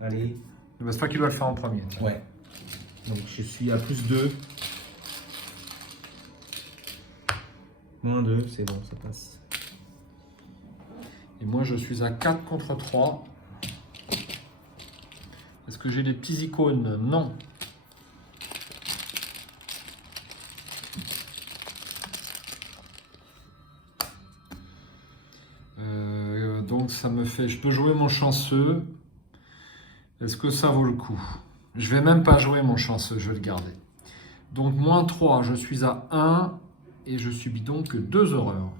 Allez. C'est toi qui dois le faire en premier. Tiens. Ouais. Donc je suis à +2. -2, c'est bon, ça passe. Et moi, je suis à 4 contre 3. Est-ce que j'ai des petits icônes? Non. Donc ça me fait... Je peux jouer mon chanceux. Est-ce que ça vaut le coup? Je vais même pas jouer mon chanceux, je vais le garder. Donc -3, je suis à 1 et je subis donc 2 horreurs.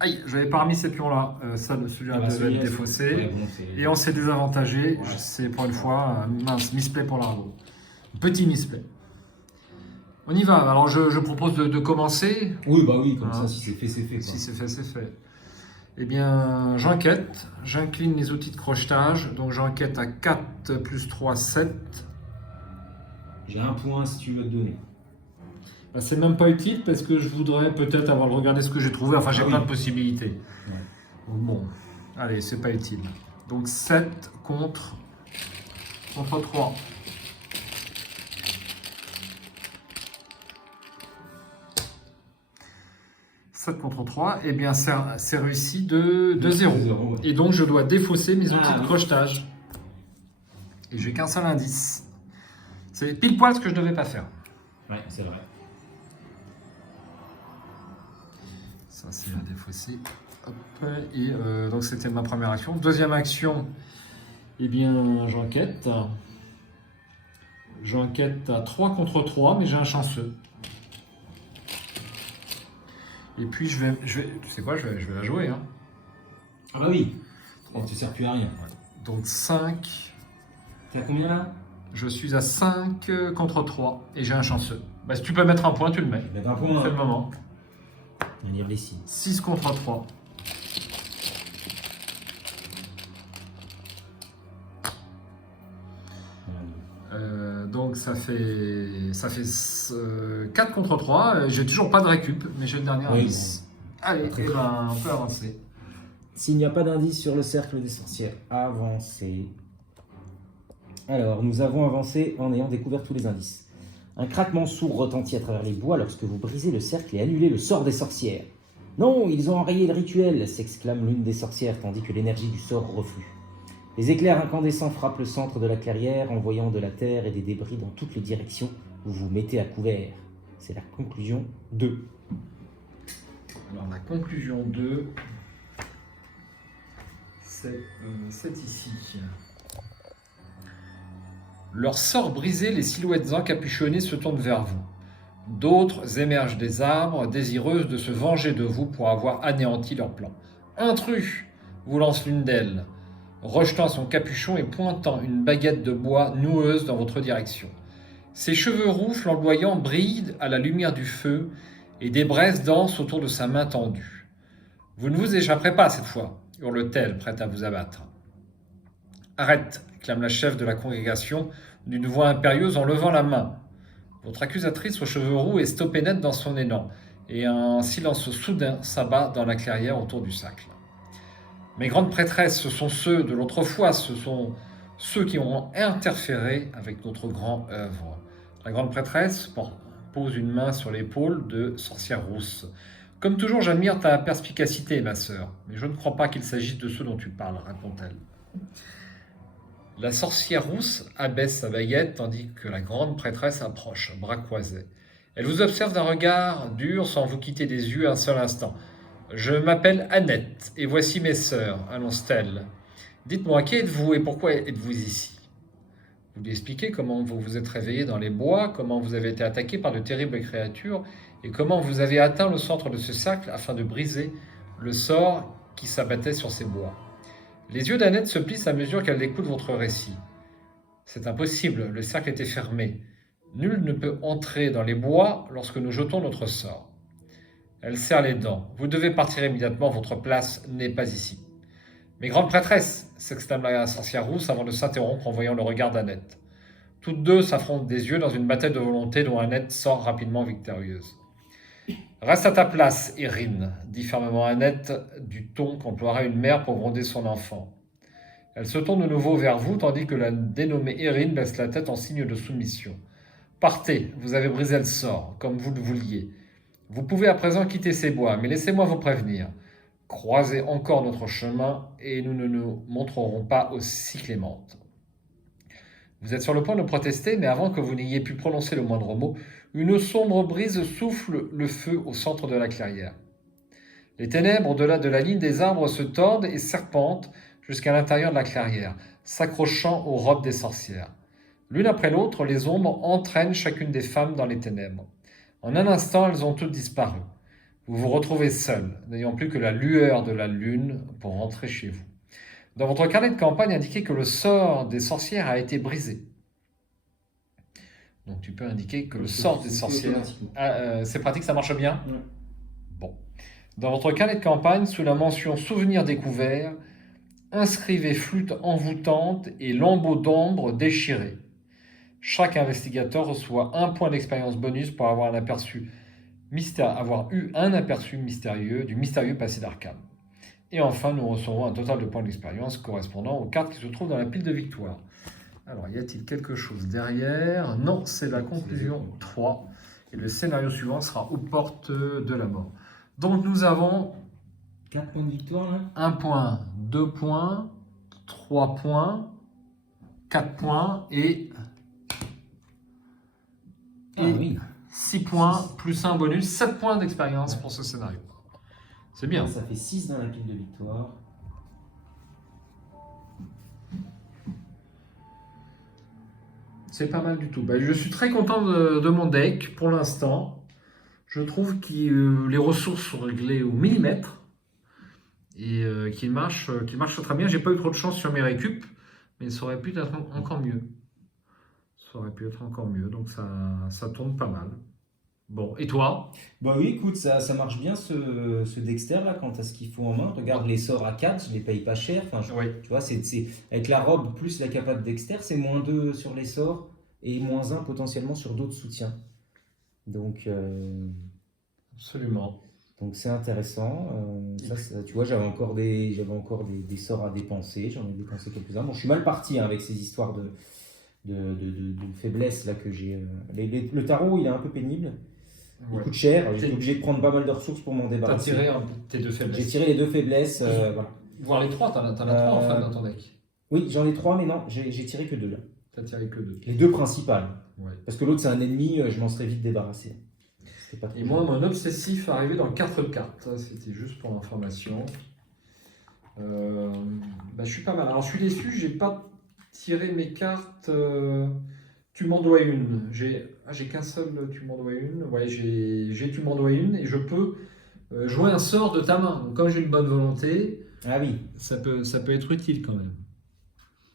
Aïe, je n'avais pas remis ces pions-là. Celui-là devait être défaussé. Ouais, bon, et on s'est désavantagé. Ouais. C'est pour une fois mince, misplay pour l'argot. Petit misplay. On y va. Alors je propose de commencer. Oui, bah oui, comme Ah. ça, si c'est fait, c'est fait. Quoi. Si c'est fait, c'est fait. Eh bien, j'enquête. J'incline les outils de crochetage. Donc j'enquête à 4 plus 3, 7. J'ai un point si tu veux te donner. Bah, c'est même pas utile parce que je voudrais peut-être avoir regardé ce que j'ai trouvé. Enfin, j'ai plein de possibilités. Ouais. Bon, allez, c'est pas utile. Donc 7 contre 3. Contre 3, eh bien c'est réussi de 0. Ouais. Et donc je dois défausser mes outils de oui. crochetage. Et j'ai qu'un seul indice. C'est pile poil ce que je devais pas faire. Ouais, c'est vrai. Ça c'est à défausser. Hop, et donc c'était ma première action. Deuxième action, eh bien j'enquête. J'enquête à 3 contre 3, mais j'ai un chanceux. Et puis je vais, tu sais quoi, je vais la jouer. Hein. Ah bah oui. Oh, tu sers plus à rien. Donc 5. T'es à combien là? Je suis à 5 contre 3 et j'ai un chanceux. Bah, si tu peux mettre un point, tu le mets. Mettre un point. C'est le moment. On va lire les signes. 6 contre 3. Donc ça fait 4 contre 3. J'ai toujours pas de récup, mais j'ai le dernier indice. Allez, Très eh ben, on peut avancer. S'il n'y a pas d'indice sur le cercle des sorcières, avancez. Alors, nous avons avancé en ayant découvert tous les indices. Un craquement sourd retentit à travers les bois lorsque vous brisez le cercle et annulez le sort des sorcières. Non, ils ont enrayé le rituel, s'exclame l'une des sorcières tandis que l'énergie du sort reflue. Les éclairs incandescents frappent le centre de la clairière, envoyant de la terre et des débris dans toutes les directions. Vous vous mettez à couvert. C'est la conclusion 2. Alors la conclusion 2, c'est ici. Leur sort brisé, les silhouettes encapuchonnées se tournent vers vous. D'autres émergent des arbres, désireuses de se venger de vous pour avoir anéanti leur plan. Intrus, vous lance l'une d'elles, rejetant son capuchon et pointant une baguette de bois noueuse dans votre direction. Ses cheveux roux flamboyants brillent à la lumière du feu et des braises dansent autour de sa main tendue. Vous ne vous échapperez pas cette fois, hurle-t-elle, prête à vous abattre. Arrête, clame la chef de la congrégation d'une voix impérieuse en levant la main. Votre accusatrice aux cheveux roux est stoppée net dans son élan, et un silence soudain s'abat dans la clairière autour du cercle. Mes grandes prêtresses, ce sont ceux de l'autre foi, ce sont ceux qui ont interféré avec notre grande œuvre. La grande prêtresse pose une main sur l'épaule de Sorcière Rousse. Comme toujours, j'admire ta perspicacité, ma sœur, mais je ne crois pas qu'il s'agisse de ceux dont tu parles, raconte-t-elle. La sorcière rousse abaisse sa baguette tandis que la grande prêtresse approche, bras croisés. Elle vous observe d'un regard dur sans vous quitter des yeux un seul instant. Je m'appelle Annette et voici mes sœurs, annonce-t-elle. Dites-moi, qui êtes-vous et pourquoi êtes-vous ici? Vous lui expliquez comment vous vous êtes réveillé dans les bois, comment vous avez été attaqué par de terribles créatures et comment vous avez atteint le centre de ce cercle afin de briser le sort qui s'abattait sur ces bois. Les yeux d'Annette se plissent à mesure qu'elle écoute votre récit. C'est impossible, le cercle était fermé. Nul ne peut entrer dans les bois lorsque nous jetons notre sort. Elle serre les dents. Vous devez partir immédiatement, votre place n'est pas ici. Mes grandes prêtresses, s'exclame la sorcière rousse avant de s'interrompre en voyant le regard d'Annette. Toutes deux s'affrontent des yeux dans une bataille de volonté dont Annette sort rapidement victorieuse. Reste à ta place, Erin, dit fermement Annette du ton qu'emploierait une mère pour gronder son enfant. Elle se tourne de nouveau vers vous tandis que la dénommée Erin baisse la tête en signe de soumission. Partez, vous avez brisé le sort, comme vous le vouliez. Vous pouvez à présent quitter ces bois, mais laissez-moi vous prévenir. Croisez encore notre chemin et nous ne nous montrerons pas aussi clémentes. Vous êtes sur le point de protester, mais avant que vous n'ayez pu prononcer le moindre mot, une sombre brise souffle le feu au centre de la clairière. Les ténèbres au-delà de la ligne des arbres se tordent et serpentent jusqu'à l'intérieur de la clairière, s'accrochant aux robes des sorcières. L'une après l'autre, les ombres entraînent chacune des femmes dans les ténèbres. En un instant, elles ont toutes disparu. Vous vous retrouvez seul, n'ayant plus que la lueur de la lune pour rentrer chez vous. Dans votre carnet de campagne, indiquez que le sort des sorcières a été brisé. Donc tu peux indiquer que le sort des sorcières... c'est pratique, ça marche bien? Ouais. Bon. Dans votre carnet de campagne, sous la mention « Souvenirs découverts », inscrivez flûte envoûtante et lambeau d'ombre déchiré. Chaque investigateur reçoit 1 point d'expérience bonus pour avoir eu un aperçu mystérieux du mystérieux passé d'Arkham. Et enfin, nous recevrons un total de points d'expérience correspondant aux cartes qui se trouvent dans la pile de victoire. Alors, y a-t-il quelque chose derrière? Non, c'est la conclusion 3. Et le scénario suivant sera aux portes de la mort. Donc, nous avons 4 points de victoire, là. 1 point, 2 points, 3 points, 4 points et oui. 6 points, plus un bonus, 7 points d'expérience pour ce scénario. C'est bien. Ça fait 6 dans la pile de victoire. C'est pas mal du tout. Je suis très content de mon deck pour l'instant. Je trouve que les ressources sont réglées au millimètre et qu'il marche très bien. J'ai pas eu trop de chance sur mes récup, mais ça aurait pu être encore mieux. Ça aurait pu être encore mieux, donc ça tourne pas mal. Bon, et toi? Bah oui, écoute, ça marche bien ce Dexter là, quant à ce qu'il faut en main. Regarde les sorts à 4, je les paye pas cher. Enfin, Oui. tu vois, c'est avec la robe plus la capa de Dexter, c'est -2 sur les sorts et -1 potentiellement sur d'autres soutiens. Donc, Absolument. donc c'est intéressant. Tu vois, j'avais encore des sorts à dépenser. J'en ai dépensé quelques-uns. Bon, je suis mal parti hein, avec ces histoires de faiblesse là que j'ai. Le tarot, il est un peu pénible. Il coûte cher. J'étais obligé de prendre pas mal de ressources pour m'en T'as débarrasser. tiré tes 2 faiblesses. J'ai tiré les 2 faiblesses. Voilà. Voire les 3, t'en as 3 en fait dans ton deck. Oui, j'en ai 3, mais non, j'ai tiré que 2 là. T'as tiré que 2. Les 2 principales. Ouais. Parce que l'autre, c'est un ennemi, je m'en serais vite débarrassé. Pas trop Et moi, mon obsessif est arrivé dans 4 cartes. Ça, c'était juste pour information. Je suis pas mal. Alors, je suis déçu, j'ai pas tiré mes cartes. Tu m'en dois une. J'ai qu'un seul tu m'en dois une. Ouais, j'ai tu m'en dois une et je peux jouer un sort de ta main. Donc, comme j'ai une bonne volonté, Ah oui, ça peut être utile quand même.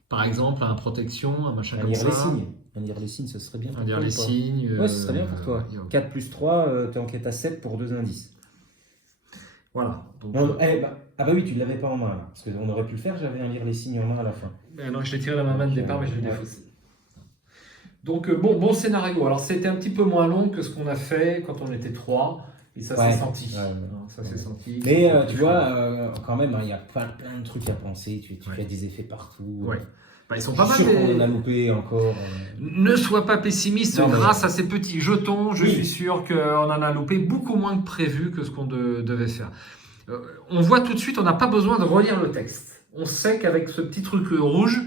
Par exemple, un protection, un machin à comme lire ça. les signes. Un lire les signes, ce serait bien. On va dire les signes. Ouais, ce serait bien pour toi. ouais. 4 plus 3, tu enquêtes à 7 pour 2 indices. Voilà. Donc, Ah bah oui, tu ne l'avais pas en main là. Parce qu'on aurait pu le faire, j'avais un lire les signes en main à la fin. non, je l'ai tiré dans ma main de départ, mais je l'ai défaussé. Donc, bon scénario. Alors, c'était un petit peu moins long que ce qu'on a fait quand on était 3. Et ça s'est senti. Ça s'est senti. Mais tu vois, quand même, il y a plein de trucs à penser. Tu fais des effets partout. Ouais. Ils sont pas mal. On a loupé encore. Ne sois pas pessimiste. Grâce à ces petits jetons, je suis sûr qu'on en a loupé beaucoup moins que prévu que ce qu'on devait faire. On voit tout de suite, on n'a pas besoin de relire le texte. On sait qu'avec ce petit truc rouge,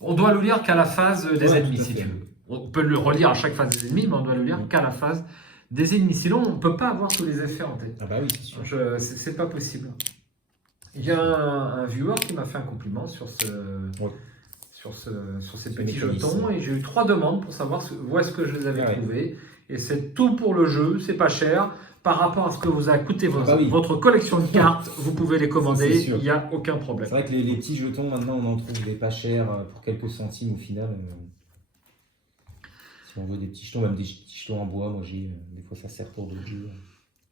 on doit le lire qu'à la phase des ennemis, si tu veux. On peut le relire à chaque phase des ennemis, mais on doit le lire qu'à la phase des ennemis. Sinon, on ne peut pas avoir tous les effets en tête. Ah bah oui, c'est sûr. C'est pas possible. Il y a un viewer qui m'a fait un compliment sur ces petits jetons, et j'ai eu 3 demandes pour savoir où est-ce que je les avais trouvés. Et c'est tout pour le jeu, c'est pas cher. Par rapport à ce que vous a coûté votre collection de cartes, vous pouvez les commander, il n'y a aucun problème. C'est vrai que les petits jetons, maintenant, on en trouve des pas chers pour quelques centimes au final. Si on veut des petits jetons, même des petits jetons en bois, moi des fois ça sert pour d'autres jeux.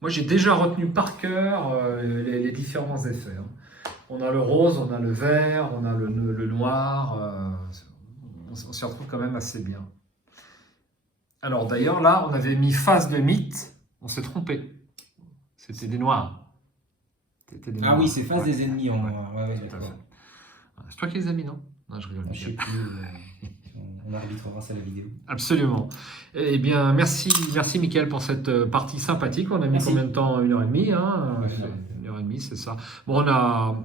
Moi j'ai déjà retenu par cœur les différents effets. On a le rose, on a le vert, on a le noir. On s'y retrouve quand même assez bien. Alors d'ailleurs là, on avait mis phase de mythe. On s'est trompé. C'était des noirs. Ah oui, c'est face des ennemis. C'est toi qui les as mis, non? Non, je rigole. Je sais plus. On arbitrera ça à la vidéo. Absolument. Eh bien, merci Mickaël pour cette partie sympathique. On a mis combien de temps? 1h30, hein? 1h30, c'est ça. Bon,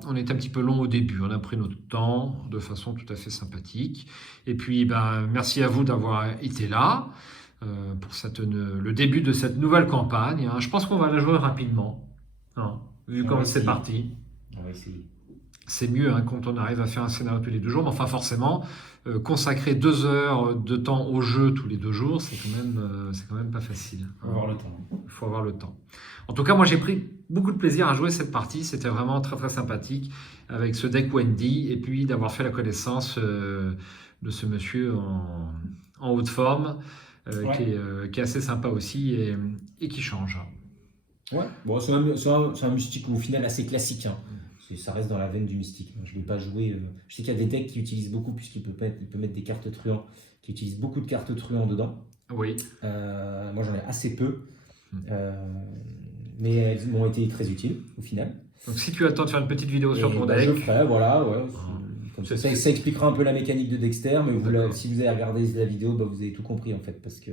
on était un petit peu long au début. On a pris notre temps de façon tout à fait sympathique. Et puis, merci à vous d'avoir été là. Pour le début de cette nouvelle campagne. Je pense qu'on va la jouer rapidement, vu comment c'est parti. On va essayer. C'est mieux quand on arrive à faire un scénario tous les 2 jours, mais enfin forcément, consacrer 2 heures de temps au jeu tous les 2 jours, c'est quand même pas facile. Il faut avoir le temps. Il faut avoir le temps. En tout cas, moi j'ai pris beaucoup de plaisir à jouer cette partie, c'était vraiment très très sympathique avec ce deck Wendy, et puis d'avoir fait la connaissance de ce monsieur en haute forme. Qui est assez sympa aussi et qui change. Ouais, bon, c'est un mystique au final assez classique. Ça reste dans la veine du mystique. Je ne l'ai pas joué. Je sais qu'il y a des decks qui utilisent beaucoup, puisqu'il peut mettre des cartes truands, qui utilisent beaucoup de cartes truands dedans. Oui. Moi j'en ai assez peu. Mais elles m'ont été très utiles au final. Donc si tu as le temps de faire une petite vidéo sur ton deck. Je ferai, voilà. Comme ça expliquera un peu la mécanique de Dexter, mais si vous avez regardé la vidéo, vous avez tout compris en fait, parce que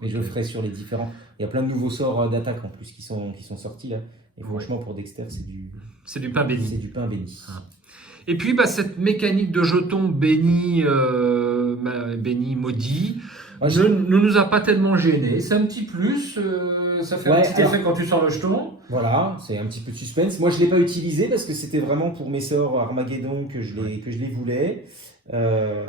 mais je le ferai sur les différents. Il y a plein de nouveaux sorts d'attaque en plus qui sont sortis là. Et franchement pour Dexter c'est du pain béni. C'est du pain béni. Et puis cette mécanique de jetons béni maudit ne nous a pas tellement gêné. C'est un petit plus, ça fait un petit effet quand tu sors le jeton. Voilà, c'est un petit peu de suspense. Moi je ne l'ai pas utilisé parce que c'était vraiment pour mes sorts Armageddon que je les voulais. Ça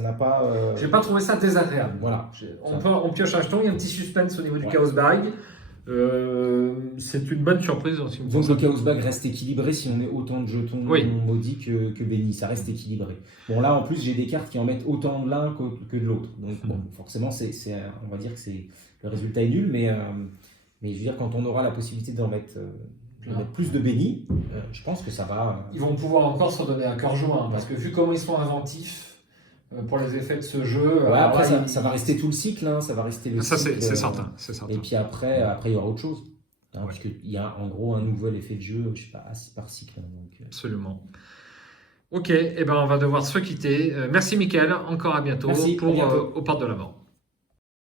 n'a pas... J'ai pas trouvé ça désagréable. Voilà. On pioche un jeton, il y a un petit suspense au niveau du Chaos Bag. C'est une bonne surprise aussi. Donc le Chaos Bag reste équilibré si on met autant de jetons maudits que bénis, ça reste équilibré. Bon là en plus j'ai des cartes qui en mettent autant de l'un que de l'autre, donc forcément on va dire que le résultat est nul, mais je veux dire quand on aura la possibilité d'en mettre plus de bénis, je pense que ça va... Ils vont pouvoir encore se donner un cœur joint, parce que vu comment ils sont inventifs pour les effets de ce jeu... après ça va rester tout le cycle, ça va rester le cycle. C'est certain. Et puis après il y aura autre chose. Parce qu'il y a en gros un nouvel effet de jeu, je sais pas, par cycle. Absolument. Ok, on va devoir se quitter. Merci Mickaël, encore à bientôt. Merci, pour Aux Portes de l'Avent.